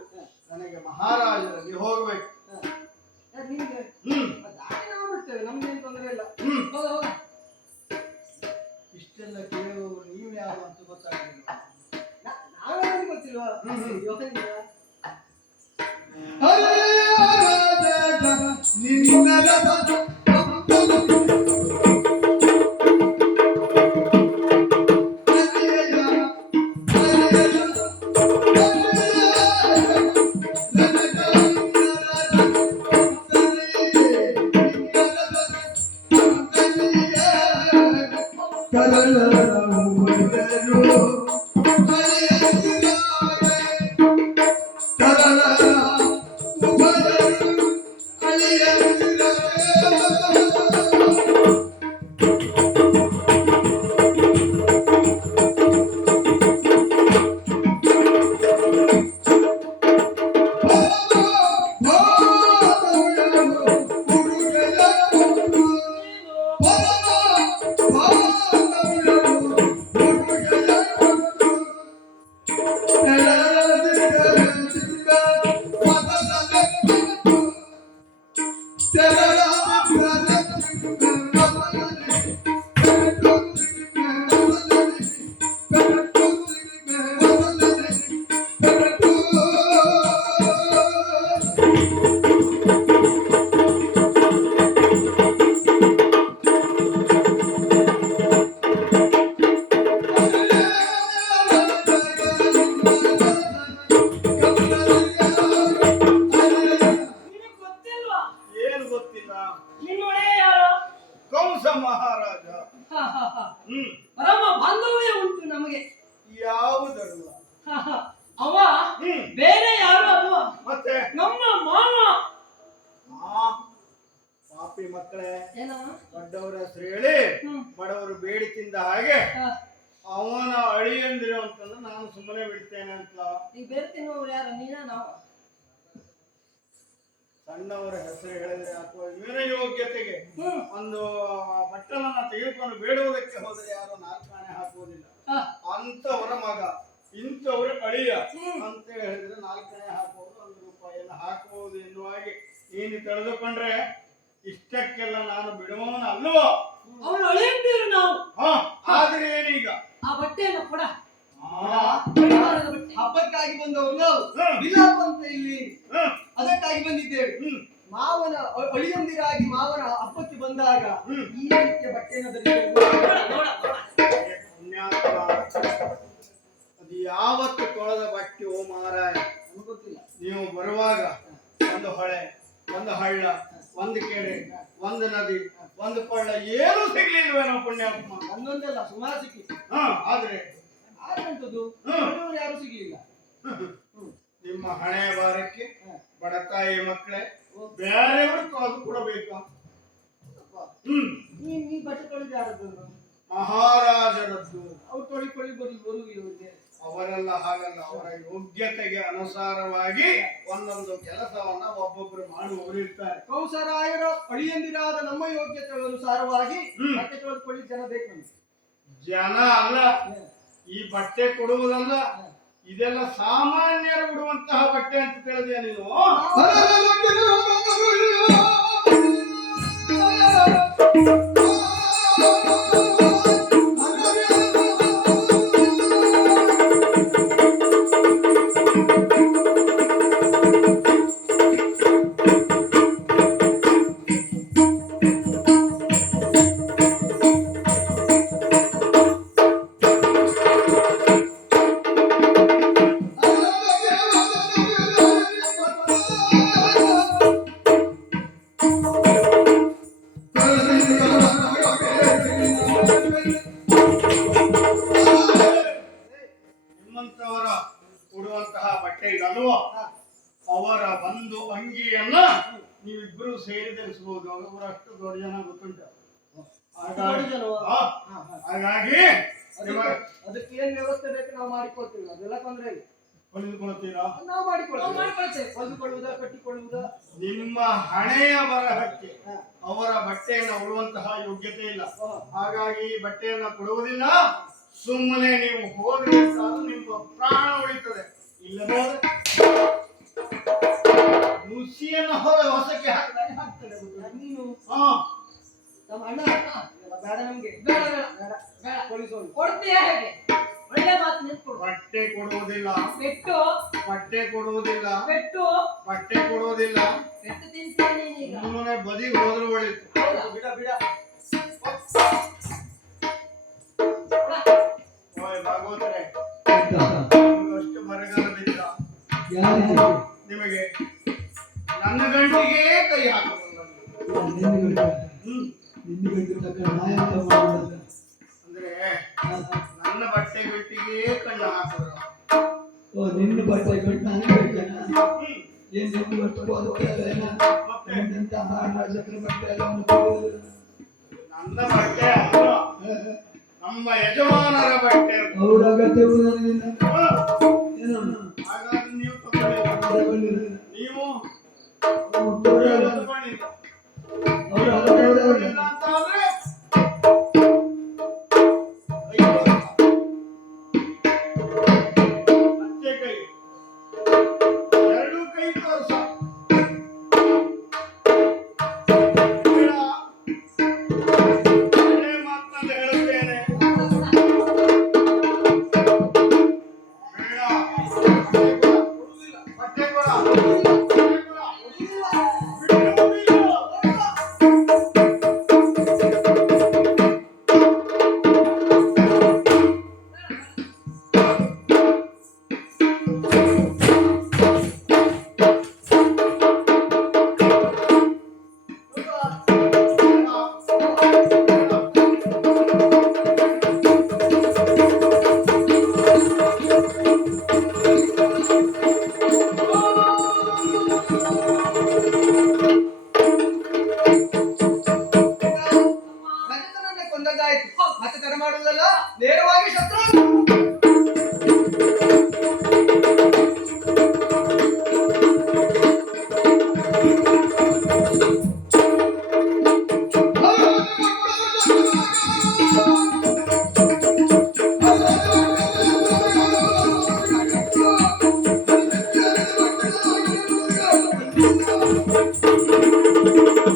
ನನಗೆ ಮಹಾರಾಜರಲ್ಲಿ ಹೋಗ್ಬೇಕು. ನಿಮ್ಗೆ ದಾರಿ ನಾವು ಬಿಡ್ತೇವೆ, ನಮ್ಗೇನು ತೊಂದರೆ ಇಲ್ಲ. ಹೌದಾ ಹೌದಾ? ಇಷ್ಟೆಲ್ಲ ಕೇಳುವವರು ನೀವು ಯಾರು ಅಂತ ಗೊತ್ತಾಗಲಿಲ್ಲ. ನಾವೇನು ಗೊತ್ತಿಲ್ವಾ? ಯೋಚನೆ ಕಂಸ ಮಹಾರಾಜ. ಪರಮ ಬಾಂಧವ್ಯ ಉಂಟು ನಮಗೆ. ಯಾವುದಲ್ಲ ಅವ ಬೇರೆ ಯಾರು ಅಲ್ವಾ, ಮತ್ತೆ ನಮ್ಮ ಮಾವ. ಪಾಪಿ ಮಕ್ಕಳೇ, ಏನ ದೊಡ್ಡವರ ಹೆಸರು ಹೇಳಿ ಬಡವರು ಬೇಡಿ ತಿಂದ ಹಾಗೆ ಅವನ ಅಳಿಯಂದಿರು ಅಂತಂದ್ರೆ ನಾನು ಸುಮ್ಮನೆ ಬಿಡ್ತೇನೆ ಅಂತ. ಈಗ ಬೇರೆ ತಿನ್ನುವವ್ರು ಯಾರು, ನೀನ ನಾವು? ಸಣ್ಣವರ ಹೆಸರು ಹೇಳಿದ್ರೆ ಅಥವಾ ಇವನ ಯೋಗ್ಯತೆಗೆ ಒಂದು ಬಟ್ಟಲನ್ನ ತೆಗೆದುಕೊಂಡು ಬೇಡುವುದಕ್ಕೆ ಹೋದರೆ ಯಾರು ನಾಲ್ಕಾಣೆ ಹಾಕುವುದಿಲ್ಲ. ಅಂತವರ ಮಗ, ಇಂಥವರ ಅಳಿಯ ಅಂತ ಹೇಳಿದ್ರೆ ನಾಲ್ಕಾಣೆ ಹಾಕುವುದು, 1 ರೂಪಾಯಿಯನ್ನು ಹಾಕಬಹುದು ಎನ್ನುವಾಗಿ ನೀನು ತಿಳಿದುಕೊಂಡ್ರೆ ಇಷ್ಟಕ್ಕೆಲ್ಲ ನಾನು ಬಿಡುವವನ ಅಲ್ವೋ? ಅವನು ಅಳಿಯಂದಿರು ನಾವು. ಆದ್ರೆ ಏನೀಗ ಆ ಬಟ್ಟೆಯನ್ನು ಕೊಡ. ಹಬ್ಬಕ್ಕಾಗಿ ಬಂದವರು ನಾವು, ವಿಲಾಪ ಅಂತ ಇಲ್ಲಿ ಅದಕ್ಕಾಗಿ ಬಂದಿದ್ದೇವೆ. ಮಾವನ ಅಳಿಯಂದಿರಾಗಿ ಮಾವನ ಹಬ್ಬಕ್ಕೆ ಬಂದಾಗ ಈ ರೀತಿಯ ಬಟ್ಟೆಯನ್ನು ಅದು ಯಾವತ್ತು ತೊಳೆದ ಬಟ್ಟೆ ಓ ಮಹಾರಾಯ ಗೊತ್ತಿಲ್ಲ. ನೀವು ಬರುವಾಗ ಒಂದು ಹೊಳೆ, ಒಂದು ಹಳ್ಳ, ಒಂದು ಕೆರೆ, ಒಂದು ನದಿ, ಒಂದು ಕೊಳ್ಳ ಏನೂ ಸಿಗ್ಲಿಲ್ವೇನೋ ಪುಣ್ಯಾತ್ಮ? ಒಂದೊಂದಲ್ಲ ಸುಮಾರು ಸಿಕ್ಕಿತ್ತು. ಆದ್ರೆ ಆದಂತದ್ದು ಯಾರು ಸಿಗ್ಲಿಲ್ಲ. ನಿಮ್ಮ ಹಣೆ ಬಾರಕ್ಕೆ ಬಡತಾಯಿ ಮಕ್ಕಳೇ ಬೇರೆಯವರು ಕಾದು ಕೊಡಬೇಕಾ? ನೀ ಬಟ್ಟೆ ತೊಳೆದು ಯಾರದ್ದು? ಮಹಾರಾಜರದ್ದು. ಅವ್ರು ತೊಳಿಕೊಳ್ಳಿ ಬರುವುದಿಲ್ಲ. ಅವರೆಲ್ಲ ಹಾಗಲ್ಲ, ಅವರ ಯೋಗ್ಯತೆಗೆ ಅನುಸಾರವಾಗಿ ಒಂದೊಂದು ಕೆಲಸವನ್ನ ಒಬ್ಬೊಬ್ರು ಮಾಡುವವರು ಇರ್ತಾರೆ. ಕಂಸರಾಯರ ಅಳಿಯಂದಿರಾದ ನಮ್ಮ ಯೋಗ್ಯತೆ ಅನುಸಾರವಾಗಿ ಬಟ್ಟೆ ತೊಳೆದುಕೊಳ್ಳಿ ಜನ ಬೇಕು ನಮ್ಗೆ. ಜನ ಅಲ್ಲ, ಈ ಬಟ್ಟೆ ಕೊಡುವುದಲ್ಲ, ಇದೆಲ್ಲ ಸಾಮಾನ್ಯರು ಉಡುವಂತಹ ಬಟ್ಟೆ ಅಂತ ತಿಳಿದ್ಯಾ ನೀನು? ನಿಮ್ಮಂತವರ ಉಡುವಂತಹ ಬಟ್ಟೆ ಇದಲ್ವ, ಅವರ ಒಂದು ಅಂಗಿಯನ್ನ ನೀವಿಬ್ರು ಸೇರಿ ಧರಿಸಬಹುದು. ಅವರು ಅಷ್ಟು ದೊಡ್ಡ ಜನ ಗೊತ್ತುಂಟ. ಹಾಗಾಗಿ ಅದಕ್ಕೆ ಏನ್ ವ್ಯವಸ್ಥೆ ಬೇಕು ನಾವು ಮಾಡಿಕೊಡ್ತೀವಿ, ಅದೆಲ್ಲ ತೊಂದ್ರೆ ಇಲ್ಲ. ಹೊಲಿದುಕೊಳ್ತೀರಾ? ನಾವು ಮಾಡಿಕೊಡ್ತೇವೆ. ಹೊಲಿದುಕೊಳ್ಳುವುದ ಕಟ್ಟಿಕೊಳ್ಳುವುದ ನಿಮ್ಮ ಹಣೆಯ ಬರಹಕ್ಕೆ ಅವರ ಬಟ್ಟೆಯನ್ನು ಉಡುವಂತಹ ಯೋಗ್ಯತೆ ಇಲ್ಲ. ಹಾಗಾಗಿ ಈ ಬಟ್ಟೆಯನ್ನ ಕೊಡುವುದಿಲ್ಲ. ಸುಮ್ಮನೆ ನೀವು ಹೋದ್ರೆ ನಿಮ್ಮ ಪ್ರಾಣ ಉಳಿತದೆ. ಇಲ್ಲದೆ ನುಸಿಯನ್ನು ಹೊಸಕ್ಕೆ ಹಾಕ್ತದೆ. ನೀನು ಹಾ, ನಮ್ಮ ಅಣ್ಣ ಬೇಡ ನಮ್ಗೆ ಕೊಡಿಸೋದು. ಕೊಡ್ತೀಯ ಹೇಗೆ? ಒಳ್ಳೆ ಮಾತು ನಿಂತ್ಕೊಡು. ಬಟ್ಟೆ ಕೊಡುವುದಿಲ್ಲ, ಪೆಟ್ಟು ಬಟ್ಟೆ ಕೊಡುವುದಿಲ್ಲ, ಪೆಟ್ಟು ಬಟ್ಟೆ ಕೊಡುವುದಿಲ್ಲ. ಪೆಟ್ಟು ತಿಂತೀನಿ ನೀನೀಗ. ಸುಮ್ಮನೆ ಬದಿಗೆ ಹೋದ್ರೆ ಒಳಿತು. ಬಿಡ ಬಿಡ. ಓಯ್ ಭಾಗವತರೆ, ಅಷ್ಟು ಬರಗಾಲ ಬಿದ್ದ ಯಾರಿಗೆ ನಿಮಗೆ ನನ್ನ ಗಂಟಿಗೆ ಕೈ ಹಾಕಬಹುದು. ಅಂದ್ರೆ ನನ್ನ ಬಟ್ಟೆ ಗಂಟಿಗೆ ಕಣ್ಣು ಹಾಕೋದು. ನಿನ್ನ ಬಟ್ಟೆ ಕೊಟ್ಟು ನನಗೆ ಬೇಕಣ್ಣ. ಏನ್ ನಿನ್ನ ಬಟ್ಟೆ ಮಹಾರಾಜರ ಬಟ್ಟೆ ಎಲ್ಲ ನನ್ನ ಬಟ್ಟೆ ಅಲ್ಲ, ನಮ್ಮ ಯಜಮಾನರ ಬಟ್ಟೆ. ಅವ್ರ ಅಗತ್ಯವು ನನಗಿಲ್ಲ. ಹಾಗಾದ್ರೆ ನೀವು ತಗೊಳ್ಳಿ. ನೀವು ಅವ್ರ ತಗೊಂಡಿಲ್ಲ. ಅಗತ್ಯವ್ರವ್ರು ಇಲ್ಲ ಅಂತ ಆದ್ರೆ ಅಚ್ಚೆ ಕೈ, ಎರಡೂ ಕೈ ತೋರ್ಸ. ಬೇಡ, ಒಳ್ಳೆ ಮಾತನ್ನ ಹೇಳುತ್ತೇನೆ. ಬೇಡ, ಬಟ್ಟೆ ಕೊಡ, ರಜತನನ್ನ ಕೊಂದದ್ದಾಯ್ತು. ಮತ್ತೆ ತಡ ಮಾಡುವುದಲ್ಲ, ನೇರವಾಗಿ ಶತ್ರು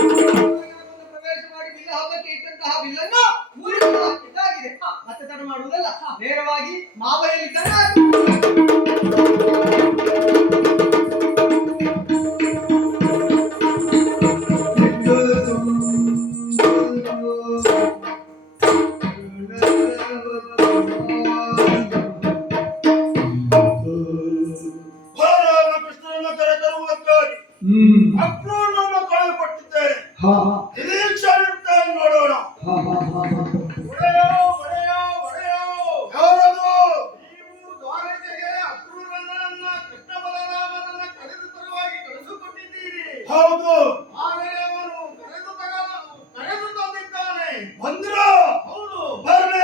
ಪ್ರವೇಶ ಮಾಡಿ ಬಿಲ್ಲ ಹಬ್ಬಕ್ಕೆ ಇಟ್ಟಂತಹ ಬಿಲ್ಲನ್ನು ಊರಿಗೆ ಹಾಕಿದ್ದಾಗಿದೆ. ಮತ್ತೆ ತಡ ಮಾಡುವುದಲ್ಲ, ನೇರವಾಗಿ ಮಾವಯ್ಯಲ್ಲಿದ್ದಾನೆ. ಕೃಷ್ಣನನ್ನು ಕರೆತರುವುದಕ್ಕಾಗಿ ಅಕ್ರೂರನನ್ನು ಕಳೆದುಕೊಟ್ಟಿದ್ದೇನೆ. ನಿರೀಕ್ಷೆಯಿರುತ್ತೇನೆ, ನೋಡೋಣ. ಒಡೆಯೋ ಒಡೆಯೋ ಒಡೆಯೋ, ಯಾರದು? ನೀವು ದ್ವಾರಕೆಗೆ ಅಕ್ರೂರನನ್ನ ಕೃಷ್ಣ ಬಲರಾಮನನ್ನ ಕರೆದು ತರುವಾಗಿ ಕಳಿಸಿಕೊಟ್ಟಿದ್ದೀರಿ. ಹೌದು. ಆದರೆ ಅವನು ಕರೆದು ತಂದಿದ್ದಾನೆ. ಬಂದ್ರು? ಹೌದು. ಬರ್ಲಿ.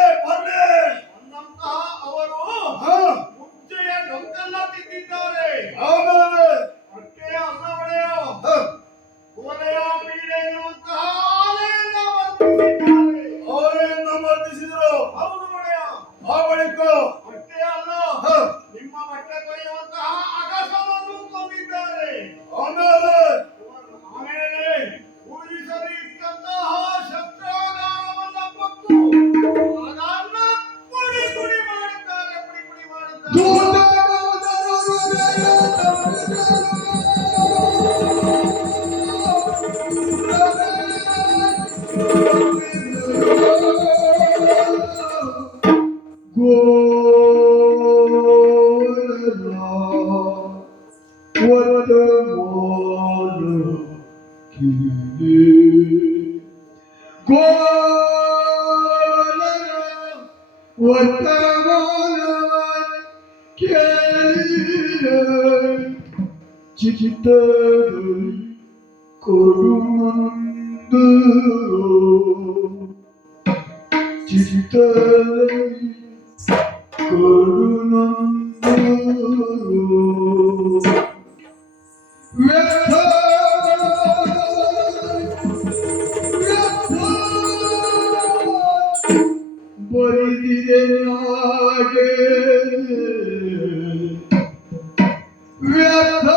ಚಿತ್ತರು ಕೊಡುವಂದು ಚಿತ್ತರು ಕೊಡುವಂದು ವ್ಯರ್ಥ ಬರಿದಿದೆ ಹಾಗೆ ವ್ಯರ್ಥ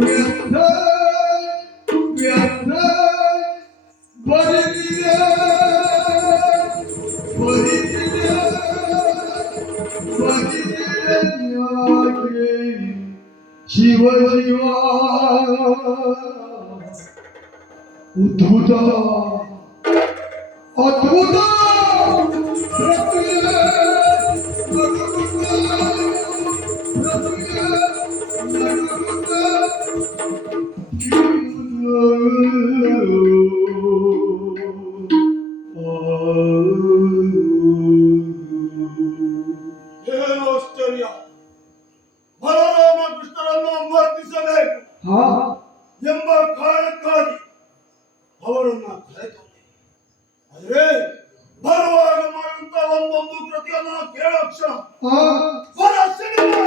ವ್ಯರ್ಥ ವ್ಯರ್ಥ ಬರಿದಿದೆ ಬರಿದಿದೆ ಬರಿದಿದೆ ಹಾಗೆ ಶಿವ ಶಿವ ಉದ್ಭುತ ಅದ್ಭುತ ಏನು ಆಶ್ಚರ್ಯ! ಬಲರಾಮ ಕೃಷ್ಣರನ್ನು ಸಮರ್ಥಿಸಬೇಕು ಎಂಬ ಕಾರಣಕ್ಕಾಗಿ ಅವರನ್ನ ಕರೆತಂದೆ. ಆದರೆ ಬರುವಾಗ ಮಾಡುವಂತ ಒಂದೊಂದು ಕೃತಿಯನ್ನ ಕೇಳಕ್ಷಣ ಬರ ಸಿಡಿದೆ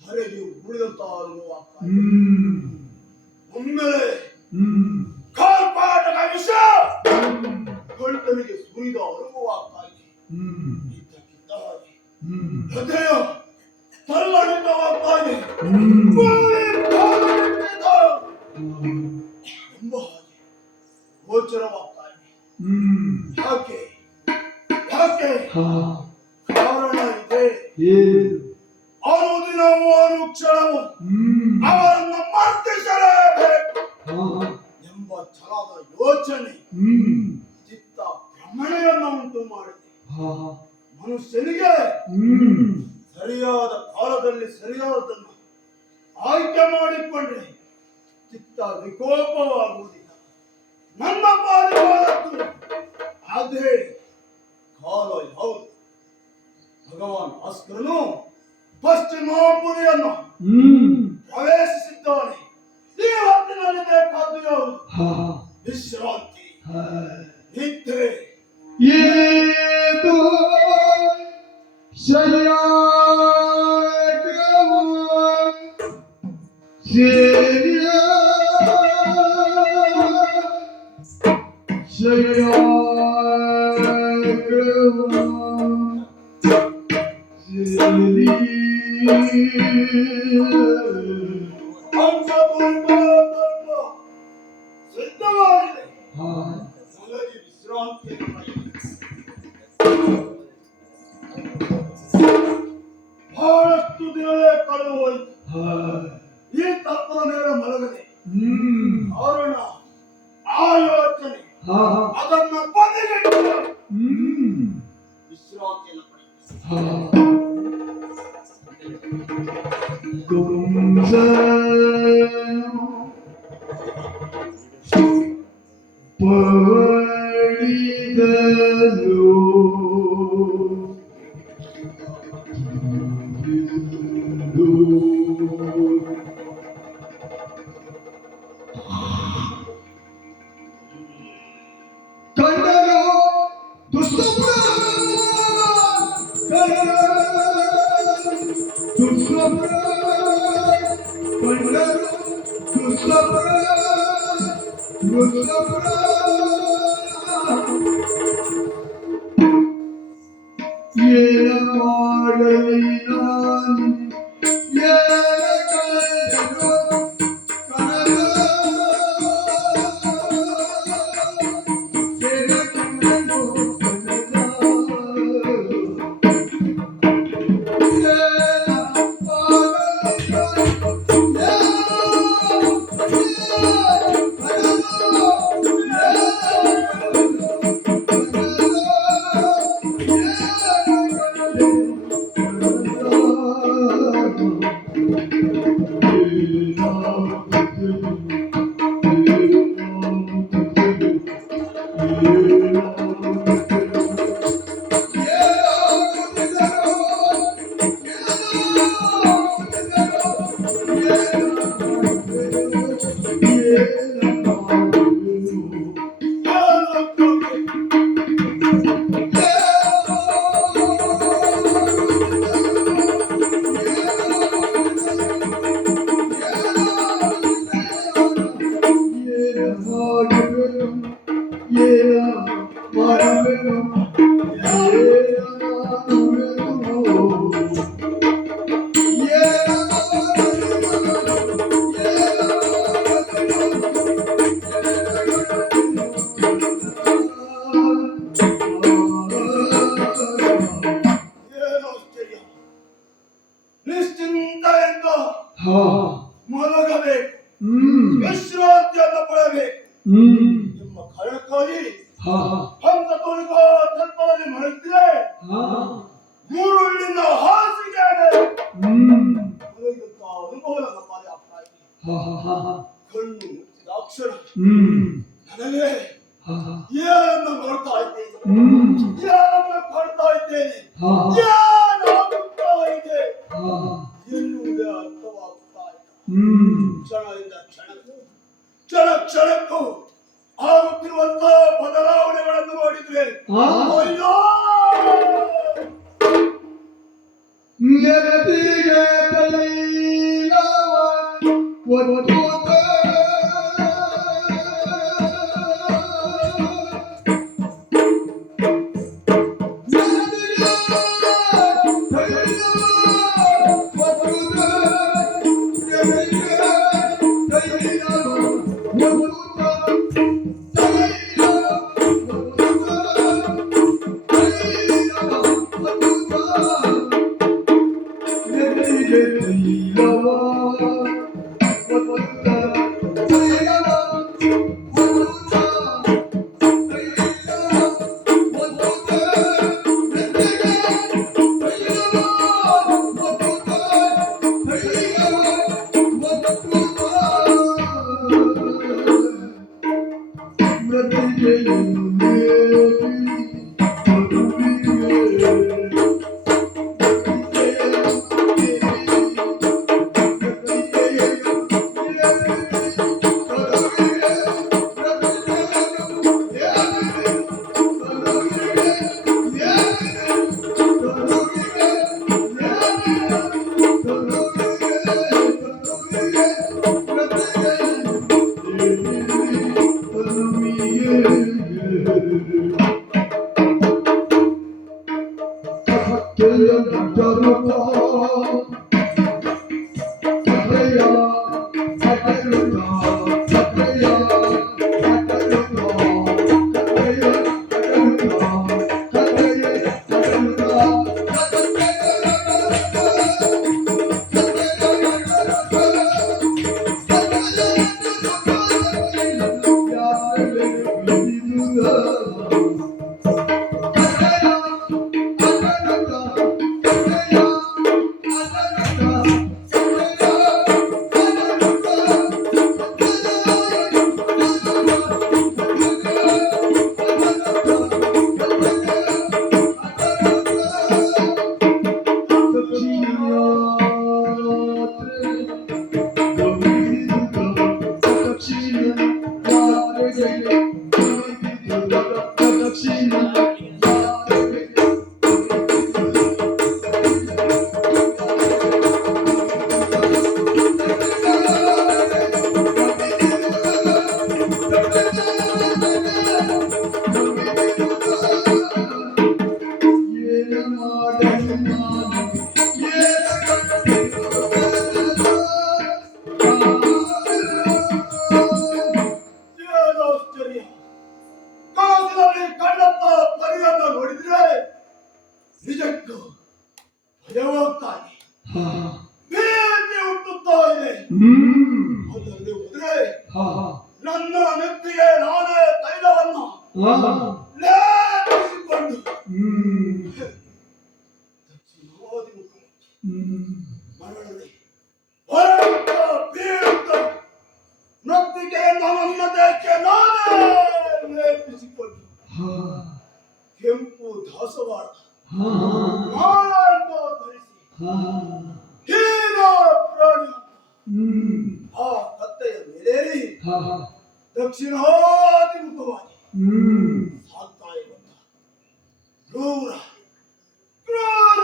ಹರೆಗೆ ಉಳಿದಂತ ಅನುಭವ. ಒಮ್ಮೆಲೆ ಕಾಲ್ಪಾಟಕ ವಿಷ ಗಂಟಲಿಗೆ ಸುರಿದ ಅನುಭವ ಆಗ್ತಾ ಇದೆ. ಇದ್ದಕ್ಕಿದ್ದಾಗಿ ಹೃದಯ ತಲ್ಲಡಿತವಾಗ್ತಾ ಇದೆ. ಎಂಬ ಹಾಗೆ ಗೋಚರವಾಗ್ತಾ ಇದೆ. ಯಾಕೆ ಯಾಕೆ ಕಾರಣ ಇದೆ. ಅನುದಿನವೂ ಅನುಕ್ಷಣವೂ ಅವರನ್ನು ಮರ್ತಿಸಲೇಬೇಕು ಎಂಬ ಛಲದ ಯೋಚನೆ ಚಿತ್ತ ಭ್ರಮಣೆಯನ್ನು ಉಂಟು ಮಾಡಿದೆ. ಮನುಷ್ಯನಿಗೆ ಸರಿಯಾದ ಕಾಲದಲ್ಲಿ ಸರಿಯಾದದನ್ನು ಆಯ್ಕೆ ಮಾಡಿಕೊಂಡ್ರೆ ಚಿತ್ತ ವಿಕೋಪವಾಗುವುದಿಲ್ಲ. ನನ್ನ ಪಾಲಿವಾದದ್ದು ಅದೇ ಕಾಲ ಹೌದು. ಭಗವಾನ್ ಭಾಸ್ಕರನು ಪಶ್ಚಿಮಾಪುರಿಯನ್ನು ಪ್ರವೇಶಿಸಿದ್ದಾನೆ. ಈ ಹೊತ್ತಿನಲ್ಲಿ ಬೇಕಾದ್ದು ಯಾವುದು? ವಿಶ್ರಾಂತಿ, ನಿದ್ರೆ. ಏದು ಸಿದ್ಧವಾಗಿದೆ. ನನಗೆ ವಿಶ್ರಾಂತಿ ಬಹಳಷ್ಟು ದಿನವೇ ಕಳೆದು ಹೋಯಿತು. ಈ ತತ್ವದ ಮೇಲೆ ಮಲಗದೆ ಕಾರಣ ಆಲೋಚನೆ ಅದನ್ನ ಬದಿಗಿಟ್ಟು ವಿಶ್ರಾಂತಿಯನ್ನು ಪಡೆಯುತ್ತೆ. Yeah. ಏನು ಆಶ್ಚರ್ಯ! ನಿಶ್ಚಿಂತೆಯಿಂದ ಮಲಗಬೇಕು, ವಿಶ್ರಾಂತಿಯನ್ನು ಪಡೆಯಬೇಕು ನಿಮ್ಮ ಕಾರಣಕ್ಕಾಗಿ ಹಂತ ತೋರಿಕೋ ತತ್ವದಲ್ಲಿ ಮಲಗಿದ್ರೆ ಮೂರುಳ್ಳಿನ ಹಾಸಿಗೆ ಮಲಗಿದಂತ ಅನುಭವ ನನ್ನ ಪಾದ ಆಗ್ತಾ ಇದೆ. ಕಣ್ಣು ಮುಚ್ಚಿದ ಅಕ್ಷರ ನನಗೆ ಏನನ್ನು ನೋಡ್ತಾ ಇದ್ದೇನೆ, ಏನನ್ನು ಕಾಣ್ತಾ ಇದ್ದೇನೆ, ಏನಾಗುತ್ತಾ ಇದೆ ಎನ್ನುವುದೇ ಅರ್ಥವಾಗುತ್ತಾ ಇಲ್ಲ. ಕ್ಷಣದಿಂದ ಕ್ಷಣ ಕ್ಷಣಕ್ಕೂ ಆಗುತ್ತಿರುವಂತ ಬದಲಾವಣೆಗಳನ್ನು ನೋಡಿದ್ರೆ ಅಯ್ಯೋ ಕನಸಿನಲ್ಲಿ ಕಂಡಂತ ಪರಿಯನ್ನು ನೋಡಿದ್ರೆ ನಿಜಕ್ಕೂ ಭಯವಾಗ್ತಾ ಇದೆ, ಭೀತಿ ಹುಟ್ಟುತ್ತಾ ಇದೆ. ಅದಲ್ಲದೆ ಹೋದ್ರೆ ನನ್ನ ನೆತ್ತಿಗೆ ನಾನೇ ತೈಲವನ್ನು ಲೇಪಿಸಿಕೊಂಡು ದಕ್ಷಿಣಾದಿ ಮುಖ ಮರಳದೆ ಹಾ ಮಾರಾಟ ಧರಿಸಿ ಹಾ ಹೀನ ಪ್ರಾಣಿ ಹ್ಮ್ ಆ ಕತ್ತೆಯ ಮೇಲೇರಿ ಹಾ ದಕ್ಷಿಣಾಭಿಮುಖವಾಗಿ ಹ್ಮ್ ಸಾಗ್ತಾ ಇರುವಂತ ಕ್ರೂರ ಕ್ರೂರ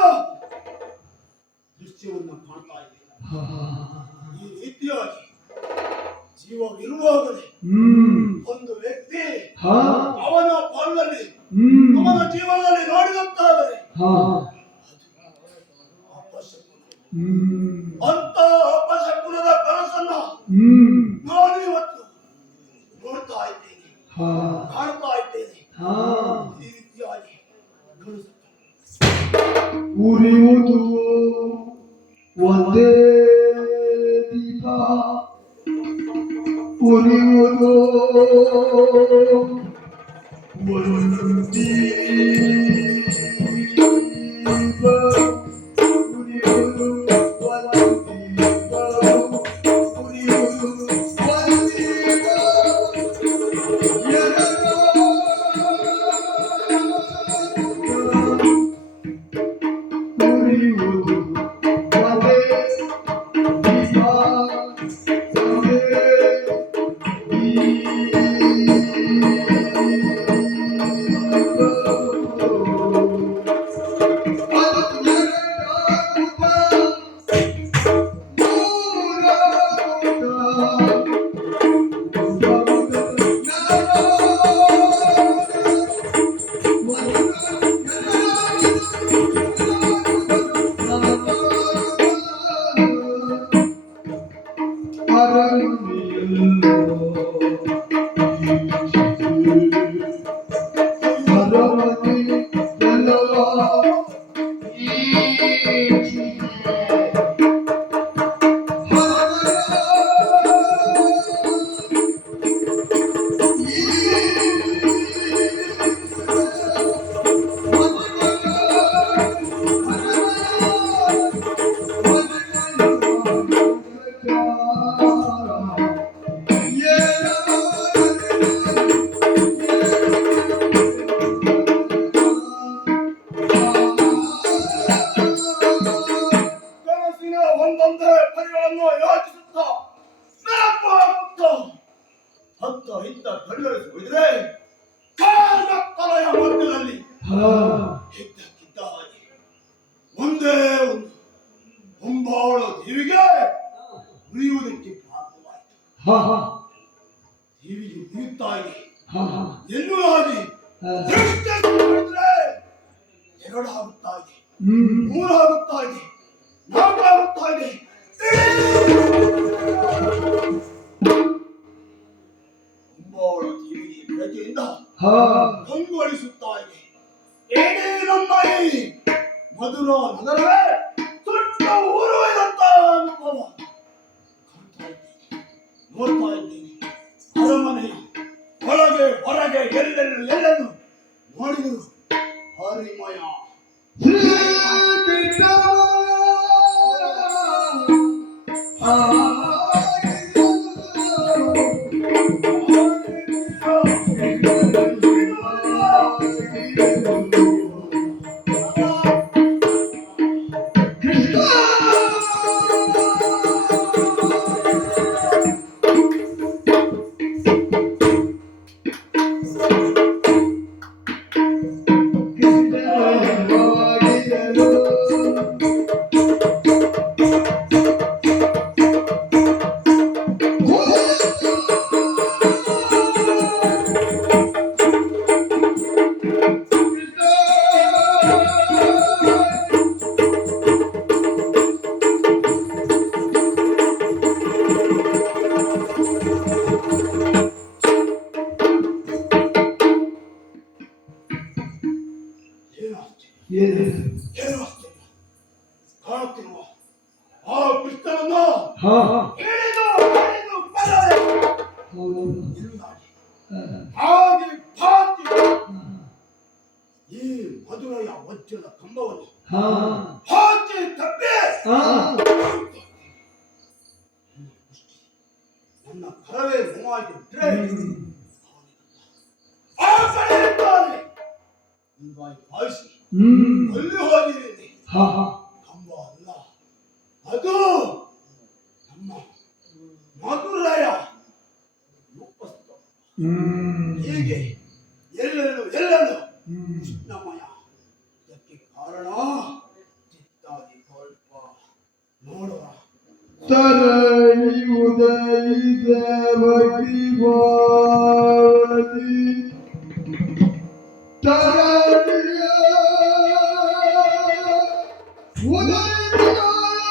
ದೃಶ್ಯವನ್ನ ಕಾಣ್ತಾ ಇದ್ದೇನೆ. ಹಾ ಈ ರೀತಿಯಾಗಿ ಜೀವವಿರುವಾಗಲೇ ಹ್ಮ್ ಒಂದು ವ್ಯಕ್ತಿ ಹಾ ಅವನ ಪಾಲಲ್ಲಿ ಹ್ಮ್ ಅವನ ಜೀವನದಲ್ಲಿ ನೋಡಿದಂತಾದರೆ ಹಾ ಅಪಶಕುನ. ಹ್ಮ್ ಅಂತ ಅಪಶಕುನದ ಕನಸನ್ನ ಹ್ಮ್ ನಾನು ಇವತ್ತು ನೋಡ್ತಾ ಇದ್ದೇನೆ, ಹಾ ಕಾಣ್ತಾ ಇದ್ದೇನೆ. ಹಾ ಈ ರೀತಿಯಾಗಿ ಕನಸು ಉರಿಯುವುದು ಒಂದೇ ದೀಪ ಉರಿಯುವುದು ಒಂದು ದೀಪ ಉರಿಯುವುದು ಒಂದು ದೀಪ ಉರಿಯುವುದು ಒಂದು ದೀಪ ಉರಿಯುವುದು ಒಂದೇ ದೀಪ ಒಂದೇ ಕನಸಿನ ಒಂದೊಂದೇ ಪರಿಗಳನ್ನು ಯೋಚಿಸುತ್ತಾ ನೆನಪಾಗುತ್ತಾ ಹತ್ತ ಹಿತ್ತ ಕಣ್ಣರಿಸಿಬಿಡಿದ್ರೆ ಕಾಲಕಲೆಯ ಮಧ್ಯದಲ್ಲಿ ಇದ್ದಕ್ಕಿದ್ದ ಹಾಗೆ ಒಂದೇ ಒಂದು ಹೊಂಬಾಳ ದೇವಿಗೆ ಉರಿಯುವುದಕ್ಕೆ ಪ್ರಾರಂಭವಾಯಿತು. ದೇವಿಗೆ ಉರಿಯುತ್ತಾ ಇದೆ ಎನ್ನುವುದಾಗಿ ದೃಷ್ಟಿ ಮಾಡಿದ್ರೆ ಎರಡಾಗುತ್ತಾ ಇದೆ, ಮೂರಾಗುತ್ತಾ ಇದೆ, ನಾಲ್ಕಾಗುತ್ತಾ ಇದೆ. ಹೊಂಬಾಳ ದೇವಿಗೆ ಬೆಳಕಿನಿಂದ ಕಂಗೊಳಿಸುತ್ತಾ ಇದೆ. ಏನೇ ನಮ್ಮ ಈ ಮಧುರ ನಗರವೇ ಸುಟ್ಟ ಊರುವಂತ ಅನುಭವ ಕಾಣ್ತಾ ಇದ್ದೀನಿ, ನೋಡ್ತಾ ಇದ್ದೀನಿ. ಅರಮನೆಯ ಒಳಗೆ ಹೊರಗೆ ಎಲ್ಲೆಲ್ಲೂ ನೋಡಿದರು ಹರಿಮಯ. ಏನು ಆಶ್ಚರ್ಯ ಕಾಣುತ್ತಿರುವ ಆ ಕೃಷ್ಣನನ್ನು ಹಿಡಿದು ಬರದೆ ಹಾಗೆ ಭಾತಿ ಈ ಮಧುರೆಯ ವಜ್ರದ ಕಂಬವನ್ನು ಹಾಕಿ ತಪ್ಪಿ ನನ್ನ ಕರವೇ ನೋವಾಗಿ ಬಿಟ್ರೆ ಆ ಕಡೆ ಇದ್ದಾನೆ ಎಂಬಾಗಿ ಭಾವಿಸಿ ಅಲ್ಲಿ ಹೋಗಿದ್ದೀನಿ. ಹಾ ಹಾ ಕಂಬ ಅಲ್ಲ, ಅದು ನಮ್ಮ ಮಧುರಾಯ ರೂಪಸ್ಥ. ಹೀಗೆ ಎಲ್ಲೆಲ್ಲೂ ಕೃಷ್ಣಮಯ. ಇದಕ್ಕೆ ಕಾರಣ ಚಿತ್ತಾದಿ ಕಲ್ಪ ನೋಡುವ. ತರಣಿ ಉದಯಿಸ ಭಕ್ತಿಭಾವತಿ ತರಣಿಯ ಉದಯಿಸ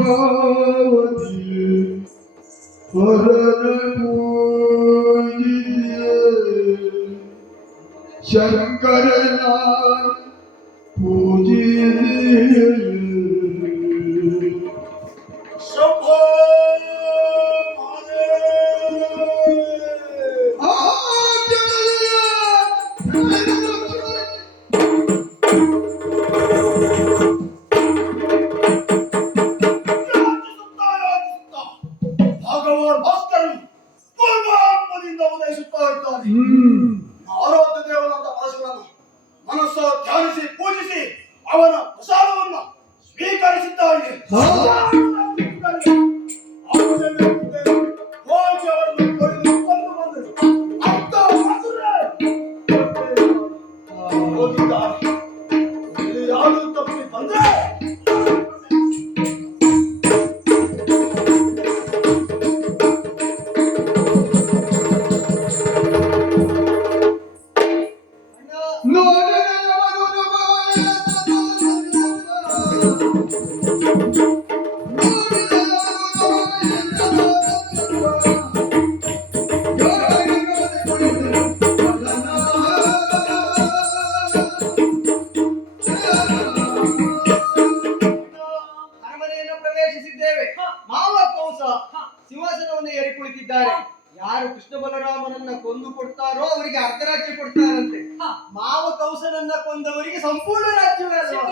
ಭಕ್ತಿಭಾವತಿ ಹರನ ಪೂಜಿಸಿಯೇ ಶಂಕರನ ಪೂಜಿಸಿಯೇ ಶಂಭೋ ಮಹಾದೇವ. ಭಗವಾನ್ ಭಾಸ್ಕರನು ಪೂರ್ವಾತ್ಮದಿಂದ ಉದಯಿಸುತ್ತಾ ಇದ್ದಾನೆ. ಆರಾಧ್ಯ ದೇವರಾದ ಪರಶುರನು ಮನಸ್ಸ ಧ್ಯಾನಿಸಿ ಪೂಜಿಸಿ ಅವನ ಪ್ರಸಾದವನ್ನು ಸ್ವೀಕರಿಸಿದ್ದಾನೆ. ಹೋಗಿ ಅವರನ್ನು ಕೊಯ್ದು ಕೊಂದು ಬಂದರು. ಅಂತ ಮಧುರೆ ಹೋಗಿದ್ದಾರೆ. ಇಲ್ಲಿ ಯಾರು ತಪ್ಪಿ ಬಂದ್ರೆ ಅರಮನೆಯನ್ನು ಪ್ರವೇಶಿಸಿದ್ದೇವೆ. ಮಾವ ಕಂಸ ಸಿಂಹಾಸನವನ್ನು ಏರಿ ಕುಳಿತಿದ್ದಾರೆ. ಯಾರು ಕೃಷ್ಣ ಬಲರಾಮನನ್ನ ಕೊಂದು ಕೊಡ್ತಾರೋ ಅವರಿಗೆ ಅರ್ಧ ರಾಜ್ಯ ಕೊಡ್ತಾರಂತೆ. ಮಾವ ಕಂಸನನ್ನ ಕೊಂದವರಿಗೆ ಸಂಪೂರ್ಣ ರಾಜ್ಯವೇ ಅಲ್ವಾ?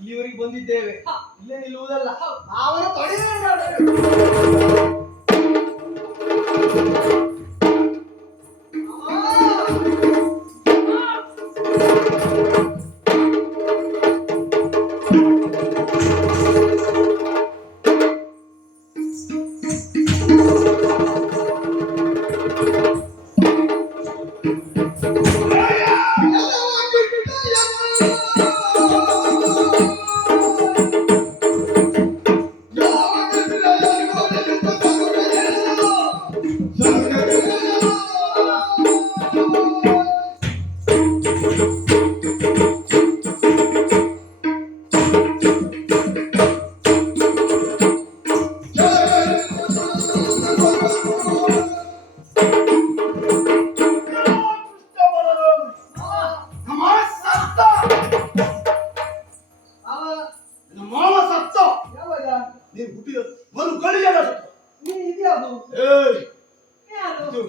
ಇಲ್ಲಿವರೆಗೆ ಬಂದಿದ್ದೇವೆ, ಇಲ್ಲೇ ನಿಲ್ಲುವುದಲ್ಲ. ಅವನ ತೊಡೆಯ ಮಾವ ಸತ್ತ. ಯಾವಾಗ? ನೀನು ಹುಟ್ಟಿದ ಒಂದು ಗಳಿಗೆಲ್ಲ ಸತ್ತ. ನೀನು ಇದ್ಯಾವುದು? ಏಯ್, ಯಾರು? ಇದು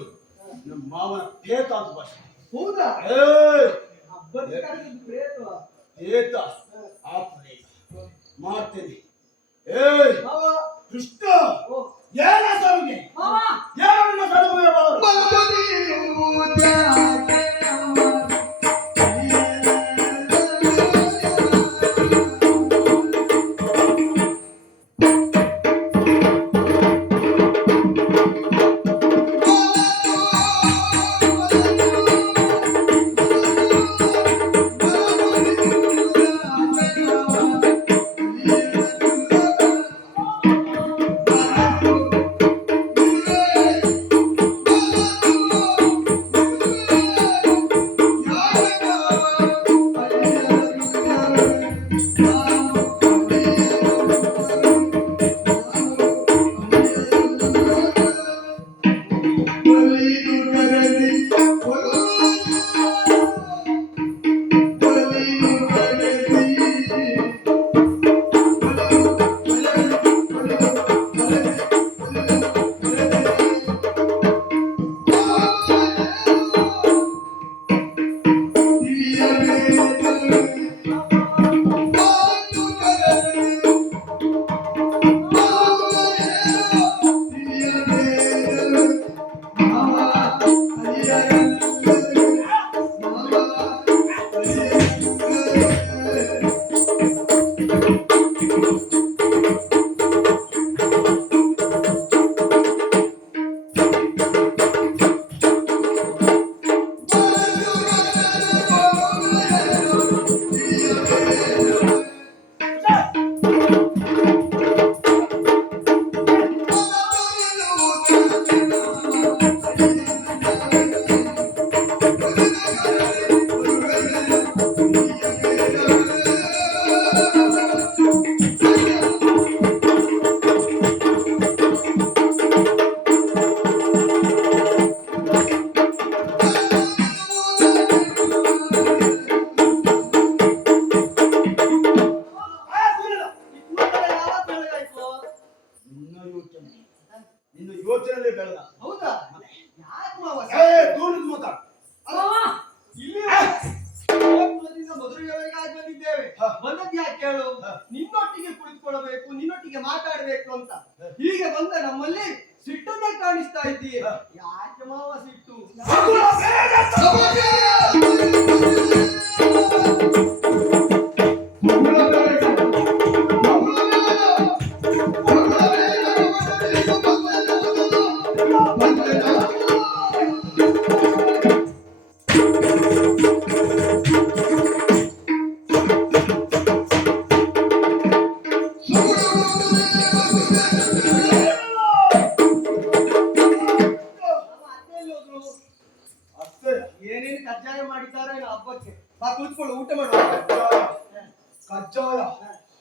ನಮ್ಮ ಮಾವನ ಪೇತ ಅಂತ ಭಾಷೆ. ಹೌದಾ? ಏಯ್, ಹಬ್ಬದ ಕಾಲದ ಪ್ರೇತವ? ಪೇತ ಆಪಣೆ ಮಾಡ್ತೇನೆ. ಏಯ್ ಮಾವ, ಕೃಷ್ಣ, ಓ, ಏನ ಸಾವಿಗೆ ಮಾವ ಏನನ್ನ ಸಡುವೆ ಬಾರು. ಇನ್ನು ಯೋಚನೆ ಬೇಡ. ಹೌದಾ ಯಾಕೆ ಮಾವ ದೂರದ್ದು ಮಾತಾಡ. ಇಲ್ಲಿ ಕುಲದಿಂದ ಮದುವೆಯವರೆಗೆ ಆಗಿ ಬಂದಿದ್ದೇವೆ. ಬಂದದ್ದು ಯಾಕೆ ಕೇಳು? ನಿನ್ನೊಟ್ಟಿಗೆ ಕುಳಿತುಕೊಳ್ಳಬೇಕು, ನಿನ್ನೊಟ್ಟಿಗೆ ಮಾತಾಡಬೇಕು ಅಂತ. ಹೀಗೆ ಬಂದ ನಮ್ಮಲ್ಲಿ ಸಿಟ್ಟನ್ನ ಕಾಣಿಸ್ತಾ ಇದ್ದೀಯ. ಯಾಕೆ ಮಾವ ಸಿಟ್ಟು? ಏನೇನು ಕಜ್ಜಾಯ ಮಾಡಿದ್ದಾರೆ ಹಬ್ಬಕ್ಕೆ? ಬಾ ಕುಳಿತುಕೊಳ್ಳು, ಊಟ ಮಾಡುವ. ಕಜ್ಜಾಯ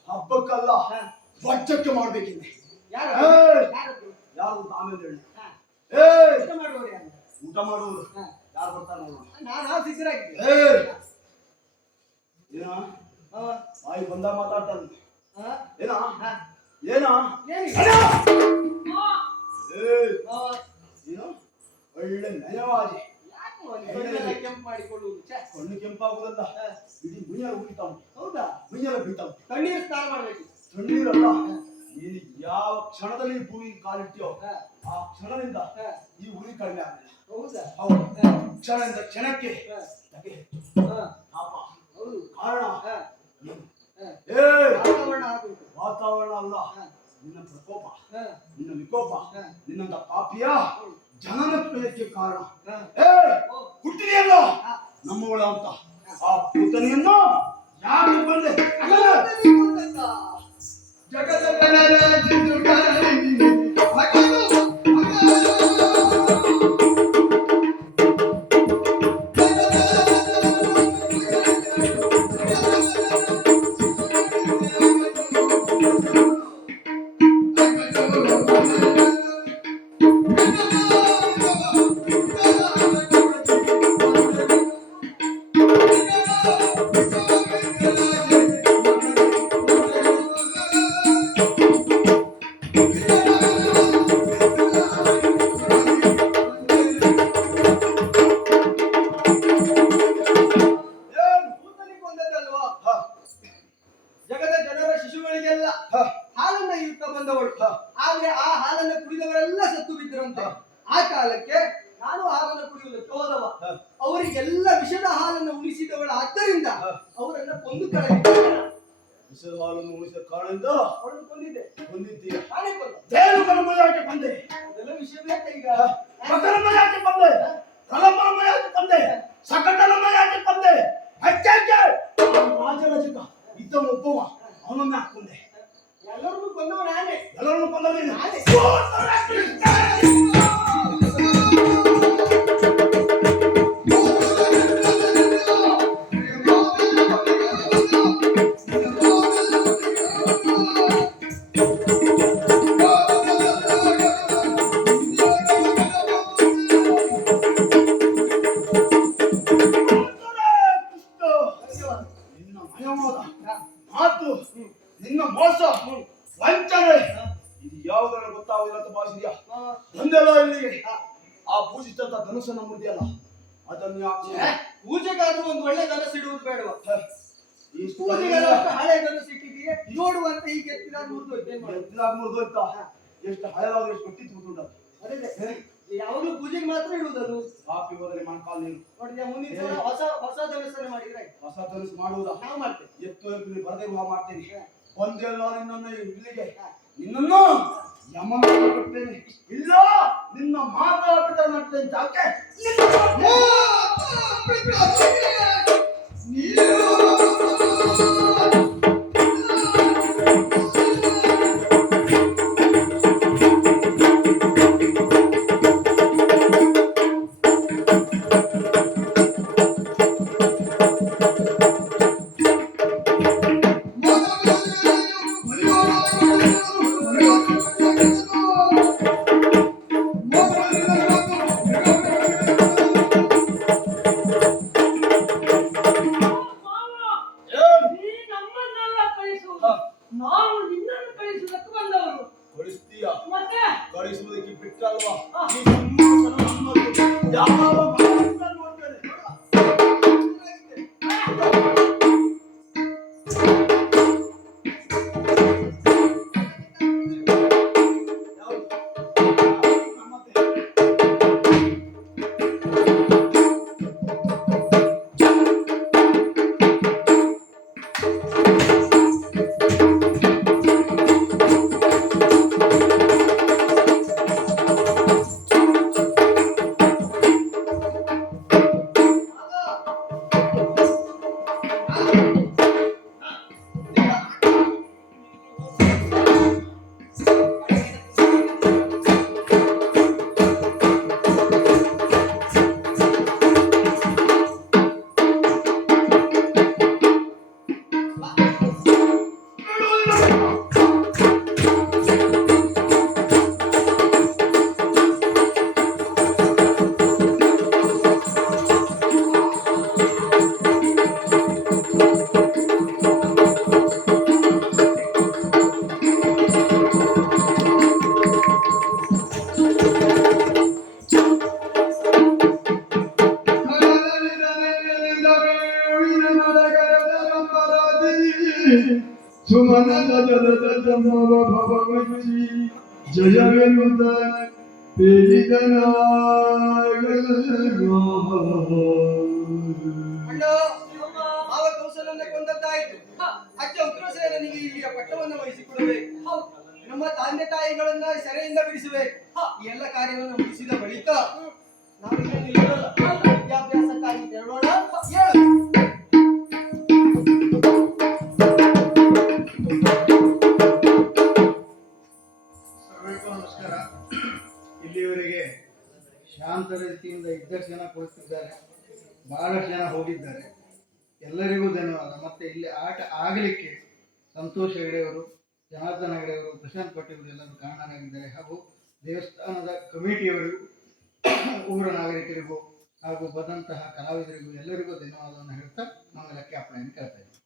ಹಬ್ಬಕ್ಕಲ್ಲ, ವಜ್ಜಕ್ಕೆ ಮಾಡ್ಬೇಕಿದೆ. ಯಾರು ಯಾರು ಆಮೇಲೆ ಹೇಳಿ. ಊಟ ಮಾಡುವವರು ಯಾರು? ಊಟ ಮಾಡುವುದು ಯಾರು ಬರ್ತಾರೆ ನೋಡೋಣ. ನಾನು ಸಿದ್ಧರಾಗಿದ್ದೆ. ಏನ ಬಾಯಿ ಬಂದ ಮಾತಾಡ್ತಾನೆ. ಏನ ಏನ ಏನು ಏನು ಒಳ್ಳೆ ನಯವಾದಿ. ಕೆಂಪು ಮಾಡಿಕೊಳ್ಳುವುದು ಕಣ್ಣು ಕೆಂಪಾಗುವುದಲ್ಲ, ಇಡೀ ಮುಯ್ಯಲು ಉಳಿತಾವ. ಹೌದಾ? ಮುಯ್ಯಲು ಬೀತಾವ. ತಣ್ಣೀರು ಸ್ನಾನ ಮಾಡ್ಬೇಕು. ತಣ್ಣೀರಲ್ಲ, ನೀನು ಯಾವ ಕ್ಷಣದಲ್ಲಿ ಭೂಮಿ ಕಾಲಿಟ್ಟಿಯೋ ಆ ಕ್ಷಣದಿಂದ ಈ ಉಳಿ ಕಡಿಮೆ ಆಗಲಿಲ್ಲ. ಹೌದಾ? ಹೌದು. ಕ್ಷಣದಿಂದ ಕ್ಷಣಕ್ಕೆ ಪಾಪ. ಹೌದು. ಕಾರಣ ವಾತಾವರಣ ಆಗುವುದು. ವಾತಾವರಣ ಅಲ್ಲ, ನಿನ್ನ ಪ್ರಕೋಪ, ನಿನ್ನ ವಿಕೋಪ, ನಿನ್ನಂತ ಪಾಪಿಯ ಜನನ ಪ್ರಿಯಕ್ಕೆ ಕಾರಣ. ಹುಟ್ಟಿದೆಯಲ್ಲ ನಮ್ಮವಳ ಅಂತ ಆ ಪುತನೆಯನ್ನು ಯಾಕೆ ಬಂದೆ? ಜಗದ ಜನರ ಶಿಶುಗಳಿಗೆಲ್ಲ ಹಾಲನ್ನ ಇರುತ್ತಾ ಬಂದವಳು. ಆದ್ರೆ ಆ ಹಾಲನ್ನ ಕುಡಿದವರೆಲ್ಲ ಸತ್ತು ಬಿದ್ದರಂತೆ. ಆ ಕಾಲಕ್ಕೆ ನಾನು ಹಾಲನ್ನು ಕುಡಿಯುವುದಕ್ಕೆ ಹೋದವ. ಅವರಿಗೆಲ್ಲ ವಿಷದ ಹಾಲನ್ನು ಉಳಿಸಿದವಳ ಆದ್ದರಿಂದ ಅವರನ್ನ ಕೊಂದು ಕಳೆದಿದ್ದ. ವಿಷದ ಹಾಲನ್ನು ಉಳಿಸಿದ ಕಾರಣದಿಂದ ಅವಳನ್ನು ಕೊಂದಿದ್ದೆ. ಬಂದಿದ್ದೀಯ. ನಾನೇ ಕೊಂದ. ದೇವರ ಯಾಕೆ ಬಂದೆ? ಅದೆಲ್ಲ ವಿಷಯ ಬೇಕಾ ಈಗ? ಮಕರಮ್ಮ ಯಾಕೆ ಬಂದೆ? ಕಲಮಮ್ಮ ಯಾಕೆ ಬಂದೆ? ಸಕಟನಮ್ಮ ಯಾಕೆ ಬಂದೆ? ಅಚ್ಚಕ್ಕೆ ರಾಜರಜಕ ಇದ್ದ ಒಬ್ಬವ ಅವನನ್ನ ಹಾಕೊಂಡೆ. ಎಲ್ಲರನ್ನೂ ಕೊಂದವ ನಾನೇ. ಎಲ್ಲರನ್ನು ಕೊಂದವ ನೀನು. ನಾನೇ. ಮಾತು, ನಿನ್ನ ಮೋಸ, ವಂಚನೆ, ಇದು ಯಾವುದನ್ನು ಗೊತ್ತಾಗುದಿಲ್ಲ ಅಂತ ಭಾವಿಸಿದ್ಯಾ? ಒಂದೆಲ್ಲ ಇಲ್ಲಿಗೆ ಆ ಪೂಜಿಸಿದಂತ ಧನುಸನ್ನ ಮುರಿದಿಯಲ್ಲ, ಅದನ್ನು ಯಾಕೆ ಪೂಜೆಗಾದ್ರೂ ಒಂದು ಒಳ್ಳೆ ಧನಸ್ಸು ಇಡುವುದು ಬೇಡವ? ಇಷ್ಟು ಪೂಜೆಗೆಲ್ಲ ಹಳೆ ಧನಸ್ಸು ಇಟ್ಟಿದ್ದೀಯ, ನೋಡುವಂತ ಹೀಗೆ ಎತ್ತಿದಾಗ ಮುರಿದೋಯ್ತಾ? ಎಷ್ಟು ಹಳೆದಾದ್ರು ಎಷ್ಟು ಗಟ್ಟಿ ಕೂತ್ಕೊಂಡ. ಅದೇ ಯಾವಾಗಲೂ ಪೂಜೆಗೆ ಮಾತ್ರ ಇಡುವುದನ್ನು. ಕಾಪಿ ಬದಲಿ ಮಾಡ್ಕಾಲ್ ನೀನು ನೋಡಿದ್ಯಾ? ಮುಂದಿನ ಸಲ ಹೊಸ ಹೊಸ ಧನಸ್ಸನ್ನು ಮಾಡಿದ್ರೆ ಹೊಸ ಧನುಸು ಮಾಡುವುದಾ? ನಾವು ಮಾಡ್ತೇವೆ. ಎತ್ತು ಬರದೇ ಮಾಡ್ತೇನೆ. ಒಂದೆಲ್ಲ ನಿನ್ನನ್ನು ಇಲ್ಲಿಗೆ ನಿನ್ನನ್ನು ಯಮನ ಕೊಡ್ತೇನೆ. ಇಲ್ಲ ನಿನ್ನ ಮಾತಾಡ್ಬಿಟ್ಟ ನಡ್ತೇನೆ. ಯಾಕೆ ಉಂಟಲ್ವಾ ಈ ಸಿಂಹಾಸನ ನಮ್ಮದು. ಯಾವ ಭಗವಂತ ನೋಡ್ತಾನೆ. ಜಯವೆಂದ ಅಣ್ಣ ಮಾವ ಕೌಶಲನ್ನ ಕೊಂದದ್ದಾಯ್ತು. ಅಜ್ಜ ಉಗ್ರಸೇನನಿಗೆ ಇಲ್ಲಿಯ ಪಟ್ಟವನ್ನು ವಹಿಸಿಕೊಡಬೇಕು. ನಮ್ಮ ತಂದೆ ತಾಯಿಗಳನ್ನ ಸೆರೆಯಿಂದ ಬಿಡಿಸಬೇಕು. ಈ ಎಲ್ಲ ಕಾರ್ಯವನ್ನು ಮುಗಿಸಿದ ಬಳಿಕ ನಾವು ಇಲ್ಲಿ ನಿಲ್ಲೋದಲ್ಲ. ವಿದ್ಯಾಭ್ಯಾಸಕ್ಕಾಗಿ ತೆರಳೋಣ. ಹೇಳು. ಸರ್ವರಿಗೂ ನಮಸ್ಕಾರ. ಇಲ್ಲಿಯವರೆಗೆ ಶಾಂತ ರೀತಿಯಿಂದ ಇದ್ದಷ್ಟು ಜನ ಕುಳಿತಿದ್ದಾರೆ, ಬಹಳಷ್ಟು ಜನ ಹೋಗಿದ್ದಾರೆ. ಎಲ್ಲರಿಗೂ ಧನ್ಯವಾದ. ಮತ್ತೆ ಇಲ್ಲಿ ಆಟ ಆಗಲಿಕ್ಕೆ ಸಂತೋಷ್ ಹೆಗಡೆಯವರು, ಜನಾರ್ದನ್ ಹೆಗಡೆಯವರು, ಪ್ರಶಾಂತ್ ಪಟೇಲ್ ಎಲ್ಲರೂ ಕಾರಣರಾಗಿದ್ದಾರೆ. ಹಾಗೂ ದೇವಸ್ಥಾನದ ಕಮಿಟಿಯವರಿಗೂ, ಊರ ನಾಗರಿಕರಿಗೂ ಹಾಗೂ ಬಂದಂತಹ ಕಲಾವಿದರಿಗೂ ಎಲ್ಲರಿಗೂ ಧನ್ಯವಾದವನ್ನು ಹೇಳ್ತಾ ನಮ್ಮೆಲ್ಲಕ್ಕೆ ಅಪ್ಪಣೆಯನ್ನು ಕೇಳ್ತಾ ಇದ್ದೀನಿ.